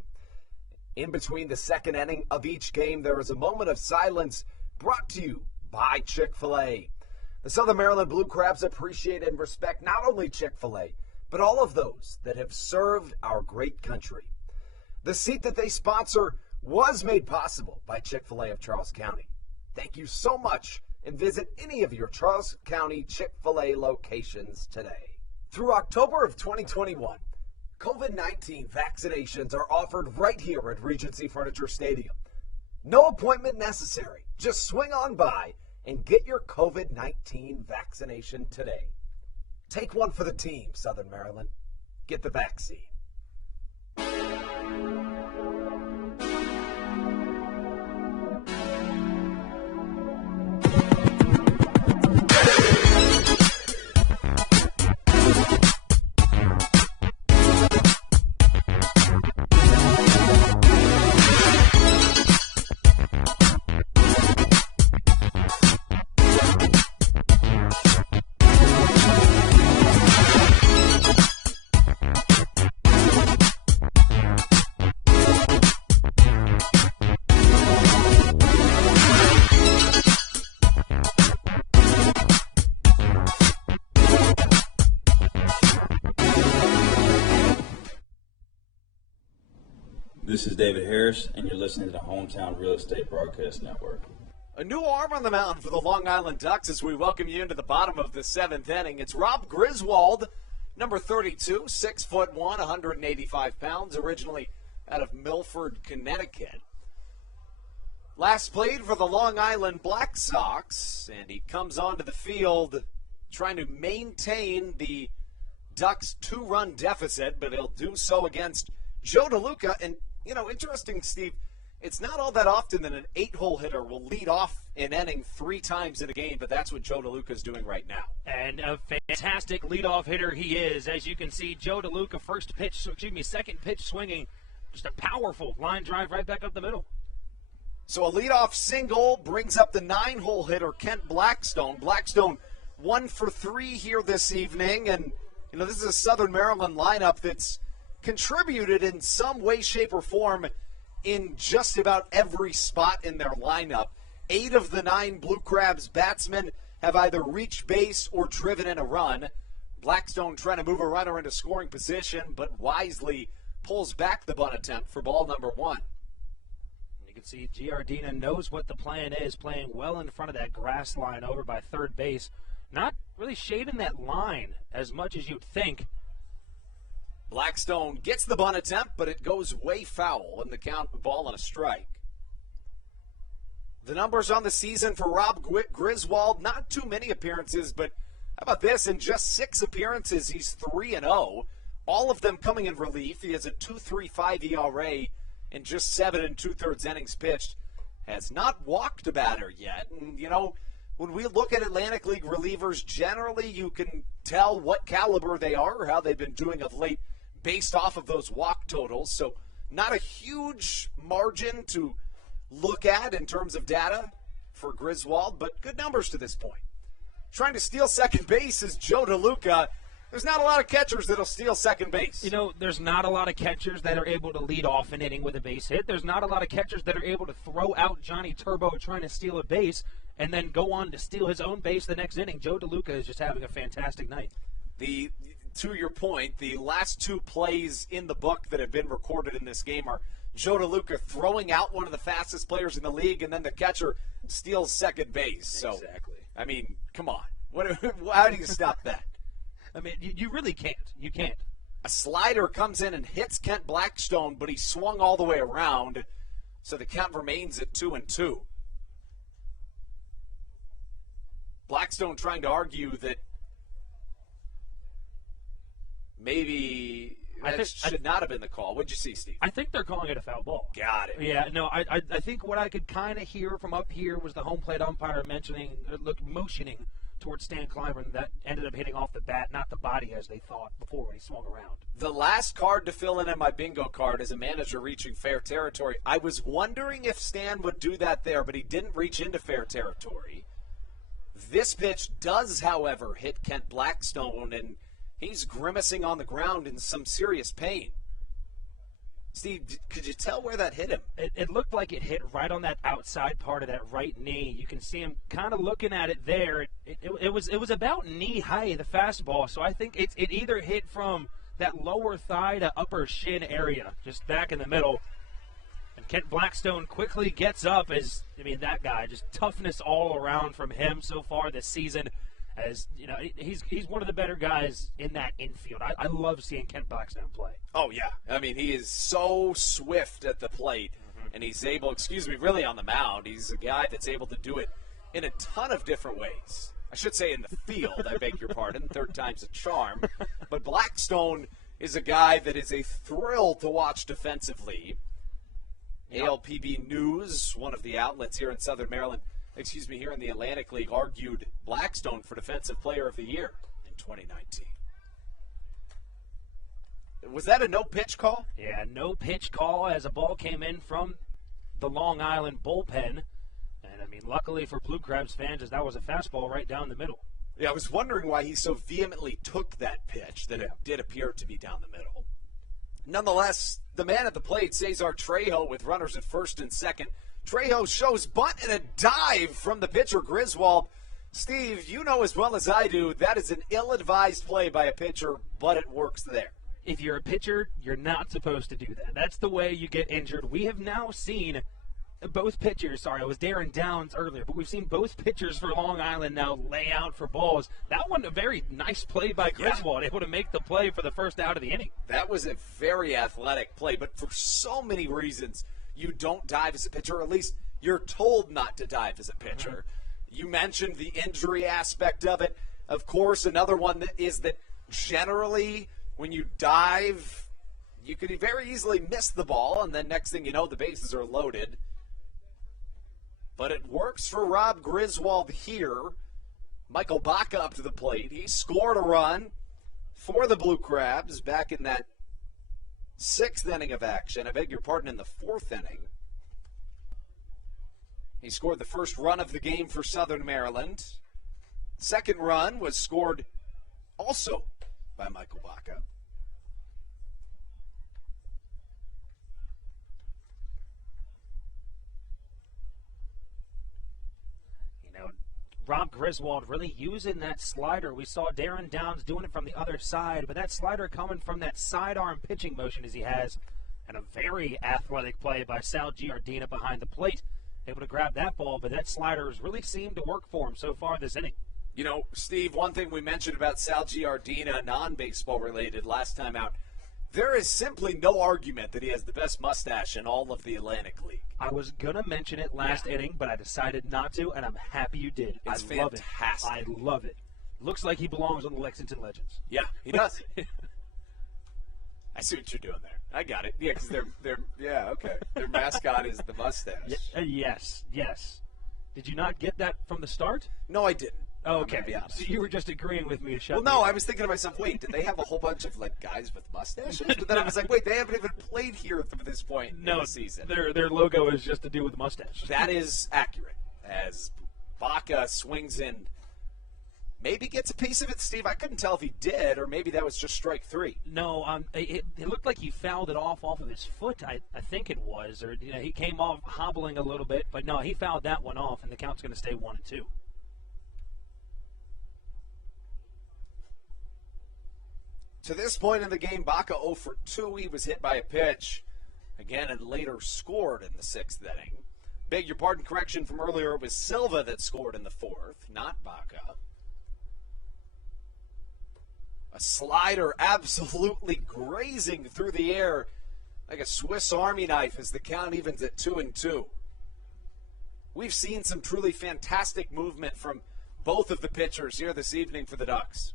In between the second inning of each game, there is a moment of silence brought to you by Chick-fil-A. The Southern Maryland Blue Crabs appreciate and respect not only Chick-fil-A, but all of those that have served our great country. The seat that they sponsor was made possible by Chick-fil-A of Charles County. Thank you so much, and visit any of your Charles County Chick-fil-A locations today. Through October of 2021, COVID-19 vaccinations are offered right here at Regency Furniture Stadium. No appointment necessary. Just swing on by and get your COVID-19 vaccination today. Take one for the team, Southern Maryland. Get the vaccine. This is David Harris, and you're listening to the Hometown Real Estate Broadcast Network. A new arm on the mound for the Long Island Ducks as we welcome you into the bottom of the 7th inning. It's Rob Griswold, number 32, 6'1", 185 pounds, originally out of Milford, Connecticut. Last played for the Long Island Black Sox, and he comes onto the field trying to maintain the Ducks' 2-run deficit, but he'll do so against Joe DeLuca. And, you know, interesting, Steve, it's not all that often that an 8-hole hitter will lead off an inning 3 times in a game, but that's what Joe DeLuca is doing right now. And a fantastic leadoff hitter he is. As you can see, Joe DeLuca, second pitch swinging, just a powerful line drive right back up the middle. So a leadoff single brings up the 9-hole hitter, Kent Blackstone. Blackstone 1 for 3 here this evening, and, you know, this is a Southern Maryland lineup that's contributed in some way, shape, or form in just about every spot in their lineup. 8 of the 9 Blue Crabs batsmen have either reached base or driven in a run. Blackstone trying to move a runner into scoring position, but wisely pulls back the bunt attempt for ball number 1. can see Giardina knows what the plan is, playing well in front of that grass line over by third base. Not really shading that line as much as you'd think. Blackstone gets the bunt attempt, but it goes way foul in the count, ball and a strike. The numbers on the season for Rob Griswold, not too many appearances, but how about this? In just 6 appearances, he's 3-0. All of them coming in relief. He has a 2.35 ERA in just 7 2/3 innings pitched. Has not walked a batter yet. And, you know, when we look at Atlantic League relievers, generally you can tell what caliber they are or how they've been doing of late based off of those walk totals. So not a huge margin to look at in terms of data for Griswold, but good numbers to this point. Trying to steal second base is Joe DeLuca. There's not a lot of catchers that'll steal second base. You know, there's not a lot of catchers that are able to lead off an inning with a base hit. There's not a lot of catchers that are able to throw out Johnny Turbo trying to steal a base and then go on to steal his own base the next inning. Joe DeLuca is just having a fantastic night. To your point, the last 2 plays in the book that have been recorded in this game are Joe DeLuca throwing out one of the fastest players in the league, and then the catcher steals second base. So, exactly. I mean, come on. How do you stop that? I mean, you really can't. You can't. A slider comes in and hits Kent Blackstone, but he swung all the way around, so the count remains at 2-2. Blackstone trying to argue that maybe that should not have been the call. What'd you see, Steve? I think they're calling it a foul ball. Got it. Yeah, no, I think what I could kind of hear from up here was the home plate umpire motioning towards Stan Kleiber, that ended up hitting off the bat, not the body as they thought before when he swung around. The last card to fill in my bingo card is a manager reaching fair territory. I was wondering if Stan would do that there, but he didn't reach into fair territory. This pitch does, however, hit Kent Blackstone, and he's grimacing on the ground in some serious pain. Steve, could you tell where that hit him? It looked like it hit right on that outside part of that right knee. You can see him kind of looking at it there. It was about knee high, the fastball. So I think it either hit from that lower thigh to upper shin area, just back in the middle. And Kent Blackstone quickly gets up that guy, just toughness all around from him so far this season. As you know, he's one of the better guys in that infield. I love seeing Kent Blackstone play. Oh, yeah. I mean, he is so swift at the plate, and he's able, really on the mound. He's a guy that's able to do it in a ton of different ways. I should say in the field, I beg your pardon. 3rd time's a charm. But Blackstone is a guy that is a thrill to watch defensively. ALPB News, one of the outlets here in Southern Maryland, here in the Atlantic League, argued Blackstone for Defensive Player of the Year in 2019. Was that a no-pitch call? Yeah, no-pitch call as a ball came in from the Long Island bullpen. And, I mean, luckily for Blue Crabs fans, as that was a fastball right down the middle. Yeah, I was wondering why he so vehemently took that pitch, that it did appear to be down the middle. Nonetheless, the man at the plate, Cesar Trejo, with runners at first and second. Trejo shows bunt and a dive from the pitcher, Griswold. Steve, you know as well as I do, that is an ill-advised play by a pitcher, but it works there. If you're a pitcher, you're not supposed to do that. That's the way you get injured. We have now seen both pitchers, it was Darren Downs earlier, but we've seen both pitchers for Long Island now lay out for balls. That one, a very nice play by Griswold, able to make the play for the first out of the inning. That was a very athletic play, but for so many reasons, you don't dive as a pitcher, or at least you're told not to dive as a pitcher. You mentioned the injury aspect of it. Of course, another one that generally when you dive, you could very easily miss the ball, and then next thing you know, the bases are loaded. But it works for Rob Griswold here. Michael Baca up to the plate. He scored a run for the Blue Crabs back in that 6th inning of action. I beg your pardon, in the 4th inning. He scored the first run of the game for Southern Maryland. Second run was scored also by Michael Baca. Rob Griswold really using that slider. We saw Darren Downs doing it from the other side, but that slider coming from that sidearm pitching motion as he has And a very athletic play by Sal Giardina behind the plate. Able to grab that ball, but that slider has really seemed to work for him so far this inning. You know, Steve, one thing we mentioned about Sal Giardina, non-baseball related, last time out, there is simply no argument that he has the best mustache in all of the Atlantic League. I was going to mention it last inning, but I decided not to, and I'm happy you did. It's I love it. fantastic. I love it. Looks like he belongs on the Lexington Legends. Yeah, he does. I see what you're doing there. I got it. Yeah, because their mascot is the mustache. Yes. Did you not get that from the start? No, I didn't. Oh, okay. I'm gonna be honest. So you were just agreeing with me to shut Well, me no, down. I was thinking to myself, wait, did they have a whole bunch of guys with mustaches? But then I was like, wait, they haven't even played here up to this point in the season. Their logo is just to do with the mustache. That is accurate. As Baca swings in, maybe gets a piece of it, Steve. I couldn't tell if he did, or maybe that was just strike three. No, it looked like he fouled it off of his foot. I think it was, or he came off hobbling a little bit, but no, he fouled that one off, and the count's going to stay 1-2. To this point in the game, Baca 0 for 2. He was hit by a pitch again and later scored in the 6th inning. Beg your pardon, correction from earlier. It was Silva that scored in the 4th, not Baca. A slider absolutely grazing through the air like a Swiss Army knife as the count evens at 2-2. We've seen some truly fantastic movement from both of the pitchers here this evening for the Ducks.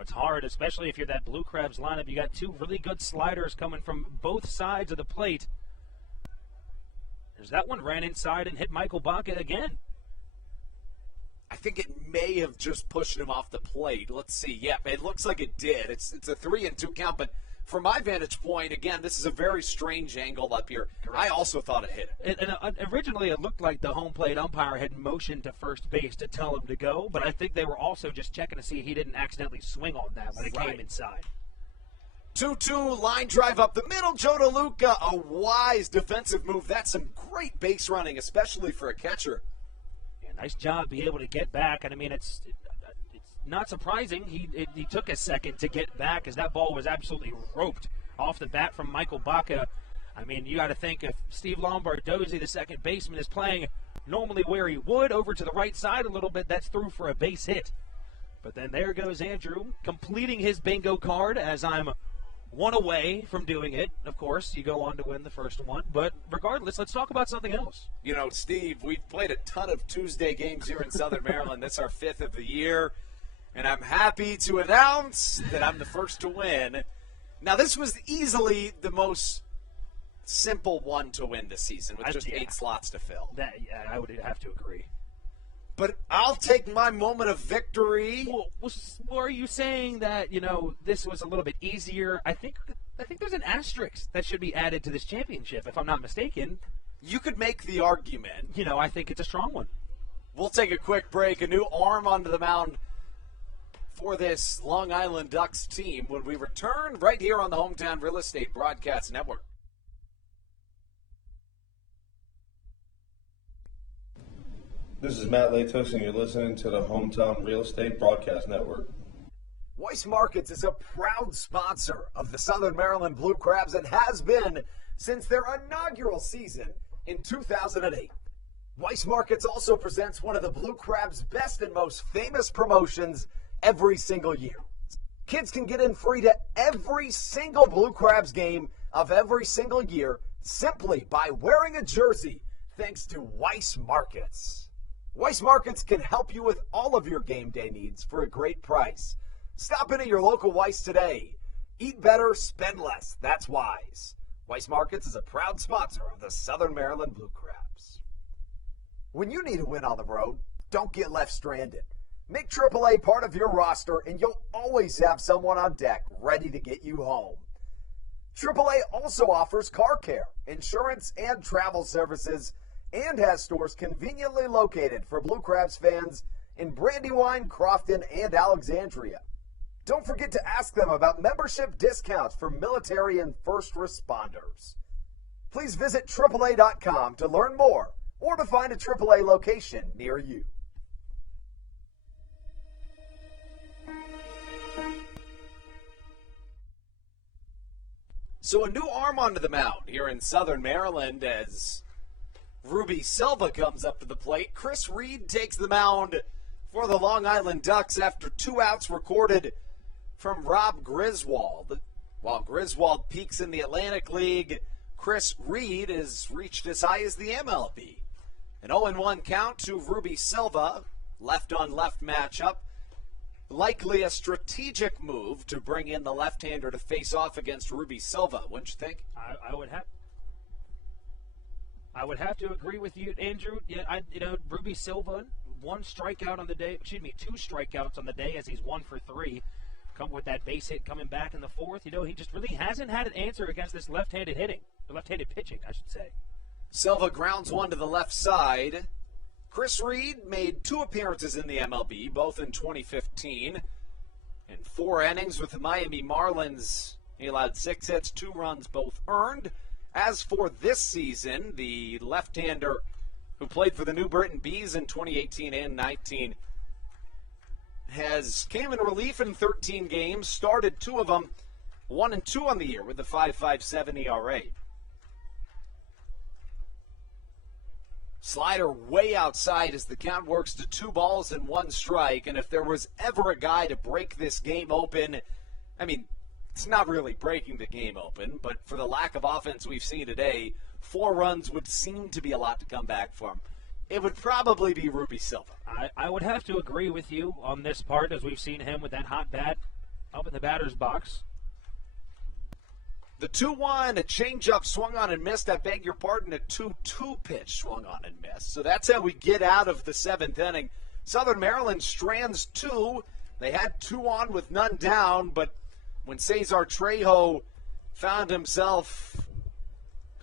It's hard, especially if you're that Blue Crabs lineup. You got two really good sliders coming from both sides of the plate. There's that one ran inside and hit Michael Baca again. I think it may have just pushed him off the plate. Let's see. Yeah, it looks like it did. It's a 3-2 count, but from my vantage point, again, this is a very strange angle up here. I also thought it hit him. And originally it looked like the home plate umpire had motioned to first base to tell him to go, but I think they were also just checking to see he didn't accidentally swing on that when it came inside. 2-2 line drive up the middle. Joe DeLuca, a wise defensive move. That's some great base running, especially for a catcher. Yeah, nice job be able to get back. And I mean, it's not surprising. He took a second to get back as that ball was absolutely roped off the bat from Michael Baca. I mean, you got to think if Steve Lombardozzi, the second baseman, is playing normally where he would over to the right side a little bit, that's through for a base hit. But then there goes Andrew completing his bingo card as I'm one away from doing it. Of course, you go on to win the first one. But regardless, let's talk about something else. You know, Steve, we've played a ton of Tuesday games here in Southern Maryland. That's our 5th of the year. And I'm happy to announce that I'm the first to win. Now, this was easily the most simple one to win this season with just 8 slots to fill. I would have to agree. But I'll take my moment of victory. Well, are you saying that, this was a little bit easier? I think there's an asterisk that should be added to this championship, if I'm not mistaken. You could make the argument. I think it's a strong one. We'll take a quick break. A new arm onto the mound for this Long Island Ducks team when we return right here on the Hometown Real Estate Broadcast Network. This is Matt Latos, and you're listening to the Hometown Real Estate Broadcast Network. Weiss Markets is a proud sponsor of the Southern Maryland Blue Crabs and has been since their inaugural season in 2008. Weiss Markets also presents one of the Blue Crabs' best and most famous promotions every single year. Kids can get in free to every single Blue Crabs game of every single year simply by wearing a jersey thanks to Weiss Markets. Weiss Markets can help you with all of your game day needs for a great price. Stop into your local Weiss today. Eat better, spend less. That's wise. Weiss Markets is a proud sponsor of the Southern Maryland Blue Crabs. When you need a win on the road, don't get left stranded. Make AAA part of your roster, and you'll always have someone on deck ready to get you home. AAA also offers car care, insurance, and travel services, and has stores conveniently located for Blue Crabs fans in Brandywine, Crofton, and Alexandria. Don't forget to ask them about membership discounts for military and first responders. Please visit AAA.com to learn more or to find a AAA location near you. So a new arm onto the mound here in Southern Maryland as Ruby Silva comes up to the plate. Chris Reed takes the mound for the Long Island Ducks after 2 outs recorded from Rob Griswold. While Griswold peaks in the Atlantic League, Chris Reed has reached as high as the MLB. An 0-1 count to Ruby Silva, left-on-left matchup. Likely a strategic move to bring in the left-hander to face off against Ruby Silva, wouldn't you think? I would have to agree with you, Andrew. Yeah, Ruby Silva, 2 strikeouts on the day as he's 1 for 3. Come with that base hit coming back in the 4th. He just really hasn't had an answer against this left-handed pitching, I should say. Silva grounds one to the left side. Chris Reed made 2 appearances in the MLB, both in 2015. In 4 innings with the Miami Marlins, he allowed 6 hits, 2 runs, both earned. As for this season, the left-hander who played for the New Britain Bees in 2018 and 19 came in relief in 13 games, started 2 of them, 1-2 on the year with the 5.57 ERA. Slider way outside as the count works to 2 balls and 1 strike. And if there was ever a guy to break this game open, it's not really breaking the game open, but for the lack of offense we've seen today, 4 runs would seem to be a lot to come back from. It would probably be Ruby Silva. I would have to agree with you on this part, as we've seen him with that hot bat up in the batter's box. The 2-1, a changeup swung on and missed. I beg your pardon, a 2-2 pitch swung on and missed. So that's how we get out of the 7th inning. Southern Maryland strands 2. They had 2 on with none down, but when Cesar Trejo found himself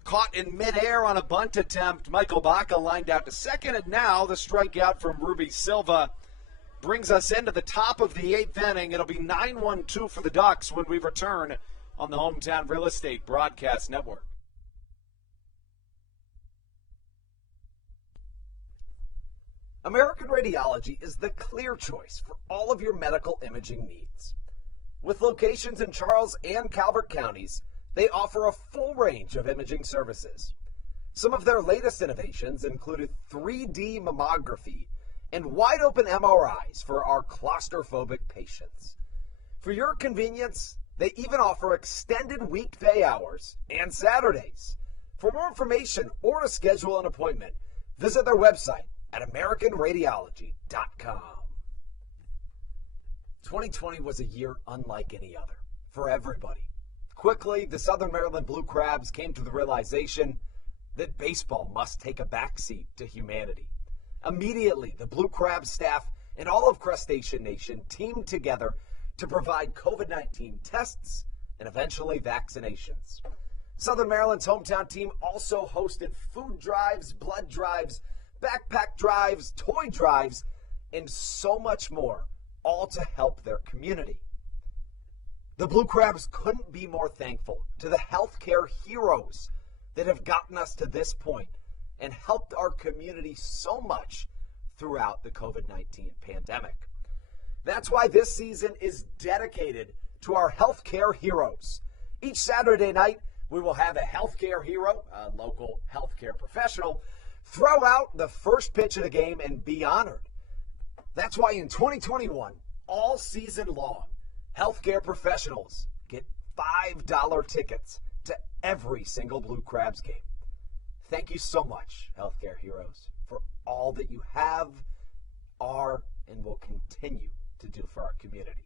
caught in midair on a bunt attempt, Michael Baca lined out to second, and now the strikeout from Ruby Silva brings us into the top of the 8th inning. It'll be 9-1-2 for the Ducks when we return on the Hometown Real Estate Broadcast Network. American Radiology is the clear choice for all of your medical imaging needs. With locations in Charles and Calvert counties, they offer a full range of imaging services. Some of their latest innovations included 3D mammography and wide-open MRIs for our claustrophobic patients. For your convenience, they even offer extended weekday hours and Saturdays. For more information or to schedule an appointment, visit their website at AmericanRadiology.com. 2020 was a year unlike any other for everybody. Quickly, the Southern Maryland Blue Crabs came to the realization that baseball must take a backseat to humanity. Immediately, the Blue Crabs staff and all of Crustacean Nation teamed together to provide COVID-19 tests and eventually vaccinations. Southern Maryland's hometown team also hosted food drives, blood drives, backpack drives, toy drives, and so much more, all to help their community. The Blue Crabs couldn't be more thankful to the healthcare heroes that have gotten us to this point and helped our community so much throughout the COVID-19 pandemic. That's why this season is dedicated to our healthcare heroes. Each Saturday night, we will have a healthcare hero, a local healthcare professional, throw out the first pitch of the game and be honored. That's why in 2021, all season long, healthcare professionals get $5 tickets to every single Blue Crabs game. Thank you so much, healthcare heroes, for all that you have, are, and will continue to do for our community.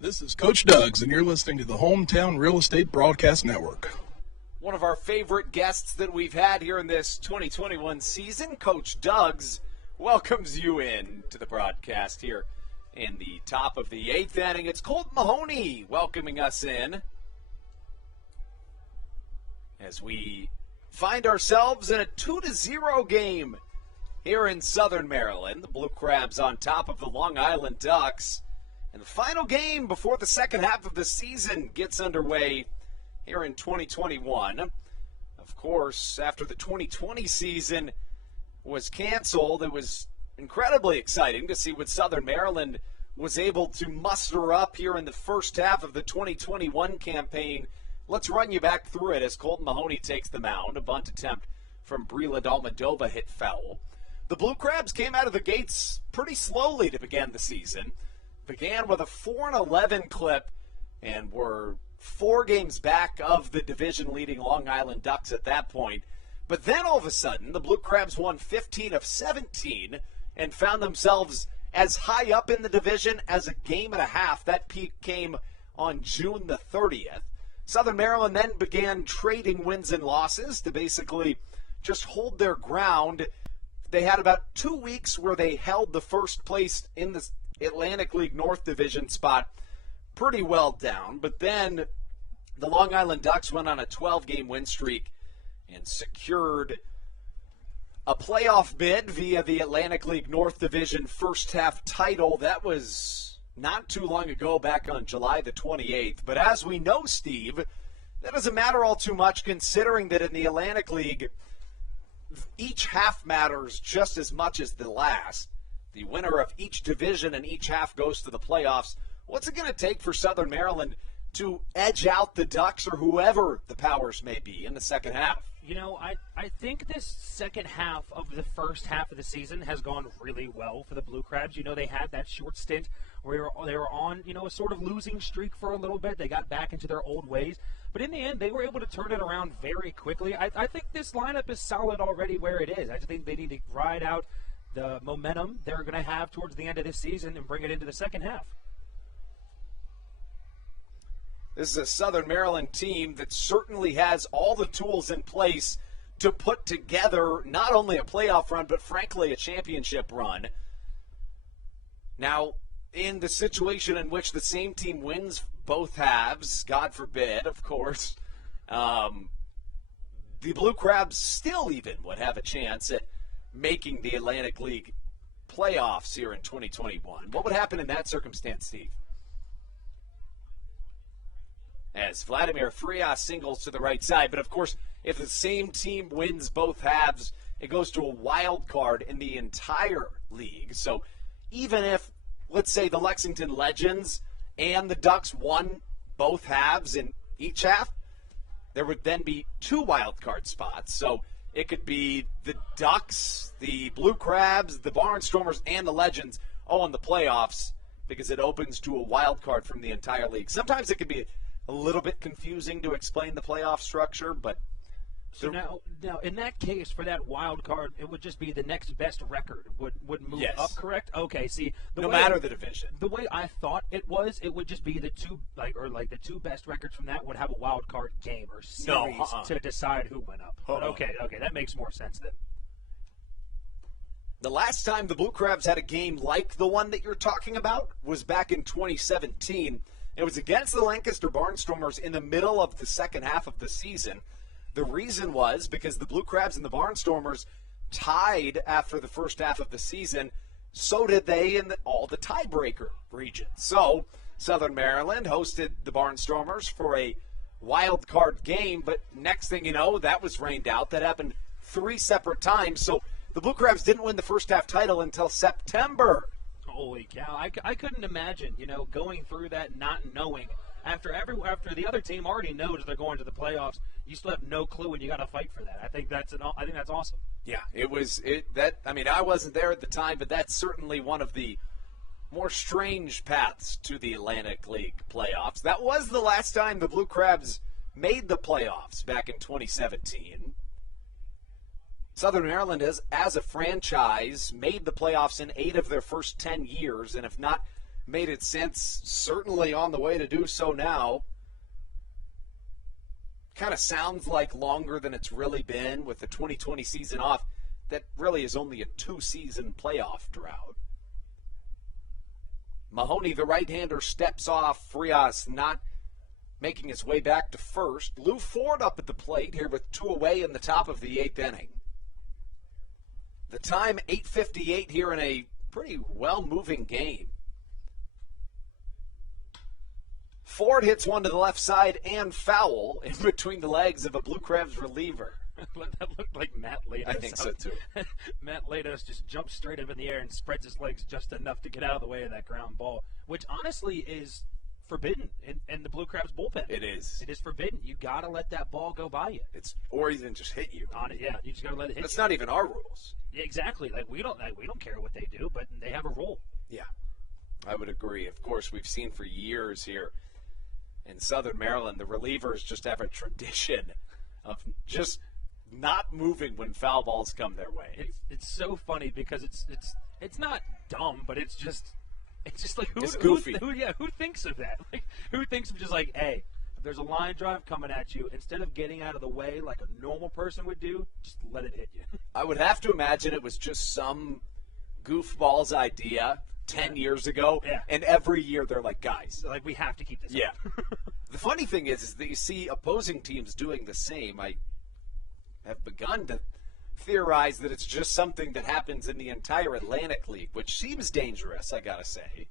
This is Coach Doug's, and you're listening to the Hometown Real Estate Broadcast Network. One of our favorite guests that we've had here in this 2021 season, Coach Doug's, welcomes you in to the broadcast here in the top of the 8th inning. It's Colt Mahoney welcoming us in as we find ourselves in a 2-0 game here in Southern Maryland. The Blue Crabs on top of the Long Island Ducks. And the final game before the second half of the season gets underway here in 2021. Of course, after the 2020 season was canceled, it was incredibly exciting to see what Southern Maryland was able to muster up here in the first half of the 2021 campaign. Let's run you back through it as Colton Mahoney takes the mound. A bunt attempt from Brila Dalmadova hit foul. The Blue Crabs came out of the gates pretty slowly to begin the season. Began with a 4-11 clip and were 4 games back of the division-leading Long Island Ducks at that point. But then all of a sudden, the Blue Crabs won 15 of 17 and found themselves as high up in the division as a game and a half. That peak came on June the 30th. Southern Maryland then began trading wins and losses to basically just hold their ground. They had about 2 weeks where they held the first place in the Atlantic League North Division spot pretty well down. But then the Long Island Ducks went on a 12-game win streak and secured a playoff bid via the Atlantic League North Division first half title. That was not too long ago, back on July the 28th. But as we know, Steve, that doesn't matter all too much, considering that in the Atlantic League, each half matters just as much as the last. The winner of each division and each half goes to the playoffs. What's it going to take for Southern Maryland to edge out the Ducks or whoever the powers may be in the second half? You know, I think this second half of the first half of the season has gone really well for the Blue Crabs. You know, they had that short stint where they were on, a sort of losing streak for a little bit. They got back into their old ways. But in the end, they were able to turn it around very quickly. I think this lineup is solid already where it is. I just think they need to ride out the momentum they're going to have towards the end of this season and bring it into the second half. This is a Southern Maryland team that certainly has all the tools in place to put together not only a playoff run, but frankly a championship run. Now, in the situation in which the same team wins both halves, God forbid, of course, the Blue Crabs still even would have a chance at making the Atlantic League playoffs here in 2021. What would happen in that circumstance, Steve? As Vladimir Frias singles to the right side. But, of course, if the same team wins both halves, it goes to a wild card in the entire league. So even if, let's say, the Lexington Legends and the Ducks won both halves in each half, there would then be 2 wild card spots. So it could be the Ducks, the Blue Crabs, the Barnstormers, and the Legends all in the playoffs because it opens to a wild card from the entire league. Sometimes it could be a little bit confusing to explain the playoff structure, but so now in that case, for that wild card, it would just be the next best record would move up, correct? Okay, see, no matter the division. The way I thought it would just be the two the 2 best records from that would have a wild card game or series to decide who went up. But okay, that makes more sense then. The last time the Blue Crabs had a game like the one that you're talking about was back in 2017. It was against the Lancaster Barnstormers in the middle of the second half of the season. The reason was because the Blue Crabs and the Barnstormers tied after the first half of the season. So did they in all the tiebreaker regions. So Southern Maryland hosted the Barnstormers for a wild card game, but next thing you know, that was rained out. That happened 3 separate times. So the Blue Crabs didn't win the first half title until September. Holy cow! I couldn't imagine, going through that, not knowing after the other team already knows they're going to the playoffs. You still have no clue, and you got to fight for that. I think that's awesome. Yeah, it was that. I mean, I wasn't there at the time, but that's certainly one of the more strange paths to the Atlantic League playoffs. That was the last time the Blue Crabs made the playoffs back in 2017. Southern Maryland has, as a franchise, made the playoffs in 8 of their first 10 years, and if not made it since, certainly on the way to do so now. Kind of sounds like longer than it's really been with the 2020 season off. That really is only a 2-season playoff drought. Mahoney, the right-hander, steps off. Frias not making his way back to first. Lou Ford up at the plate here with 2 away in the top of the 8th inning. The time, 8:58 here in a pretty well-moving game. Ford hits one to the left side and foul in between the legs of a Blue Crabs reliever. That looked like Matt Latos. I think so, too. Matt Latos just jumps straight up in the air and spreads his legs just enough to get out of the way of that ground ball, which honestly is forbidden in the Blue Crabs bullpen. It is. It is forbidden. You got to let that ball go by you. Or even just hit you. On it, yeah. You just got to let it hit That's you. not even our rules. Yeah, exactly. We don't care what they do, but they have a rule. Yeah, I would agree. Of course, we've seen for years here in Southern Maryland, the relievers just have a tradition of just not moving when foul balls come their way. It's so funny because it's not dumb, but it's just like It's goofy. Who thinks of that? Like, who thinks of just like, hey, if there's a line drive coming at you, instead of getting out of the way like a normal person would do, just let it hit you. I would have to imagine it was just some goofball's idea 10 years ago, and every year they're like, guys. Like, we have to keep this Yeah. up. The funny thing is that you see opposing teams doing the same. I have begun to theorize that it's just something that happens in the entire Atlantic League, which seems dangerous, I gotta say,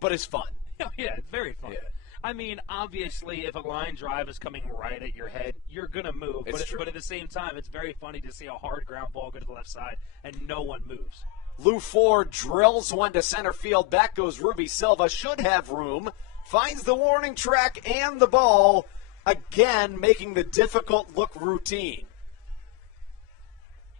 but it's fun. Yeah, it's very fun. Yeah. I mean, obviously, if a line drive is coming right at your head, you're going to move. It's true. But at the same time, it's very funny to see a hard ground ball go to the left side, and no one moves. Lou Ford drills one to center field. Back goes Ruby Silva. Should have room. Finds the warning track and the ball. Again, making the difficult look routine.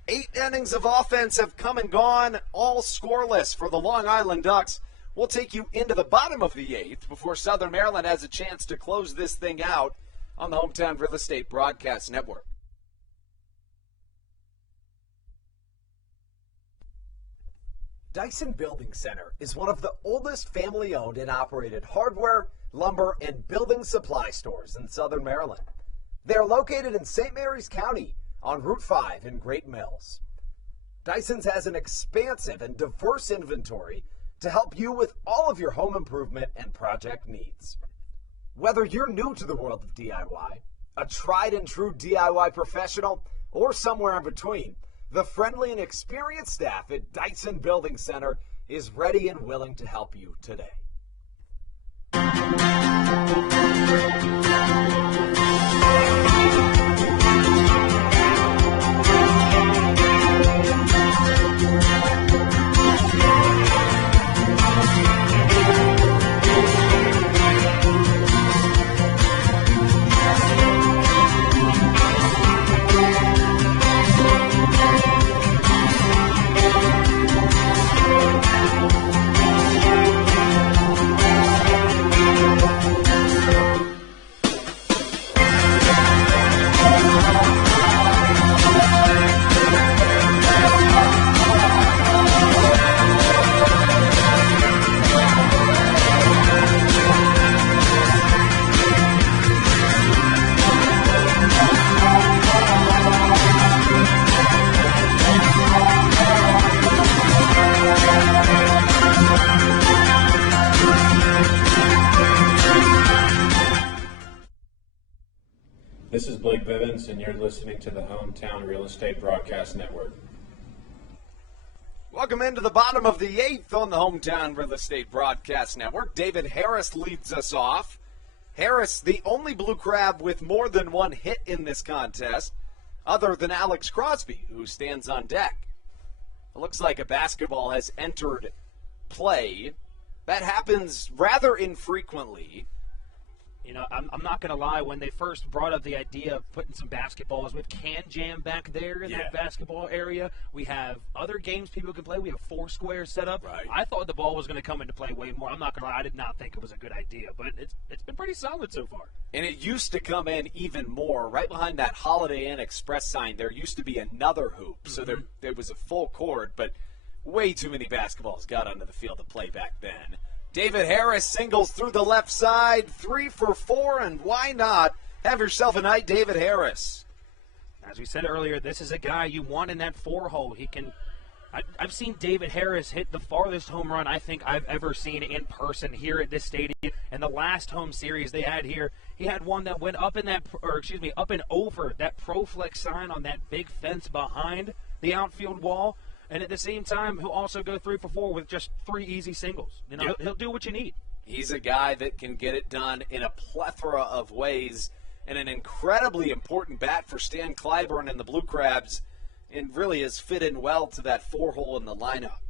8 innings of offense have come and gone, all scoreless for the Long Island Ducks. We'll take you into the bottom of the 8th before Southern Maryland has a chance to close this thing out on the Hometown Real Estate Broadcast Network. Dyson Building Center is one of the oldest family-owned and operated hardware, lumber, and building supply stores in Southern Maryland. They are located in St. Mary's County on Route 5 in Great Mills. Dyson's has an expansive and diverse inventory to help you with all of your home improvement and project needs. Whether you're new to the world of DIY, a tried and true DIY professional, or somewhere in between, the friendly and experienced staff at Dyson Building Center is ready and willing to help you today. This is Blake Bivens, and you're listening to the Hometown Real Estate Broadcast Network. Welcome into the bottom of the 8th on the Hometown Real Estate Broadcast Network. David Harris leads us off. Harris, the only Blue Crab with more than one hit in this contest, other than Alex Crosby, who stands on deck. It looks like a basketball has entered play. That happens rather infrequently. You know, I'm not going to lie. When they first brought up the idea of putting some basketballs with Can Jam back there in that basketball area, we have other games people can play. We have 4 squares set up. Right. I thought the ball was going to come into play way more. I'm not going to lie. I did not think it was a good idea, but it's been pretty solid so far. And it used to come in even more. Right behind that Holiday Inn Express sign, there used to be another hoop. So there was a full court, but way too many basketballs got onto the field to play back then. David Harris singles through the left side, 3 for 4, and why not? Have yourself a night, David Harris. As we said earlier, this is a guy you want in that 4-hole. He can. I've seen David Harris hit the farthest home run I think I've ever seen in person here at this stadium. And the last home series they had here, he had one that went up in up and over that ProFlex sign on that big fence behind the outfield wall. And at the same time, he'll also go 3 for 4 with just 3 easy singles. You know, he'll do what you need. He's a guy that can get it done in a plethora of ways. and an incredibly important bat for Stan Clyburn and the Blue Crabs, and really has fit in well to that 4-hole in the lineup.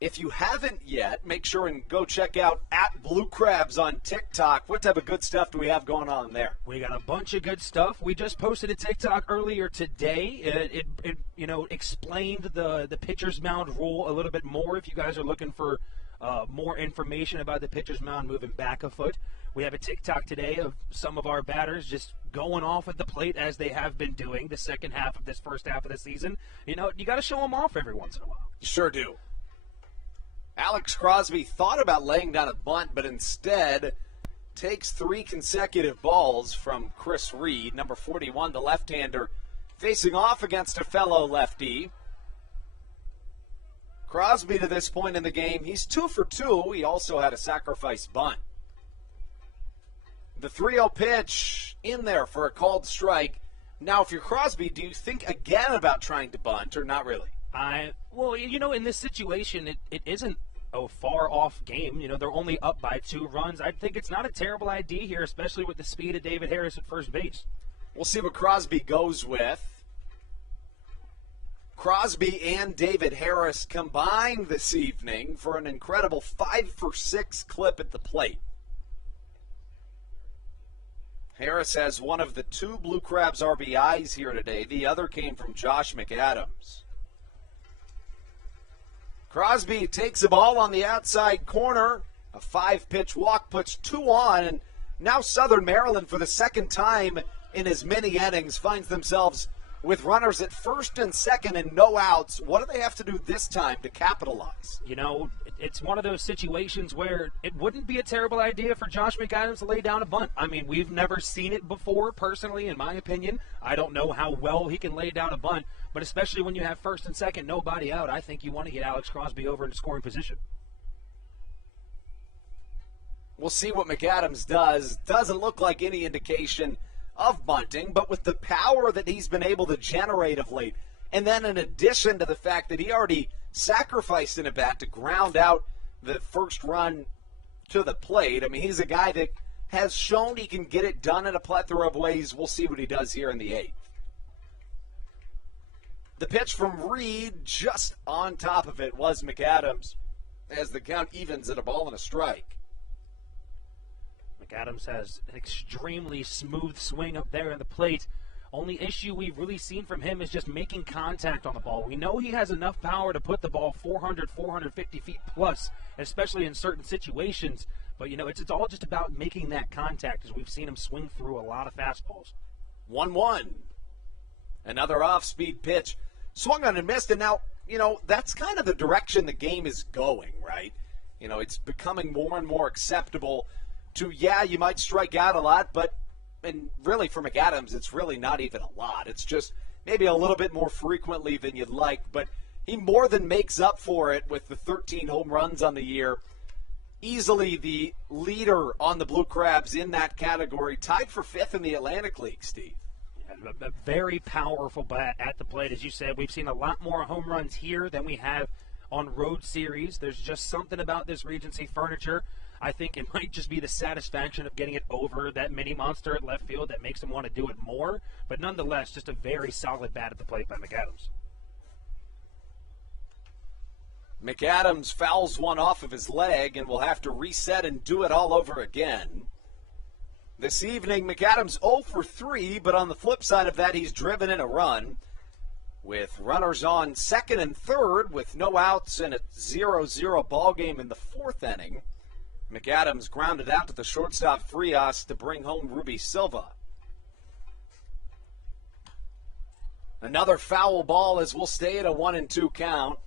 If you haven't yet, make sure and go check out @BlueCrabs on TikTok. What type of good stuff do we have going on there? We got a bunch of good stuff. We just posted a TikTok earlier today. It explained the pitcher's mound rule a little bit more. If you guys are looking for more information about the pitcher's mound moving back a foot, we have a TikTok today of some of our batters just going off at the plate as they have been doing the second half of this first half of the season. You got to show them off every once in a while. You sure do. Alex Crosby thought about laying down a bunt, but instead takes 3 consecutive balls from Chris Reed, number 41, the left-hander, facing off against a fellow lefty. Crosby, to this point in the game, he's 2 for 2. He also had a sacrifice bunt. The 3-0 pitch in there for a called strike. Now, if you're Crosby, do you think again about trying to bunt or not really? Well, in this situation, it isn't a far-off game. They're only up by 2 runs. I think it's not a terrible idea here, especially with the speed of David Harris at first base. We'll see what Crosby goes with. Crosby and David Harris combined this evening for an incredible 5 for 6 clip at the plate. Harris has one of the 2 Blue Crabs RBIs here today. The other came from Josh McAdams. Crosby takes the ball on the outside corner. A 5-pitch walk puts 2 on, and now Southern Maryland, for the second time in as many innings, finds themselves with runners at first and second and no outs. What do they have to do this time to capitalize? It's one of those situations where it wouldn't be a terrible idea for Josh McAdams to lay down a bunt. I mean, we've never seen it before, personally, in my opinion. I don't know how well he can lay down a bunt, but especially when you have first and second, nobody out, I think you want to get Alex Crosby over into scoring position. We'll see what McAdams does. Doesn't look like any indication of bunting, but with the power that he's been able to generate of late, and then in addition to the fact that he already sacrificed in a bat to ground out the first run to the plate, I mean, he's a guy that has shown he can get it done in a plethora of ways. We'll see what he does here in the 8th. The pitch from Reed, just on top of it, was McAdams, as the count evens at a ball and a strike. McAdams has an extremely smooth swing up there at the plate. Only issue we've really seen from him is just making contact on the ball. We know he has enough power to put the ball 400, 450 feet plus, especially in certain situations. But, it's all just about making that contact, as we've seen him swing through a lot of fastballs. 1-1. Another off-speed pitch. Swung on and missed, and now, that's kind of the direction the game is going, right? It's becoming more and more acceptable to, you might strike out a lot, but, and really for McAdams, it's really not even a lot. It's just maybe a little bit more frequently than you'd like, but he more than makes up for it with the 13 home runs on the year. Easily the leader on the Blue Crabs in that category, tied for 5th in the Atlantic League, Steve. A very powerful bat at the plate. As you said, we've seen a lot more home runs here than we have on road series. There's just something about this Regency furniture. I think it might just be the satisfaction of getting it over that mini monster at left field that makes him want to do it more. But nonetheless, just a very solid bat at the plate by McAdams. McAdams fouls one off of his leg and will have to reset and do it all over again. This evening, McAdams 0 for 3, but on the flip side of that, he's driven in a run. With runners on second and third, with no outs and a 0-0 ball game in the 4th inning, McAdams grounded out to the shortstop Frias to bring home Ruby Silva. Another foul ball as we'll stay at a 1-2 count.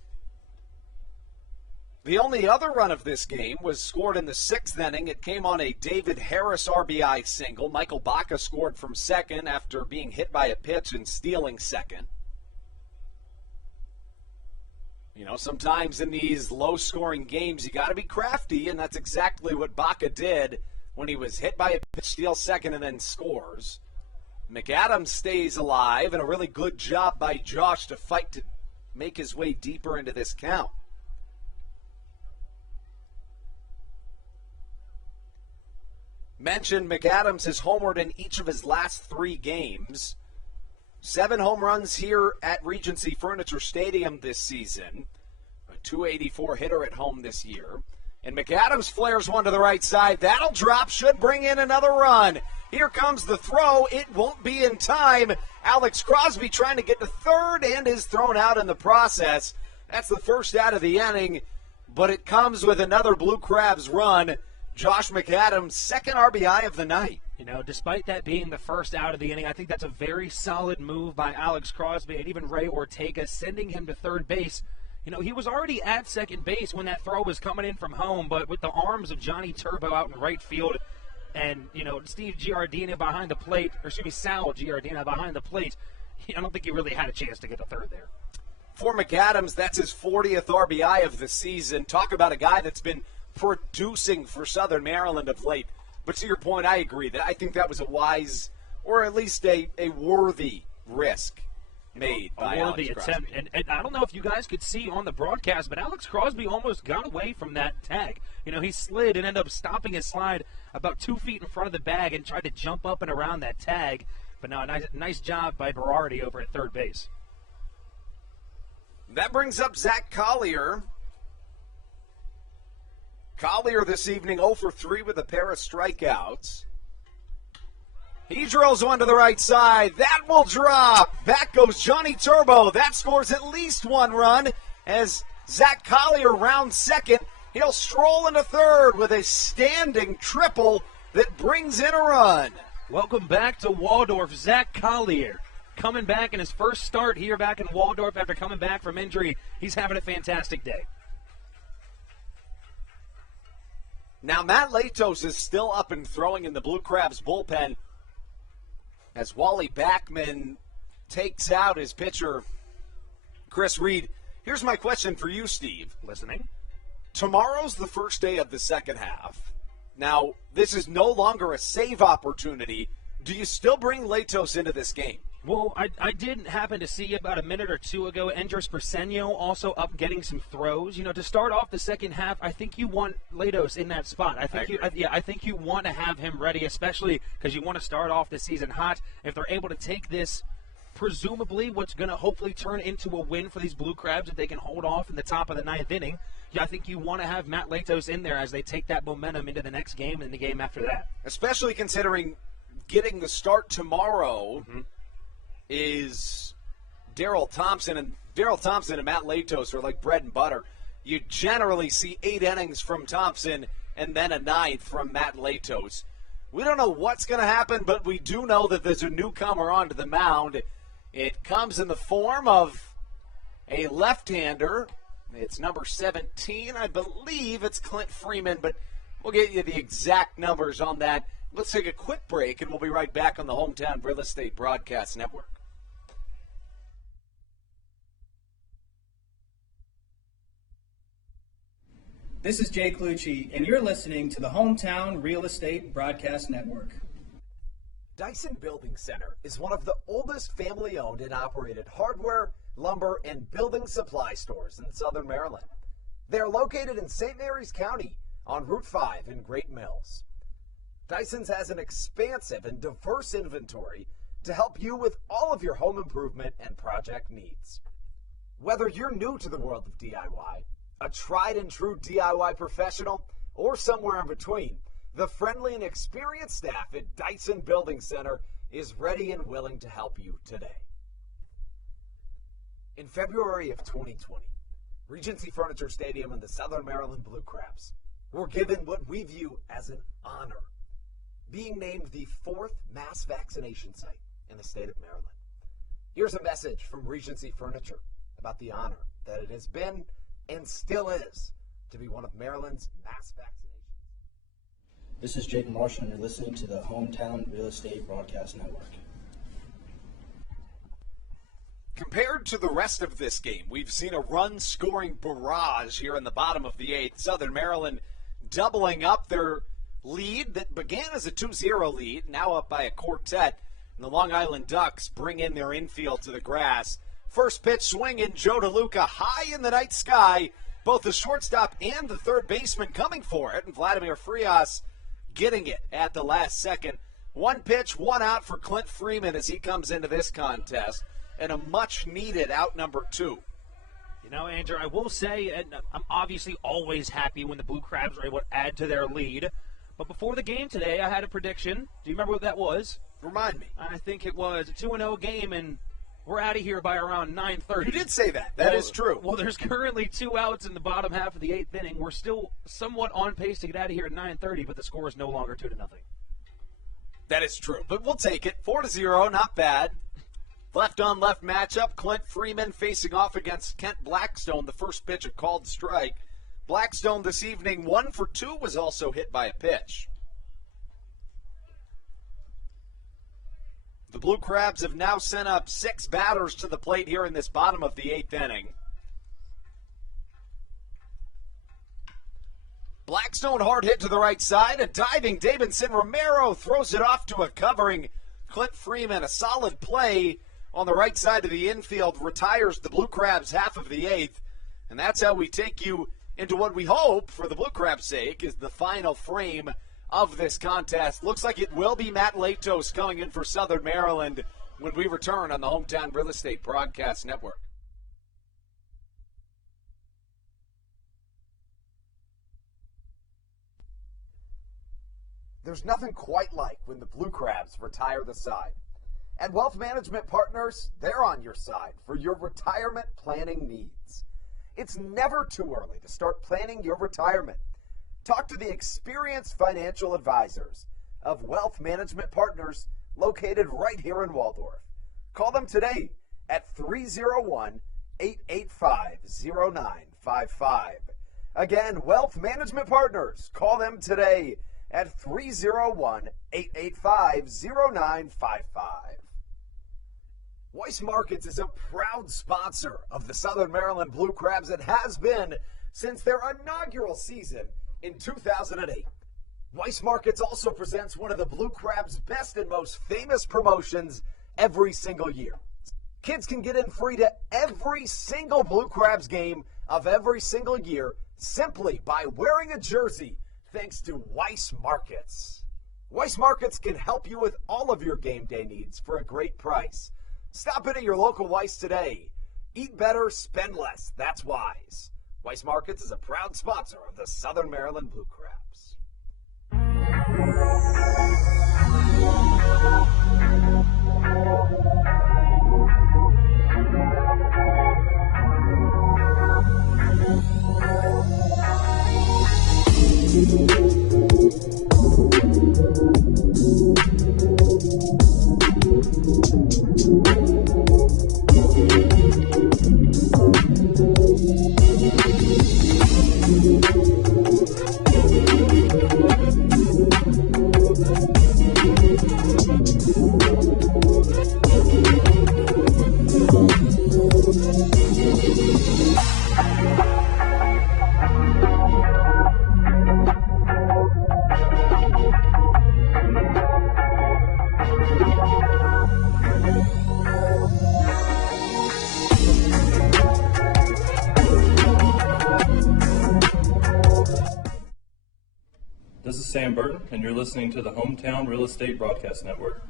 The only other run of this game was scored in the 6th inning. It came on a David Harris RBI single. Michael Baca scored from second after being hit by a pitch and stealing second. Sometimes in these low-scoring games, you got to be crafty, and that's exactly what Baca did when he was hit by a pitch, steals second, and then scores. McAdams stays alive, and a really good job by Josh to fight to make his way deeper into this count. mentioned McAdams has homered in each of his last 3 games. 7 home runs here at Regency Furniture Stadium this season. A .284 hitter at home this year. And McAdams flares one to the right side. That'll drop, should bring in another run. Here comes the throw. It won't be in time. Alex Crosby trying to get to third and is thrown out in the process. That's the first out of the inning, but it comes with another Blue Crabs run. Josh McAdams, second RBI of the night. You know, despite that being the first out of the inning, I think that's a very solid move by Alex Crosby and even Ray Ortega, sending him to third base. You know, he was already at second base when that throw was coming in from home, but with the arms of Johnny Turbo out in right field and, you know, Steve Giardina behind the plate, or excuse me, Sal Giardina behind the plate, I don't think he really had a chance to get to third there. For McAdams, that's his 40th RBI of the season. Talk about a guy that's been producing for Southern Maryland of late. But to your point, I agree that I think that was a wise, or at least a worthy risk made by Alex Crosby. Attempt. And I don't know if you guys could see on the broadcast, but Alex Crosby almost got away from that tag. You know, he slid and ended up stopping his slide about 2 feet in front of the bag and tried to jump up and around that tag. But no, nice job by Berardi over at third base. That brings up Zach Collier. Collier this evening 0 for 3 with a pair of strikeouts. He drills one to the right side. That will drop. Back goes Johnny Turbo. That scores at least 1 run as Zach Collier rounds second. He'll stroll into third with a standing triple that brings in a run. Welcome back to Waldorf, Zach Collier. Coming back in his first start here back in Waldorf after coming back from injury. He's having a fantastic day. Now, Matt Latos is still up and throwing in the Blue Crabs bullpen as Wally Backman takes out his pitcher, Chris Reed. Here's my question for you, Steve. Listening. Tomorrow's the first day of the second half. Now, this is no longer a save opportunity. Do you still bring Latos into this game? Well, I did happen to see about a minute or two ago, Andres Briseño also up getting some throws. You know, to start off the second half, I think you want Latos in that spot. I think you want to have him ready, especially because you want to start off the season hot. If they're able to take this, presumably what's going to hopefully turn into a win for these Blue Crabs if they can hold off in the top of the 9th inning, I think you want to have Matt Latos in there as they take that momentum into the next game and the game after that. Especially considering getting the start tomorrow is Daryl Thompson, and Matt Latos are like bread and butter. You generally see 8 innings from Thompson and then a 9th from Matt Latos. We don't know what's going to happen, but we do know that there's a newcomer onto the mound. It comes in the form of a left-hander. It's number 17. I believe it's Clint Freeman, but we'll get you the exact numbers on that. Let's take a quick break, and we'll be right back on the Hometown Real Estate Broadcast Network. This is Jay Clucci, and you're listening to the Hometown Real Estate Broadcast Network. Dyson Building Center is one of the oldest family-owned and operated hardware, lumber, and building supply stores in Southern Maryland. They are located in St. Mary's County on Route 5 in Great Mills. Dyson's has an expansive and diverse inventory to help you with all of your home improvement and project needs. Whether you're new to the world of DIY, a tried and true DIY professional, or somewhere in between, the friendly and experienced staff at Dyson Building Center is ready and willing to help you today. In February of 2020, Regency Furniture Stadium and the Southern Maryland Blue Crabs were given what we view as an honor, being named the 4th mass vaccination site in the state of Maryland. Here's a message from Regency Furniture about the honor that it has been and still is to be one of Maryland's mass vaccinations. This is Jake Marshall, and you're listening to the Hometown Real Estate Broadcast Network. Compared to the rest of this game, we've seen a run-scoring barrage here in the bottom of the 8th. Southern Maryland doubling up their lead that began as a 2-0 lead, now up by a quartet. And the Long Island Ducks bring in their infield to the grass. First pitch swinging, Joe DeLuca high in the night sky. Both the shortstop and the third baseman coming for it. And Vladimir Frias getting it at the last second. One pitch, one out for Clint Freeman as he comes into this contest, and a much-needed out number 2. You know, Andrew, I will say, and I'm obviously always happy when the Blue Crabs are able to add to their lead. But before the game today, I had a prediction. Do you remember what that was? Remind me. I think it was a 2-0 game, and we're out of here by around 9:30. You did say that. That is true. Well, there's currently 2 outs in the bottom half of the 8th inning. We're still somewhat on pace to get out of here at 9:30, but the score is no longer 2-0. That is true, but we'll take it. 4-0, not bad. Left-on-left matchup, Clint Freeman facing off against Kent Blackstone. The first pitch, a called strike. Blackstone this evening, 1 for 2, was also hit by a pitch. The Blue Crabs have now sent up 6 batters to the plate here in this bottom of the 8th inning. Blackstone hard hit to the right side. A diving Davidson Romero throws it off to a covering Clint Freeman. A solid play on the right side of the infield retires the Blue Crabs half of the 8th. And that's how we take you into what we hope, for the Blue Crabs' sake, is the final frame of this contest. Looks like it will be Matt Latos coming in for Southern Maryland when we return on the Hometown Real Estate Broadcast Network. There's nothing quite like when the Blue Crabs retire the side. At Wealth Management Partners, they're on your side for your retirement planning needs. It's never too early to start planning your retirement. Talk to the experienced financial advisors of Wealth Management Partners located right here in Waldorf. Call them today at 301-885-0955. Again, Wealth Management Partners. Call them today at 301-885-0955. Weiss Markets is a proud sponsor of the Southern Maryland Blue Crabs and has been since their inaugural season in 2008. Weiss Markets also presents one of the Blue Crabs' best and most famous promotions every single year. Kids can get in free to every single Blue Crabs game of every single year simply by wearing a jersey, thanks to Weiss Markets. Weiss Markets can help you with all of your game day needs for a great price. Stop in at your local Weiss today. Eat better, spend less. That's wise. Weiss Markets is a proud sponsor of the Southern Maryland Blue Crabs. This is Sam Burton, and you're listening to the Hometown Real Estate Broadcast Network.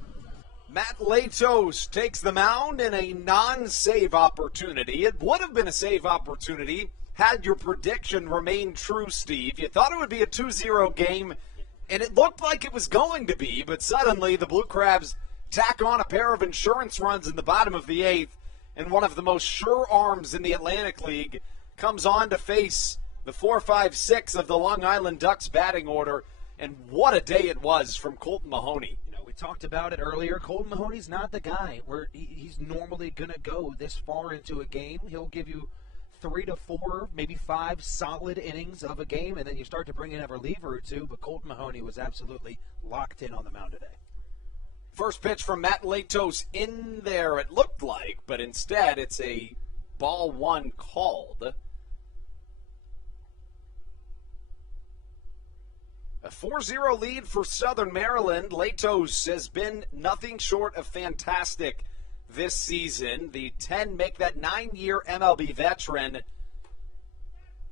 Matt Latos takes the mound in a non-save opportunity. It would have been a save opportunity had your prediction remained true, Steve. You thought it would be a 2-0 game, and it looked like it was going to be, but suddenly the Blue Crabs tack on a pair of insurance runs in the bottom of the 8th, and one of the most sure arms in the Atlantic League comes on to face the 4-5-6 of the Long Island Ducks batting order, and what a day it was from Colton Mahoney. You know, we talked about it earlier. Colton Mahoney's not the guy where he's normally going to go this far into a game. He'll give you 3 to 4, maybe 5 solid innings of a game, and then you start to bring in a reliever or two, but Colton Mahoney was absolutely locked in on the mound today. First pitch from Matt Latos in there, it looked like, but instead it's a ball one called. A 4-0 lead for Southern Maryland. Latos has been nothing short of fantastic this season. The 10 make that 9-year MLB veteran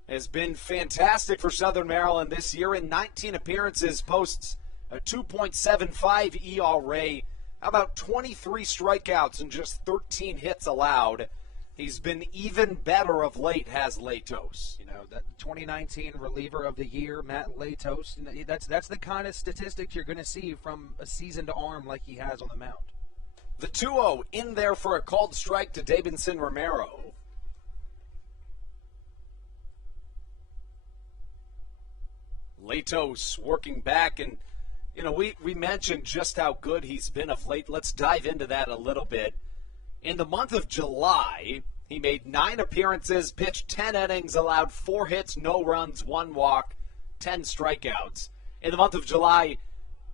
has been fantastic for Southern Maryland this year. In 19 appearances, posts a 2.75 ERA, about 23 strikeouts and just 13 hits allowed. He's been even better of late, has Latos. You know, that 2019 reliever of the year, Matt Latos, that's the kind of statistics you're going to see from a seasoned arm like he has on the mound. The 2-0 in there for a called strike to Davidson Romero. Latos working back, and you know, we mentioned just how good he's been of late. Let's dive into that a little bit. In the month of July, he made 9 appearances, pitched 10 innings, allowed 4 hits, no runs, 1 walk, 10 strikeouts. In the month of July,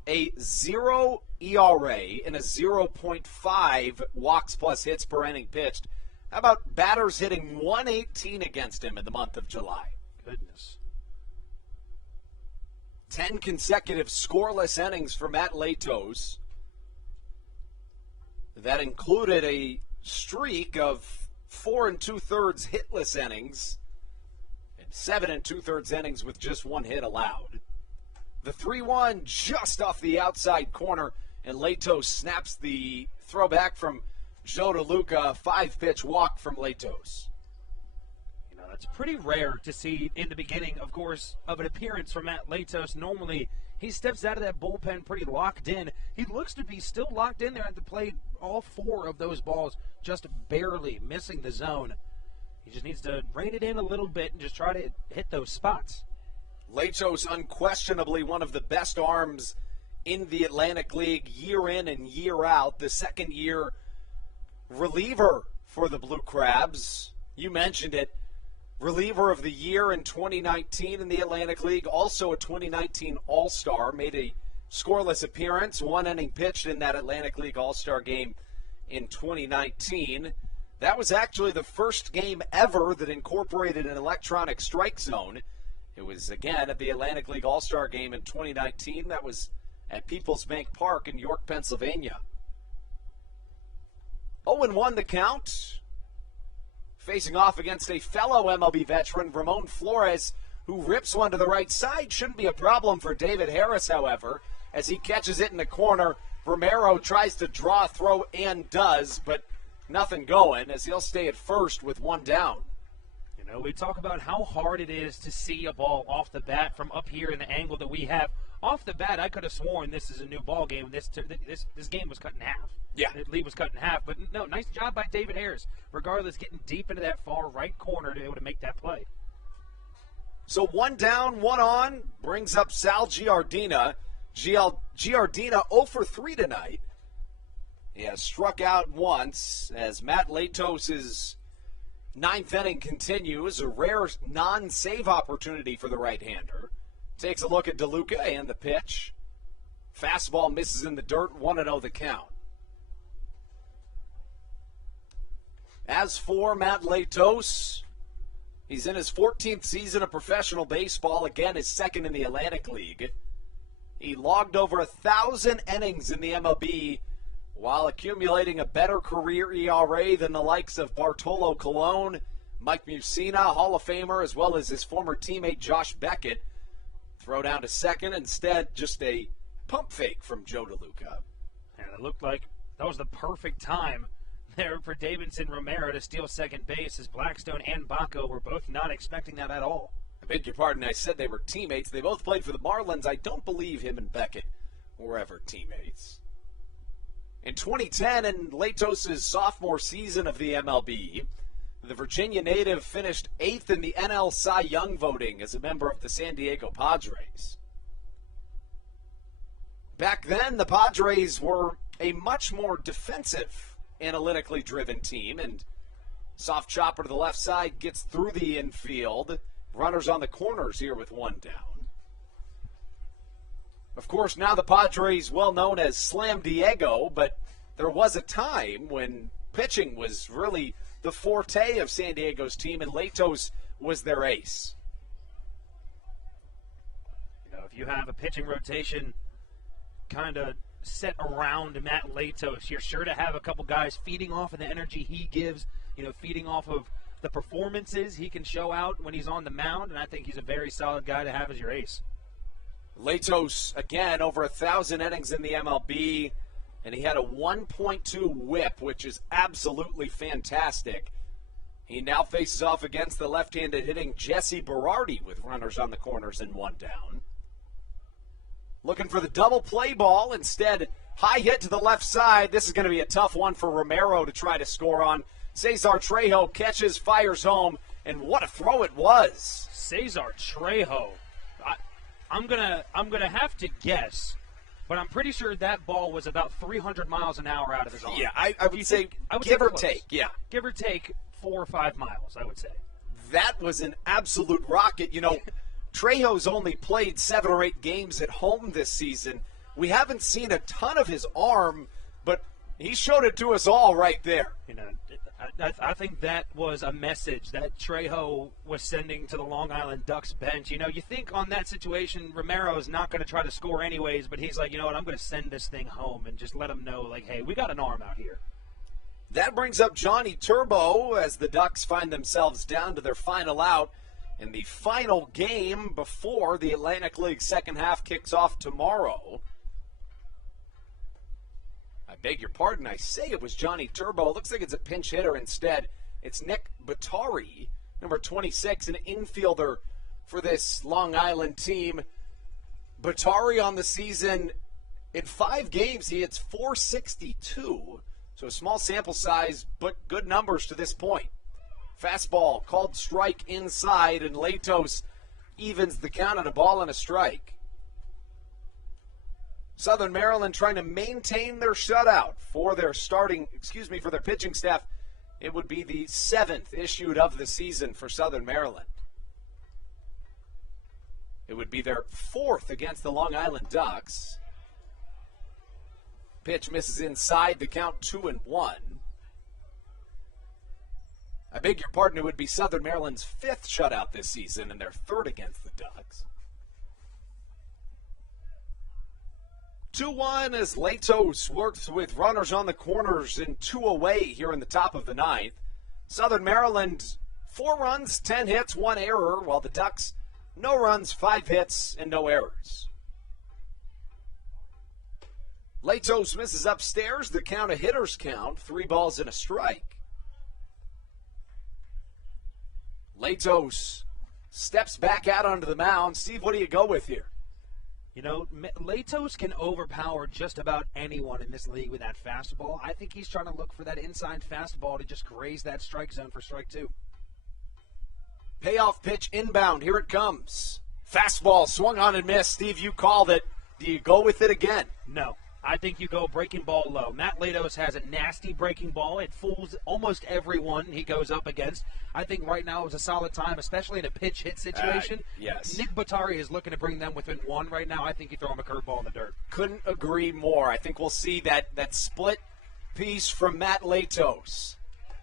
a 0 ERA and a 0.5 walks plus hits per inning pitched. How about batters hitting 118 against him in the month of July? Goodness. 10 consecutive scoreless innings for Matt Latos. That included a streak of 4 2/3 hitless innings and 7 2/3 innings with just 1 hit allowed. The 3-1 just off the outside corner, and Latos snaps the throwback from Joe DeLuca, 5-pitch walk from Latos. It's pretty rare to see in the beginning, of course, of an appearance from Matt Latos. Normally, he steps out of that bullpen pretty locked in. He looks to be still locked in there at the plate. All 4 of those balls just barely missing the zone. He just needs to rein it in a little bit and just try to hit those spots. Latos unquestionably one of the best arms in the Atlantic League year in and year out. The second-year reliever for the Blue Crabs. You mentioned it. Reliever of the year in 2019 in the Atlantic League, also a 2019 All-Star, made a scoreless appearance, 1 inning pitched in that Atlantic League All-Star game in 2019. That was actually the first game ever that incorporated an electronic strike zone. It was, again, at the Atlantic League All-Star game in 2019. That was at Peoples Bank Park in York, Pennsylvania. 0-1 the count. Facing off against a fellow MLB veteran, Ramon Flores, who rips one to the right side. Shouldn't be a problem for David Harris, however, as he catches it in the corner. Romero tries to draw a throw and does, but nothing going as he'll stay at first with 1 down. You know, we talk about how hard it is to see a ball off the bat from up here in the angle that we have. Off the bat, I could have sworn this is a new ball game. This game was cut in half. Yeah. The lead was cut in half. But no, nice job by David Harris. Regardless, getting deep into that far right corner to be able to make that play. So 1 down, 1 on brings up Sal Giardina. Giardina 0 for 3 tonight. He has struck out once as Matt Latos' 9th inning continues. A rare non-save opportunity for the right-hander. Takes a look at DeLuca and the pitch. Fastball misses in the dirt, 1-0 the count. As for Matt Latos, he's in his 14th season of professional baseball, again his 2nd in the Atlantic League. He logged over 1,000 innings in the MLB while accumulating a better career ERA than the likes of Bartolo Colon, Mike Mussina, Hall of Famer, as well as his former teammate Josh Beckett. Throw down to second, instead just a pump fake from Joe DeLuca. And it looked like that was the perfect time there for Davidson Romero to steal second base, as Blackstone and Baco were both not expecting that at all. I beg your pardon, I said they were teammates. They both played for the Marlins. I don't believe him and Beckett were ever teammates. In 2010, in Latos' sophomore season of the MLB, the Virginia native finished 8th in the NL Cy Young voting as a member of the San Diego Padres. Back then, the Padres were a much more defensive, analytically driven team, and soft chopper to the left side gets through the infield. Runners on the corners here with 1 down. Of course, now the Padres well known as Slam Diego, but there was a time when pitching was really the forte of San Diego's team, and Latos was their ace. You know, if you have a pitching rotation kind of set around Matt Latos, you're sure to have a couple guys feeding off of the energy he gives, you know, feeding off of the performances he can show out when he's on the mound, and I think he's a very solid guy to have as your ace. Latos, again, over 1,000 innings in the MLB, and he had a 1.2 whip, which is absolutely fantastic. He now faces off against the left-handed hitting Jesse Berardi with runners on the corners and one down. Looking for the double play ball. Instead, high hit to the left side. This is going to be a tough one for Romero to try to score on. Cesar Trejo catches, fires home, and what a throw it was. Cesar Trejo. I'm gonna have to guess, but I'm pretty sure that ball was about 300 miles an hour out of his arm. Yeah, I would say give or take, yeah. Give or take 4 or 5 miles, I would say. That was an absolute rocket. You know, Trejo's only played 7 or 8 games at home this season. We haven't seen a ton of his arm, but he showed it to us all right there. You know, I think that was a message that Trejo was sending to the Long Island Ducks bench. You know, you think on that situation, Romero is not going to try to score anyways, but he's like, you know what, I'm going to send this thing home and just let them know, like, hey, we got an arm out here. That brings up Johnny Turbo as the Ducks find themselves down to their final out in the final game before the Atlantic League second half kicks off tomorrow. I beg your pardon, I say it was Johnny Turbo. It looks like it's a pinch hitter instead. It's Nick Batari, number 26, an infielder for this Long Island team. Batari on the season, in 5 games, he hits .462. So a small sample size, but good numbers to this point. Fastball called strike inside, and Latos evens the count on a ball and a strike. Southern Maryland trying to maintain their shutout for their for their pitching staff. It would be the 7th issued of the season for Southern Maryland. It would be their 4th against the Long Island Ducks. Pitch misses inside, the count 2-1. I beg your pardon, it would be Southern Maryland's 5th shutout this season and their 3rd against the Ducks. 2-1 as Latos works with runners on the corners and 2 away here in the top of the 9th. Southern Maryland, 4 runs, 10 hits, 1 error, while the Ducks, no runs, 5 hits, and no errors. Latos misses upstairs, the count a hitter's count, 3 balls and a strike. Latos steps back out onto the mound. Steve, what do you go with here? You know, Latos can overpower just about anyone in this league with that fastball. I think he's trying to look for that inside fastball to just graze that strike zone for strike 2. Payoff pitch inbound. Here it comes. Fastball swung on and missed. Steve, you called it. Do you go with it again? No. I think you go breaking ball low. Matt Latos has a nasty breaking ball. It fools almost everyone he goes up against. I think right now is a solid time, especially in a pitch hit situation. Yes. Nick Batari is looking to bring them within 1 right now. I think you throw him a curveball in the dirt. Couldn't agree more. I think we'll see that split piece from Matt Latos.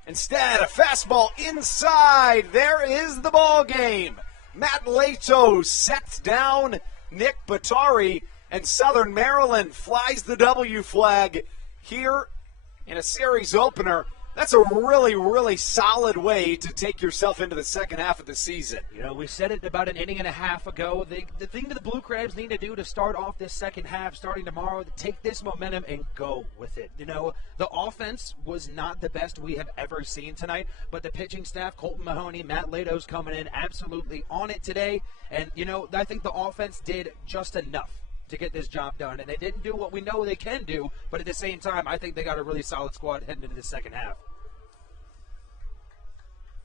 Instead, a fastball inside. There is the ball game. Matt Latos sets down Nick Batari. And Southern Maryland flies the W flag here in a series opener. That's a really, really solid way to take yourself into the second half of the season. You know, we said it about an inning and a half ago. The thing that the Blue Crabs need to do to start off this second half, starting tomorrow, to take this momentum and go with it. You know, the offense was not the best we have ever seen tonight, but the pitching staff, Colton Mahoney, Matt Latos coming in absolutely on it today. And, you know, I think the offense did just enough to get this job done. And they didn't do what we know they can do, but at the same time, I think they got a really solid squad heading into the second half.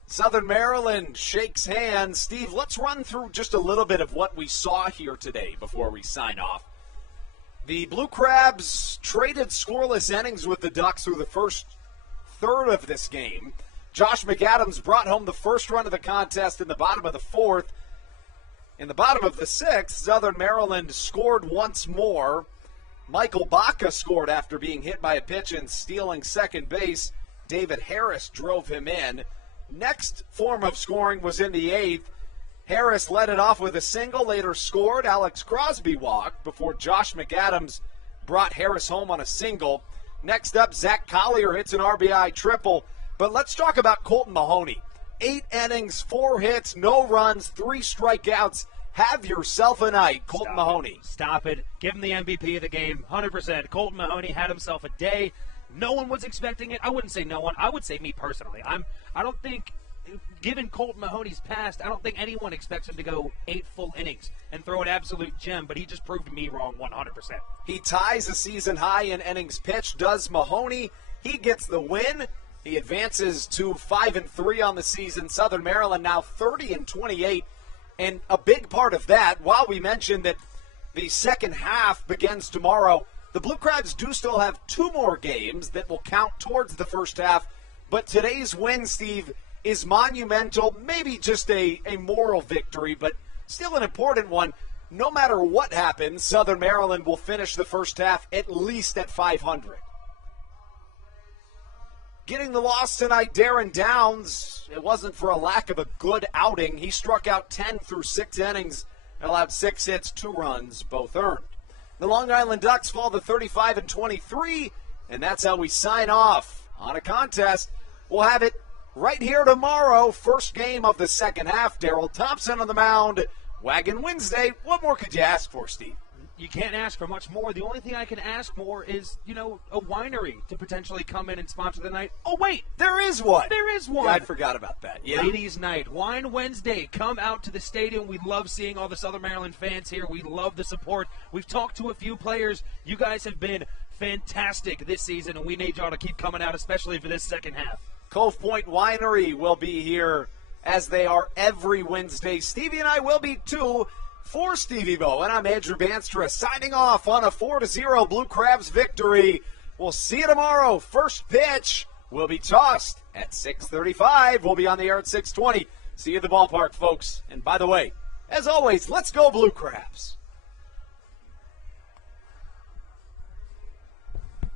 Southern Maryland shakes hands. Steve, let's run through just a little bit of what we saw here today before we sign off. The Blue Crabs traded scoreless innings with the Ducks through the first third of this game. Josh McAdams brought home the first run of the contest in the bottom of the 4th. In the bottom of the 6th, Southern Maryland scored once more. Michael Baca scored after being hit by a pitch and stealing second base. David Harris drove him in. Next form of scoring was in the 8th. Harris led it off with a single, later scored. Alex Crosby walked before Josh McAdams brought Harris home on a single. Next up, Zach Collier hits an RBI triple. But let's talk about Colton Mahoney. 8 innings, 4 hits, no runs, 3 strikeouts, Have yourself a night, Colton Mahoney. Stop it. Give him the MVP of the game, 100%. Colton Mahoney had himself a day. No one was expecting it. I wouldn't say no one. I would say me personally. I don't think, given Colton Mahoney's past, I don't think anyone expects him to go 8 full innings and throw an absolute gem, but he just proved me wrong 100%. He ties a season high in innings pitched, does Mahoney. He gets the win. He advances to 5-3 on the season. Southern Maryland now 30-28. And a big part of that, while we mentioned that the second half begins tomorrow, the Blue Crabs do still have 2 more games that will count towards the first half. But today's win, Steve, is monumental, maybe just a moral victory, but still an important one. No matter what happens, Southern Maryland will finish the first half at least at 500. Getting the loss tonight, Darren Downs. It wasn't for a lack of a good outing. He struck out 10 through 6 innings, allowed 6 hits, 2 runs, both earned. The Long Island Ducks fall to 35-23, and that's how we sign off on a contest. We'll have it right here tomorrow. First game of the second half. Daryl Thompson on the mound. Wagon Wednesday. What more could you ask for, Steve? You can't ask for much more. The only thing I can ask more is, a winery to potentially come in and sponsor the night. Oh, wait. There is one. There is one. Yeah, I forgot about that. Yeah. Ladies' night. Wine Wednesday. Come out to the stadium. We love seeing all the Southern Maryland fans here. We love the support. We've talked to a few players. You guys have been fantastic this season, and we need y'all to keep coming out, especially for this second half. Cove Point Winery will be here, as they are every Wednesday. Stevie and I will be too. For Stevie Bowen, I'm Andrew Banstra, signing off on a 4-0 Blue Crabs victory. We'll see you tomorrow. First pitch will be tossed at 6:35. We'll be on the air at 6:20. See you at the ballpark, folks. And by the way, as always, let's go Blue Crabs.